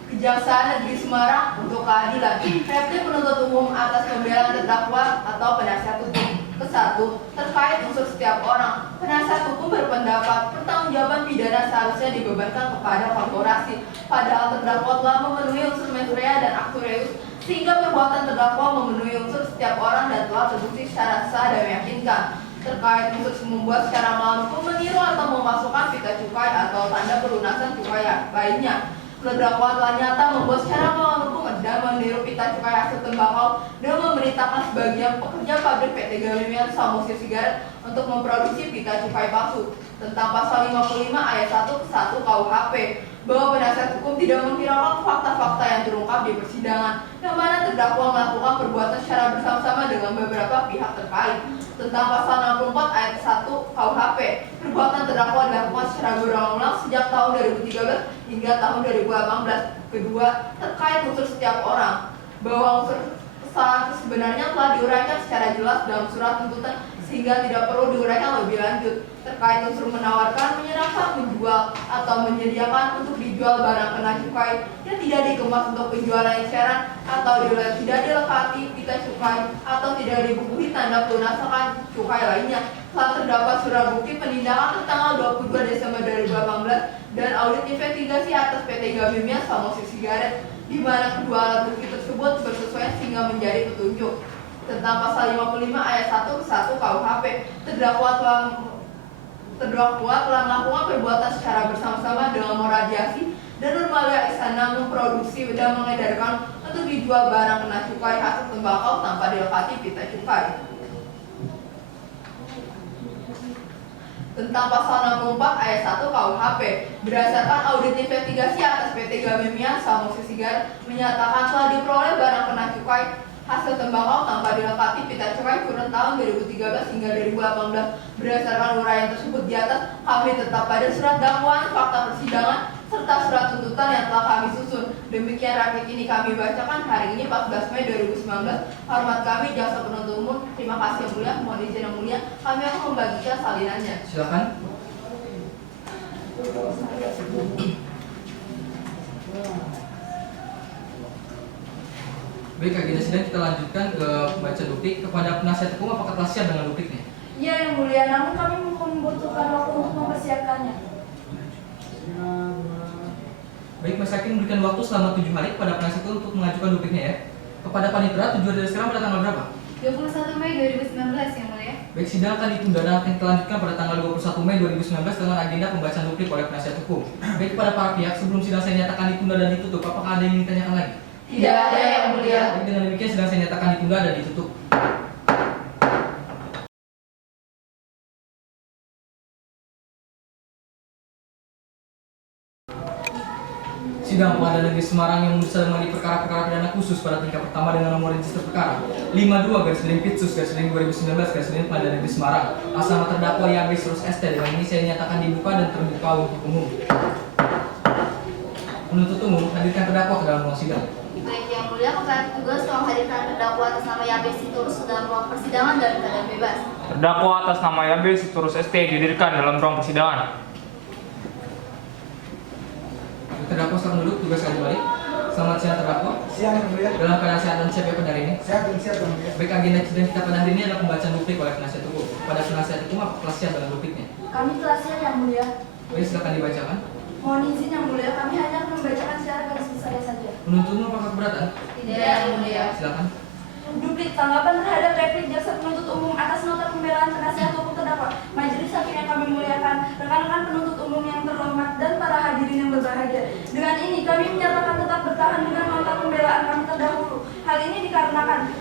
Kejaksaan Negeri Semarang untuk keadilan. Replik penuntut umum atas pembelaan terdakwa atau penasihat hukum. Ke-1, terkait unsur setiap orang. Penasihat hukum berpendapat pertanggungjawaban pidana seharusnya dibebankan kepada korporasi, padahal terdakwa telah memenuhi unsur mens rea dan actu reus, sehingga perbuatan terdakwa memenuhi unsur setiap orang dan telah terbukti secara sah dan meyakinkan. Terkait unsur membuat secara melawan hukum, meniru atau memasukkan pita cukai atau tanda pelunasan cukai lainnya. Terdakwa telah nyata membuat secara melawan hukum dan meniru pita cukai hasil tembakau dan memerintahkan sebagian pekerja pabrik PT Gamimian Samosir Sigaret untuk memproduksi pita cukai palsu. Tentang pasal 55 ayat 1 ke 1 KUHP, bahwa penasihat hukum tidak menghiraukan fakta-fakta yang terungkap di persidangan, yang mana terdakwa melakukan perbuatan secara bersama-sama dengan beberapa pihak terkait. Tentang pasal 64 ayat 1 KUHP, perbuatan terdakwa dilakukan secara berulang-ulang sejak tahun 2013 hingga tahun 2018. Kedua, terkait unsur setiap orang, bahwa unsur kesalahan sebenarnya telah diuraikan secara jelas dalam surat tuntutan sehingga tidak perlu diuraikan lebih lanjut. Terkait unsur menawarkan, menyerahkan, menjual, atau menyediakan untuk dijual barang kena cukai yang tidak dikemas untuk penjualan eceran atau tidak dilekati pita cukai atau tidak dibubuhi tanda pelunasan cukai lainnya, telah terdapat surat bukti penindakan tertanggal 22 Desember 2018 dan audit investigasi atas PT Gamimian Samosir Sigaret, di mana kedua alat bukti tersebut bersesuaian sehingga menjadi petunjuk. Tentang pasal 55 ayat 1 ke 1 KUHP, terdakwa telah melakukan perbuatan secara bersama-sama dengan meradiasi dan Nurmalia Isana memproduksi dan mengedarkan untuk dijual barang kena cukai hasil tembakau tanpa dilekati pita cukai. Tentang pasal 64 ayat 1 KUHP, berdasarkan audit investigasi atas PT Gamimian Samosir Sigaret menyatakan telah diperoleh barang kena cukai hasil tembakau tanpa dilekati pita cukai kurun tahun 2013 hingga 2018. Berdasarkan uraian tersebut di atas, kami tetap pada surat dakwaan, fakta persidangan, serta surat tuntutan yang telah kami susun. Demikian replik ini kami bacakan hari ini 14 Mei 2019. Hormat kami jaksa penuntut umum. Terima kasih Yang Mulia. Mohon izin Yang Mulia, kami akan membagikan salinannya. Silakan. Baik, agenda sidang kita lanjutkan ke baca duplik. Kepada penasihat hukum, apakah telah siap dengan dupliknya? Iya yang mulia, namun kami membutuhkan waktu untuk mempersiapkannya. Baik, Mas Hakim memberikan waktu selama 7 hari kepada penasihat hukum untuk mengajukan dupliknya ya. Kepada panitera, 7 hari dari sekarang pada tanggal berapa? 21 Mei 2019 yang mulia. Baik, sidang akan ditunda dan akan dilanjutkan pada tanggal 21 Mei 2019 dengan agenda pembacaan duplik oleh penasihat hukum. Baik, kepada para pihak, sebelum sidang saya nyatakan ditunda dan ditutup, apakah ada yang ingin ditanyakan lagi? Tidak ada yang mulia. Baik, dengan demikian sidang saya nyatakan ditunda dan ditutup. Sidang Pengadilan Negeri Semarang yang sedang menangani perkara-perkara pidana khusus pada tingkat pertama dengan nomor register perkara 52/Pitsus/2019/Pengadilan Negeri Semarang atas nama terdakwa Yabes Terus ST. Dengan ini saya nyatakan dibuka dan terbuka untuk umum. Penuntut umum hadirkan terdakwa ke dalam ruang sidang. Baik yang mulia, kepada petugas tolong hadirkan terdakwa atas nama Yabes Sitorus ke dalam ruang persidangan dan keadaan bebas. Terdakwa atas nama Yabes Sitorus ST dihadirkan dalam ruang persidangan. Terdakwa silakan duduk, tugas kali balik. Selamat siang terdakwa. Siang yang mulia. Dalam keadaan sehat dan siap ya pada hari ini? Sehat dan siap yang mulia. Baik, agenda sidang kita pada hari ini adalah pembacaan duplik oleh penasihat hukum. Pada penasihat hukum, apa telah siap dengan dupliknya? Kami telah siap yang mulia. Baik, silakan dibacakan. Mohon izin yang mulia, kami hanya akan membacakan secara garis besarnya saja. Penuntut umum apakah keberatan? Tidak yang mulia. Silakan. Duplik tanggapan terhadap replik jaksa penuntut umum atas nota pembelaan penasihat hukum terdakwa. Majelis hakim yang kami muliakan, rekan-rekan penuntut umum yang terhormat dan para hadirin yang berbahagia. Dengan ini kami menyatakan tetap bertahan dengan nota pembelaan kami terdahulu. Hal ini dikarenakan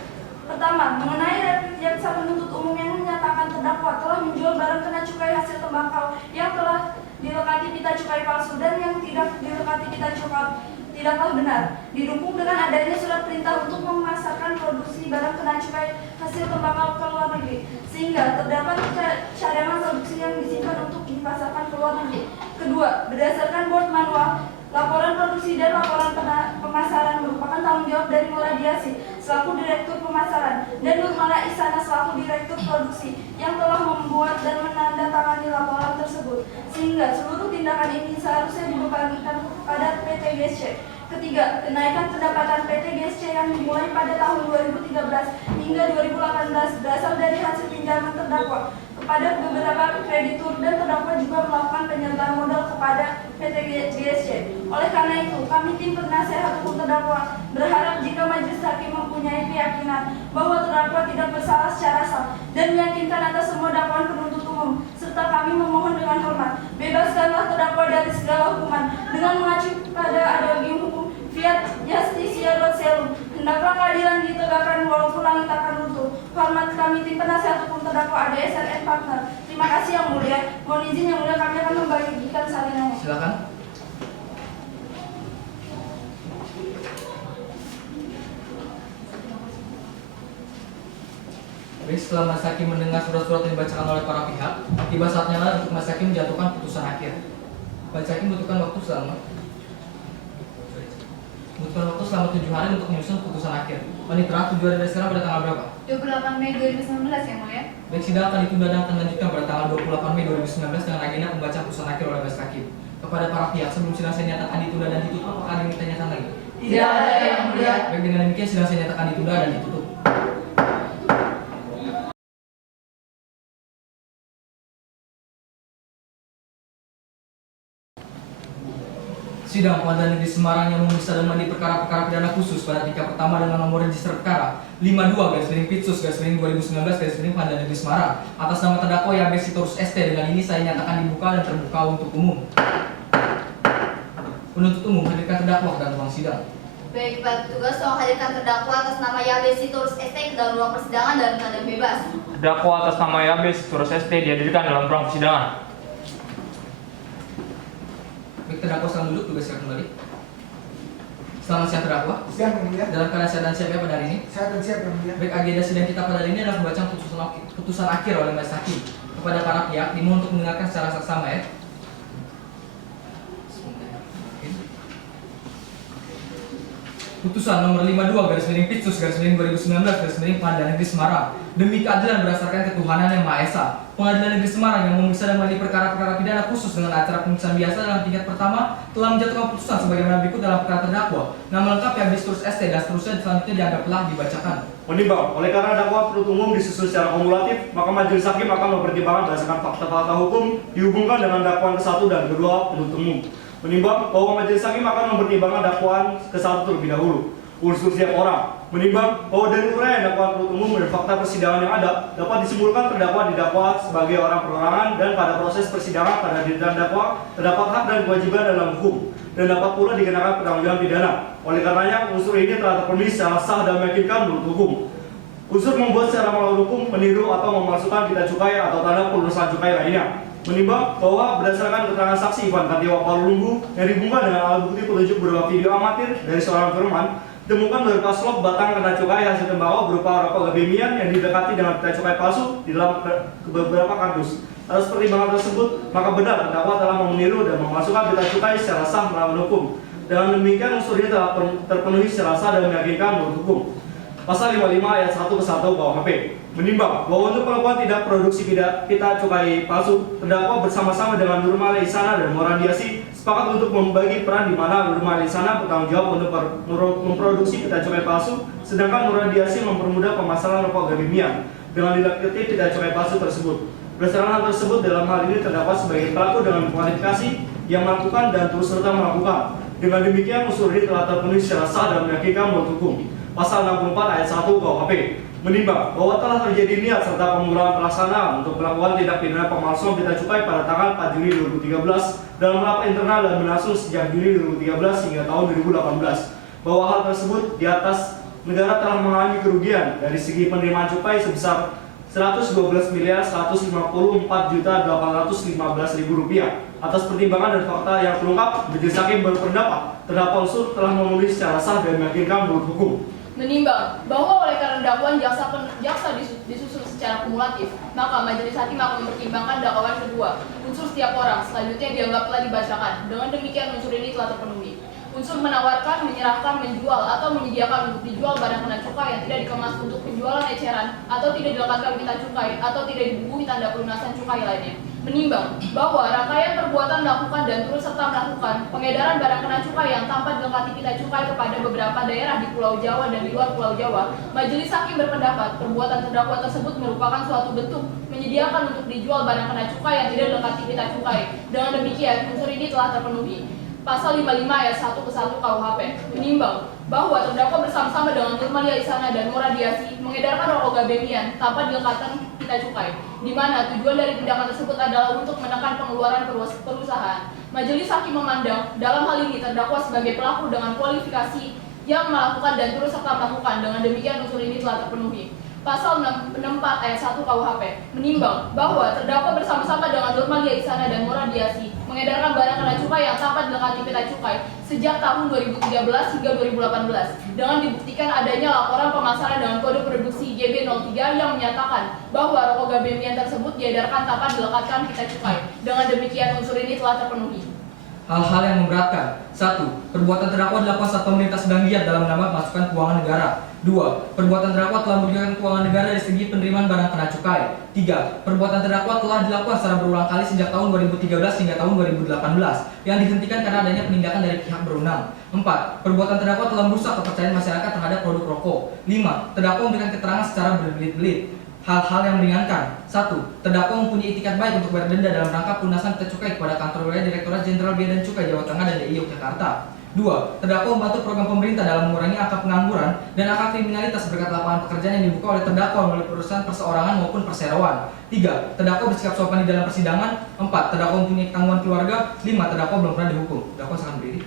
pertama, mengenai replik jaksa penuntut umum yang menyatakan terdakwa telah menjual barang kena cukai hasil tembakau yang telah dilekati pita cukai palsu dan yang tidak dilekati pita cukai tidaklah benar, didukung dengan adanya surat perintah untuk memasarkan produksi barang kena cukai hasil tembakau ke luar negeri, sehingga terdapat cadangan produksi yang disimpan untuk dipasarkan ke luar negeri. Kedua, berdasarkan board manual, laporan produksi dan laporan pemasaran merupakan tanggung jawab dari Muladiasi selaku Direktur Pemasaran dan Nurmala Isana selaku Direktur Produksi yang telah membuat dan menandatangani laporan tersebut, sehingga seluruh tindakan ini seharusnya dibebankan kepada PT GSC. Ketiga, kenaikan pendapatan PT GSC yang dimulai pada tahun 2013 hingga 2018 berasal dari hasil pinjaman terdakwa kepada beberapa kreditur dan terdakwa juga melakukan penyertaan modal kepada PT GSC. Oleh karena itu, kami tim penasehat hukum terdakwa berharap jika majelis hakim mempunyai keyakinan bahwa terdakwa tidak bersalah secara sah dan meyakinkan atas semua dakwaan penuntut umum, serta kami memohon dengan hormat, bebaskanlah terdakwa dari segala hukuman dengan mengacu pada adagio hukum Fiat Justitia Rod Celum. Hendaklah keadilan ditegakkan walaupun langit akan runtuh. Hormat kami tim penasehat hukum terdakwa ADSRN Partner. Terima kasih yang mulia. Mohon izin yang mulia, kami akan membagikan salinannya. Silakan. Baik, setelah Mas Hakim mendengar surat-surat yang dibacakan oleh para pihak, tiba saatnya lah untuk Mas Hakim menjatuhkan putusan akhir. Mas Hakim membutuhkan waktu selama 7 hari untuk menyusun putusan akhir. Panitera, 7 hari dari sekarang pada tanggal berapa? 28 Mei 2019 yang mulia. Baik, sidang akan ditunda dan akan dilanjutkan pada tanggal 28 Mei 2019 dengan agenda pembacaan putusan akhir oleh Mas Hakim. Kepada para pihak, sebelum sidang saya nyatakan ditunda dan ditutup, apakah ada yang ditanyakan lagi? Tidak ada yang mulia. Baik, dengan demikian sidang saya nyatakan ditunda dan ditutup. Sidang Pengadilan Negeri Semarang yang memeriksa dan mengadili perkara-perkara pidana khusus pada tingkat pertama dengan nomor register perkara 52/Pitsus/2019/Pengadilan Negeri Semarang atas nama terdakwa Yabes Sitorus ST. Dengan ini saya nyatakan dibuka dan terbuka untuk umum. Penuntut umum hadirkan terdakwa ke dalam ruang sidang. Baik, Pak Petugas tolong hadirkan terdakwa atas nama Yabes Sitorus ST ke dalam ruang persidangan dan keadaan bebas. Terdakwa atas nama Yabes Sitorus ST dihadirkan dalam ruang persidangan. Baik, terdakwa silakan duduk, tugas silakan kembali. Selamat siang terdakwa. Siang yang mulia. Dalam keadaan sehat dan siap ya pada hari ini? Sehat dan siap yang mulia. Baik, agenda sidang kita pada hari ini adalah pembacaan putusan akhir oleh Mas Hakim. Kepada para pihak dimohon untuk mendengarkan secara saksama ya. Putusan nomor 52/Pitsus/2019/Pengadilan Negeri Semarang demi keadilan berdasarkan ketuhanan yang Maha Esa. Pengadilan Negeri Semarang yang memeriksa dan mengadili perkara-perkara pidana khusus dengan acara pemeriksaan biasa dalam tingkat pertama telah menjatuhkan putusan sebagaimana berikut dalam perkara terdakwa. Nama lengkap Yabis Turus ST dan seterusnya selanjutnya dianggap telah dibacakan. Menimbang, oleh karena dakwaan penuntut umum disusun secara kumulatif, maka majelis hakim akan mempertimbangkan berdasarkan fakta-fakta hukum dihubungkan dengan dakwaan ke-1 dan ke-2 penuntut umum. Menimbang bahwa majelis hakim akan mempertimbangkan dakwaan ke-1 terlebih dahulu. Unsur setiap orang. Menimbang bahwa dari uraian dakwaan penuntut umum dan fakta persidangan yang ada dapat disimpulkan terdakwa didakwa sebagai orang perorangan dan pada proses persidangan pada diri terdakwa terdapat hak dan kewajiban dalam hukum dan dapat pula dikenakan penangguhan pidana. Oleh karenanya unsur ini telah terpenuhi secara sah dan meyakinkan menurut hukum. Unsur membuat secara melawan hukum, meniru atau memalsukan pita cukai atau tanda pelunasan cukai lainnya. Menimbang bahwa berdasarkan keterangan saksi Ivan Katiwa Palulunggu yang dihubungkan dengan alat bukti petunjuk berupa video amatir dari seorang firman, ditemukan berupa slop batang kena cukai hasil tembakau berupa rokok gabemian yang didekati dengan pita cukai palsu di dalam beberapa kardus. Atas pertimbangan tersebut, maka benar terdakwa telah meniru dan memasukkan pita cukai secara sah melawan hukum. Dengan demikian unsur ini telah terpenuhi secara sah dan meyakinkan menurut hukum. Pasal 55 ayat 1 ke 1 KUHP. Menimbang bahwa untuk melakukan tindak produksi pita cukai palsu, terdakwa bersama-sama dengan Nurmala Isana dan Moradiasi sepakat untuk membagi peran di mana Nurmala Isana bertanggung jawab untuk memproduksi pita cukai palsu, sedangkan Moradiasi mempermudah pemasaran rokok gabemian dengan dilekati pita cukai palsu tersebut. Berdasarkan hal tersebut, dalam hal ini terdakwa sebagai pelaku dengan kualifikasi yang melakukan dan terus serta melakukan. Dengan demikian unsur ini telah terpenuhi secara sah dan meyakinkan menurut hukum. Pasal 64 ayat 1 KUHP. Menimbang bahwa telah terjadi niat serta pemulaan pelaksanaan untuk melakukan tindak pidana pemalsuan pita cukai pada tanggal 4 Juli 2013 dalam rapat internal dan Munaslup sejak Juli 2013 hingga tahun 2018. Bahwa hal tersebut di atas negara telah mengalami kerugian dari segi penerimaan cukai sebesar Rp112.154.815.000. Atas pertimbangan dan fakta yang terungkap, majelis hakim berpendapat terdakwa unsur telah memenuhi secara sah dan meyakinkan menurut hukum. Menimbang bahwa oleh karena dakwaan jaksa disusun secara kumulatif, maka majelis hakim akan mempertimbangkan dakwaan kedua, unsur setiap orang, selanjutnya dianggap telah dibacakan. Dengan demikian unsur ini telah terpenuhi. Unsur menawarkan, menyerahkan, menjual, atau menyediakan untuk dijual barang kena cukai yang tidak dikemas untuk penjualan eceran, atau tidak dilekatkan pita cukai, atau tidak dibubuhi tanda pelunasan cukai lainnya. Menimbang bahwa rangkaian perbuatan melakukan dan turut serta melakukan pengedaran barang kena cukai yang tanpa dilengkapi pita cukai kepada beberapa daerah di Pulau Jawa dan di luar Pulau Jawa, majelis hakim berpendapat perbuatan terdakwa tersebut merupakan suatu bentuk menyediakan untuk dijual barang kena cukai yang tidak dilengkapi pita cukai. Dengan demikian unsur ini telah terpenuhi. Pasal 55 ayat 1 ke 1 KUHP menimbang bahwa terdakwa bersama-sama dengan Nurmala Isana dan Moradiasi mengedarkan rokok gabemian tanpa dilekatkan pita cukai, di mana tujuan dari tindakan tersebut adalah untuk menekan pengeluaran perusahaan. Majelis hakim memandang dalam hal ini terdakwa sebagai pelaku dengan kualifikasi yang melakukan dan terus serta melakukan. Dengan demikian unsur ini telah terpenuhi. Pasal 64 ayat 1 KUHP menimbang bahwa terdakwa bersama-sama dengan Nurmala Isana dan Moradiasi mengedarkan barang kena cukai yang tanpa dilengkapi pita cukai sejak tahun 2013 hingga 2018 dengan dibuktikan adanya laporan pemasaran dengan kode produksi GB03 yang menyatakan bahwa rokok gabemian tersebut diedarkan tanpa dilekatkan pita cukai. Dengan demikian unsur ini telah terpenuhi. Hal-hal yang memberatkan. 1. Perbuatan terdakwa dilakukan saat pemerintah sedang giat dalam menambah masukan keuangan negara. 2. Perbuatan terdakwa telah merugikan keuangan negara dari segi penerimaan barang kena cukai. 3. Perbuatan terdakwa telah dilakukan secara berulang kali sejak tahun 2013 hingga tahun 2018 yang dihentikan karena adanya penindakan dari pihak berwenang. 4. Perbuatan terdakwa telah merusak kepercayaan masyarakat terhadap produk rokok. 5. Terdakwa memberikan keterangan secara berbelit-belit. Hal-hal yang meringankan. 1. Terdakwa mempunyai itikat baik untuk bayar denda dalam rangka pelunasan pita cukai kepada kantor wilayah Direktorat Jenderal Bea dan Cukai Jawa Tengah dan DI Yogyakarta. 2. Terdakwa membantu program pemerintah dalam mengurangi angka pengangguran dan angka kriminalitas berkat lapangan pekerjaan yang dibuka oleh terdakwa melalui perusahaan perseorangan maupun perseroan. 3. Terdakwa bersikap sopan di dalam persidangan. 4. Terdakwa mempunyai tanggungan keluarga. 5. Terdakwa belum pernah dihukum. Terdakwa silakan berdiri.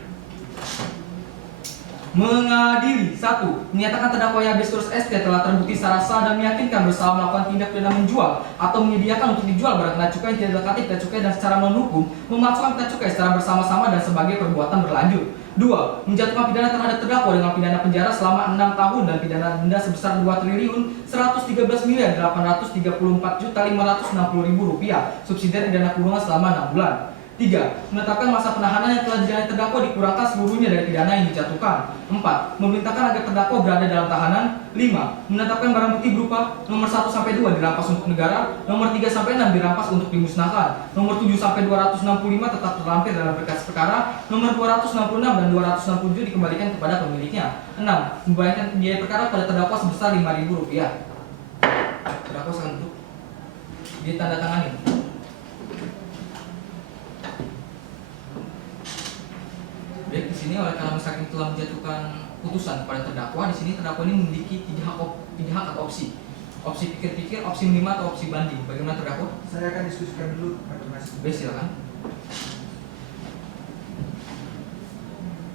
Mengadili. 1. Menyatakan terdakwa Yabis Turus ST telah terbukti secara sah dan meyakinkan bersalah melakukan tindak pidana menjual atau menyediakan untuk dijual barang kena cukai yang tidak dilekati pita cukai dan secara non-hukum memasukkan pita cukai secara bersama-sama dan sebagai perbuatan berlanjut. 2. Menjatuhkan pidana terhadap terdakwa dengan pidana penjara selama 6 tahun dan pidana denda sebesar Rp2.113.834.560.000 subsidiar dana kurungan selama 6 bulan. 3. Menetapkan masa penahanan yang telah dijalani terdakwa dikurangkan seluruhnya dari pidana yang dijatuhkan. 4. Memerintahkan agar terdakwa berada dalam tahanan. 5. Menetapkan barang bukti berupa nomor 1-2 dirampas untuk negara, nomor 3-6 dirampas untuk dimusnahkan, nomor 7-265 tetap terlampir dalam berkas perkara, nomor 266 dan 267 dikembalikan kepada pemiliknya. 6. Membayarkan biaya perkara pada terdakwa sebesar Rp5.000. Terdakwa silakan duduk. Ditandatangani. Baik, di sini oleh karena majelis hakim telah menjatuhkan putusan kepada terdakwa, di sini terdakwa ini memiliki 3 hak atau opsi. Opsi pikir-pikir, opsi menerima atau opsi banding. Bagaimana terdakwa? Saya akan diskusikan dulu, Mas. Baik, silakan.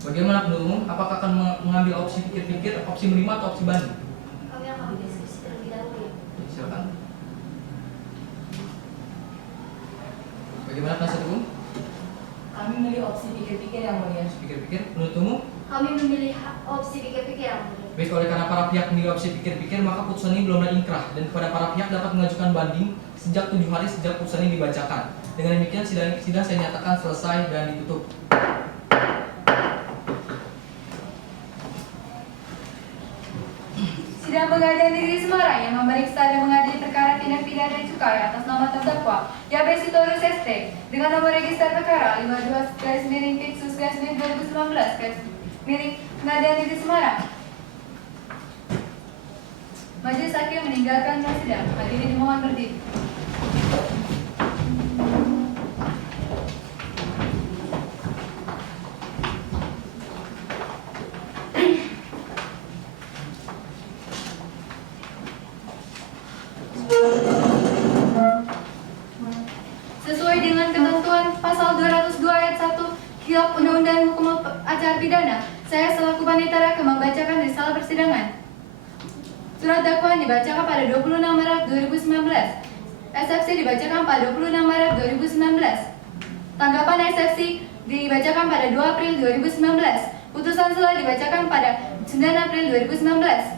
Bagaimana menurut umum? Apakah akan mengambil opsi pikir-pikir, opsi menerima atau opsi banding? Kami akan berdiskusi terlebih dahulu ya. Silakan. Bagaimana penasihat hukum? Kami memilih opsi pikir-pikir yang mulia. Pikir-pikir, menurut umum? Kami memilih opsi pikir-pikir yang mulia. Baik, oleh karena para pihak memilih opsi pikir-pikir, maka putusan ini belum inkrah dan kepada para pihak dapat mengajukan banding sejak 7 hari sejak putusan ini dibacakan. Dengan demikian sidang saya nyatakan selesai dan ditutup. Sidang Pengadilan Negeri Semarang yang memeriksa dan mengadili perkara tindak pidana cukai atas nama terdakwa Yabes Sitorus ST dengan nomor register perkara 52/2019/Pengadilan Negeri Semarang. Majelis hakim meninggalkan ruang sidang. Hadirin dimohon berdiri. Sesuai dengan ketentuan pasal 202 ayat 1 Kitab Undang-Undang Hukum Acara Pidana, saya selaku panitera akan membacakan risalah persidangan. Surat dakwaan dibacakan pada 26 Maret 2019. Eksepsi dibacakan pada 26 Maret 2019. Tanggapan eksepsi dibacakan pada 2 April 2019. Putusan selah dibacakan pada 9 April 2019.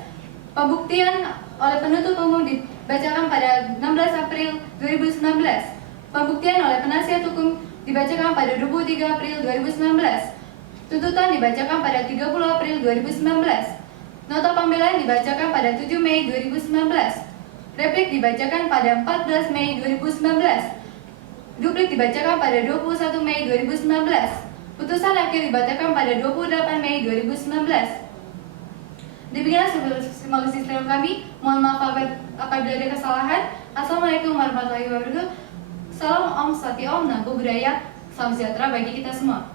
Pembuktian oleh penuntut umum dibacakan pada 16 April 2019. Pembuktian oleh penasihat hukum dibacakan pada 23 April 2019. Tuntutan dibacakan pada 30 April 2019. Nota pembelaan dibacakan pada 7 Mei 2019. Replik dibacakan pada 14 Mei 2019. Duplik dibacakan pada 21 Mei 2019. Putusan akhir dibacakan pada 28 Mei 2019. Demikian simulasi sistem kami. Mohon maaf apabila ada kesalahan. Assalamualaikum warahmatullahi wabarakatuh. Salam Om Sati Om Namo Buddhaya. Salam sejahtera bagi kita semua.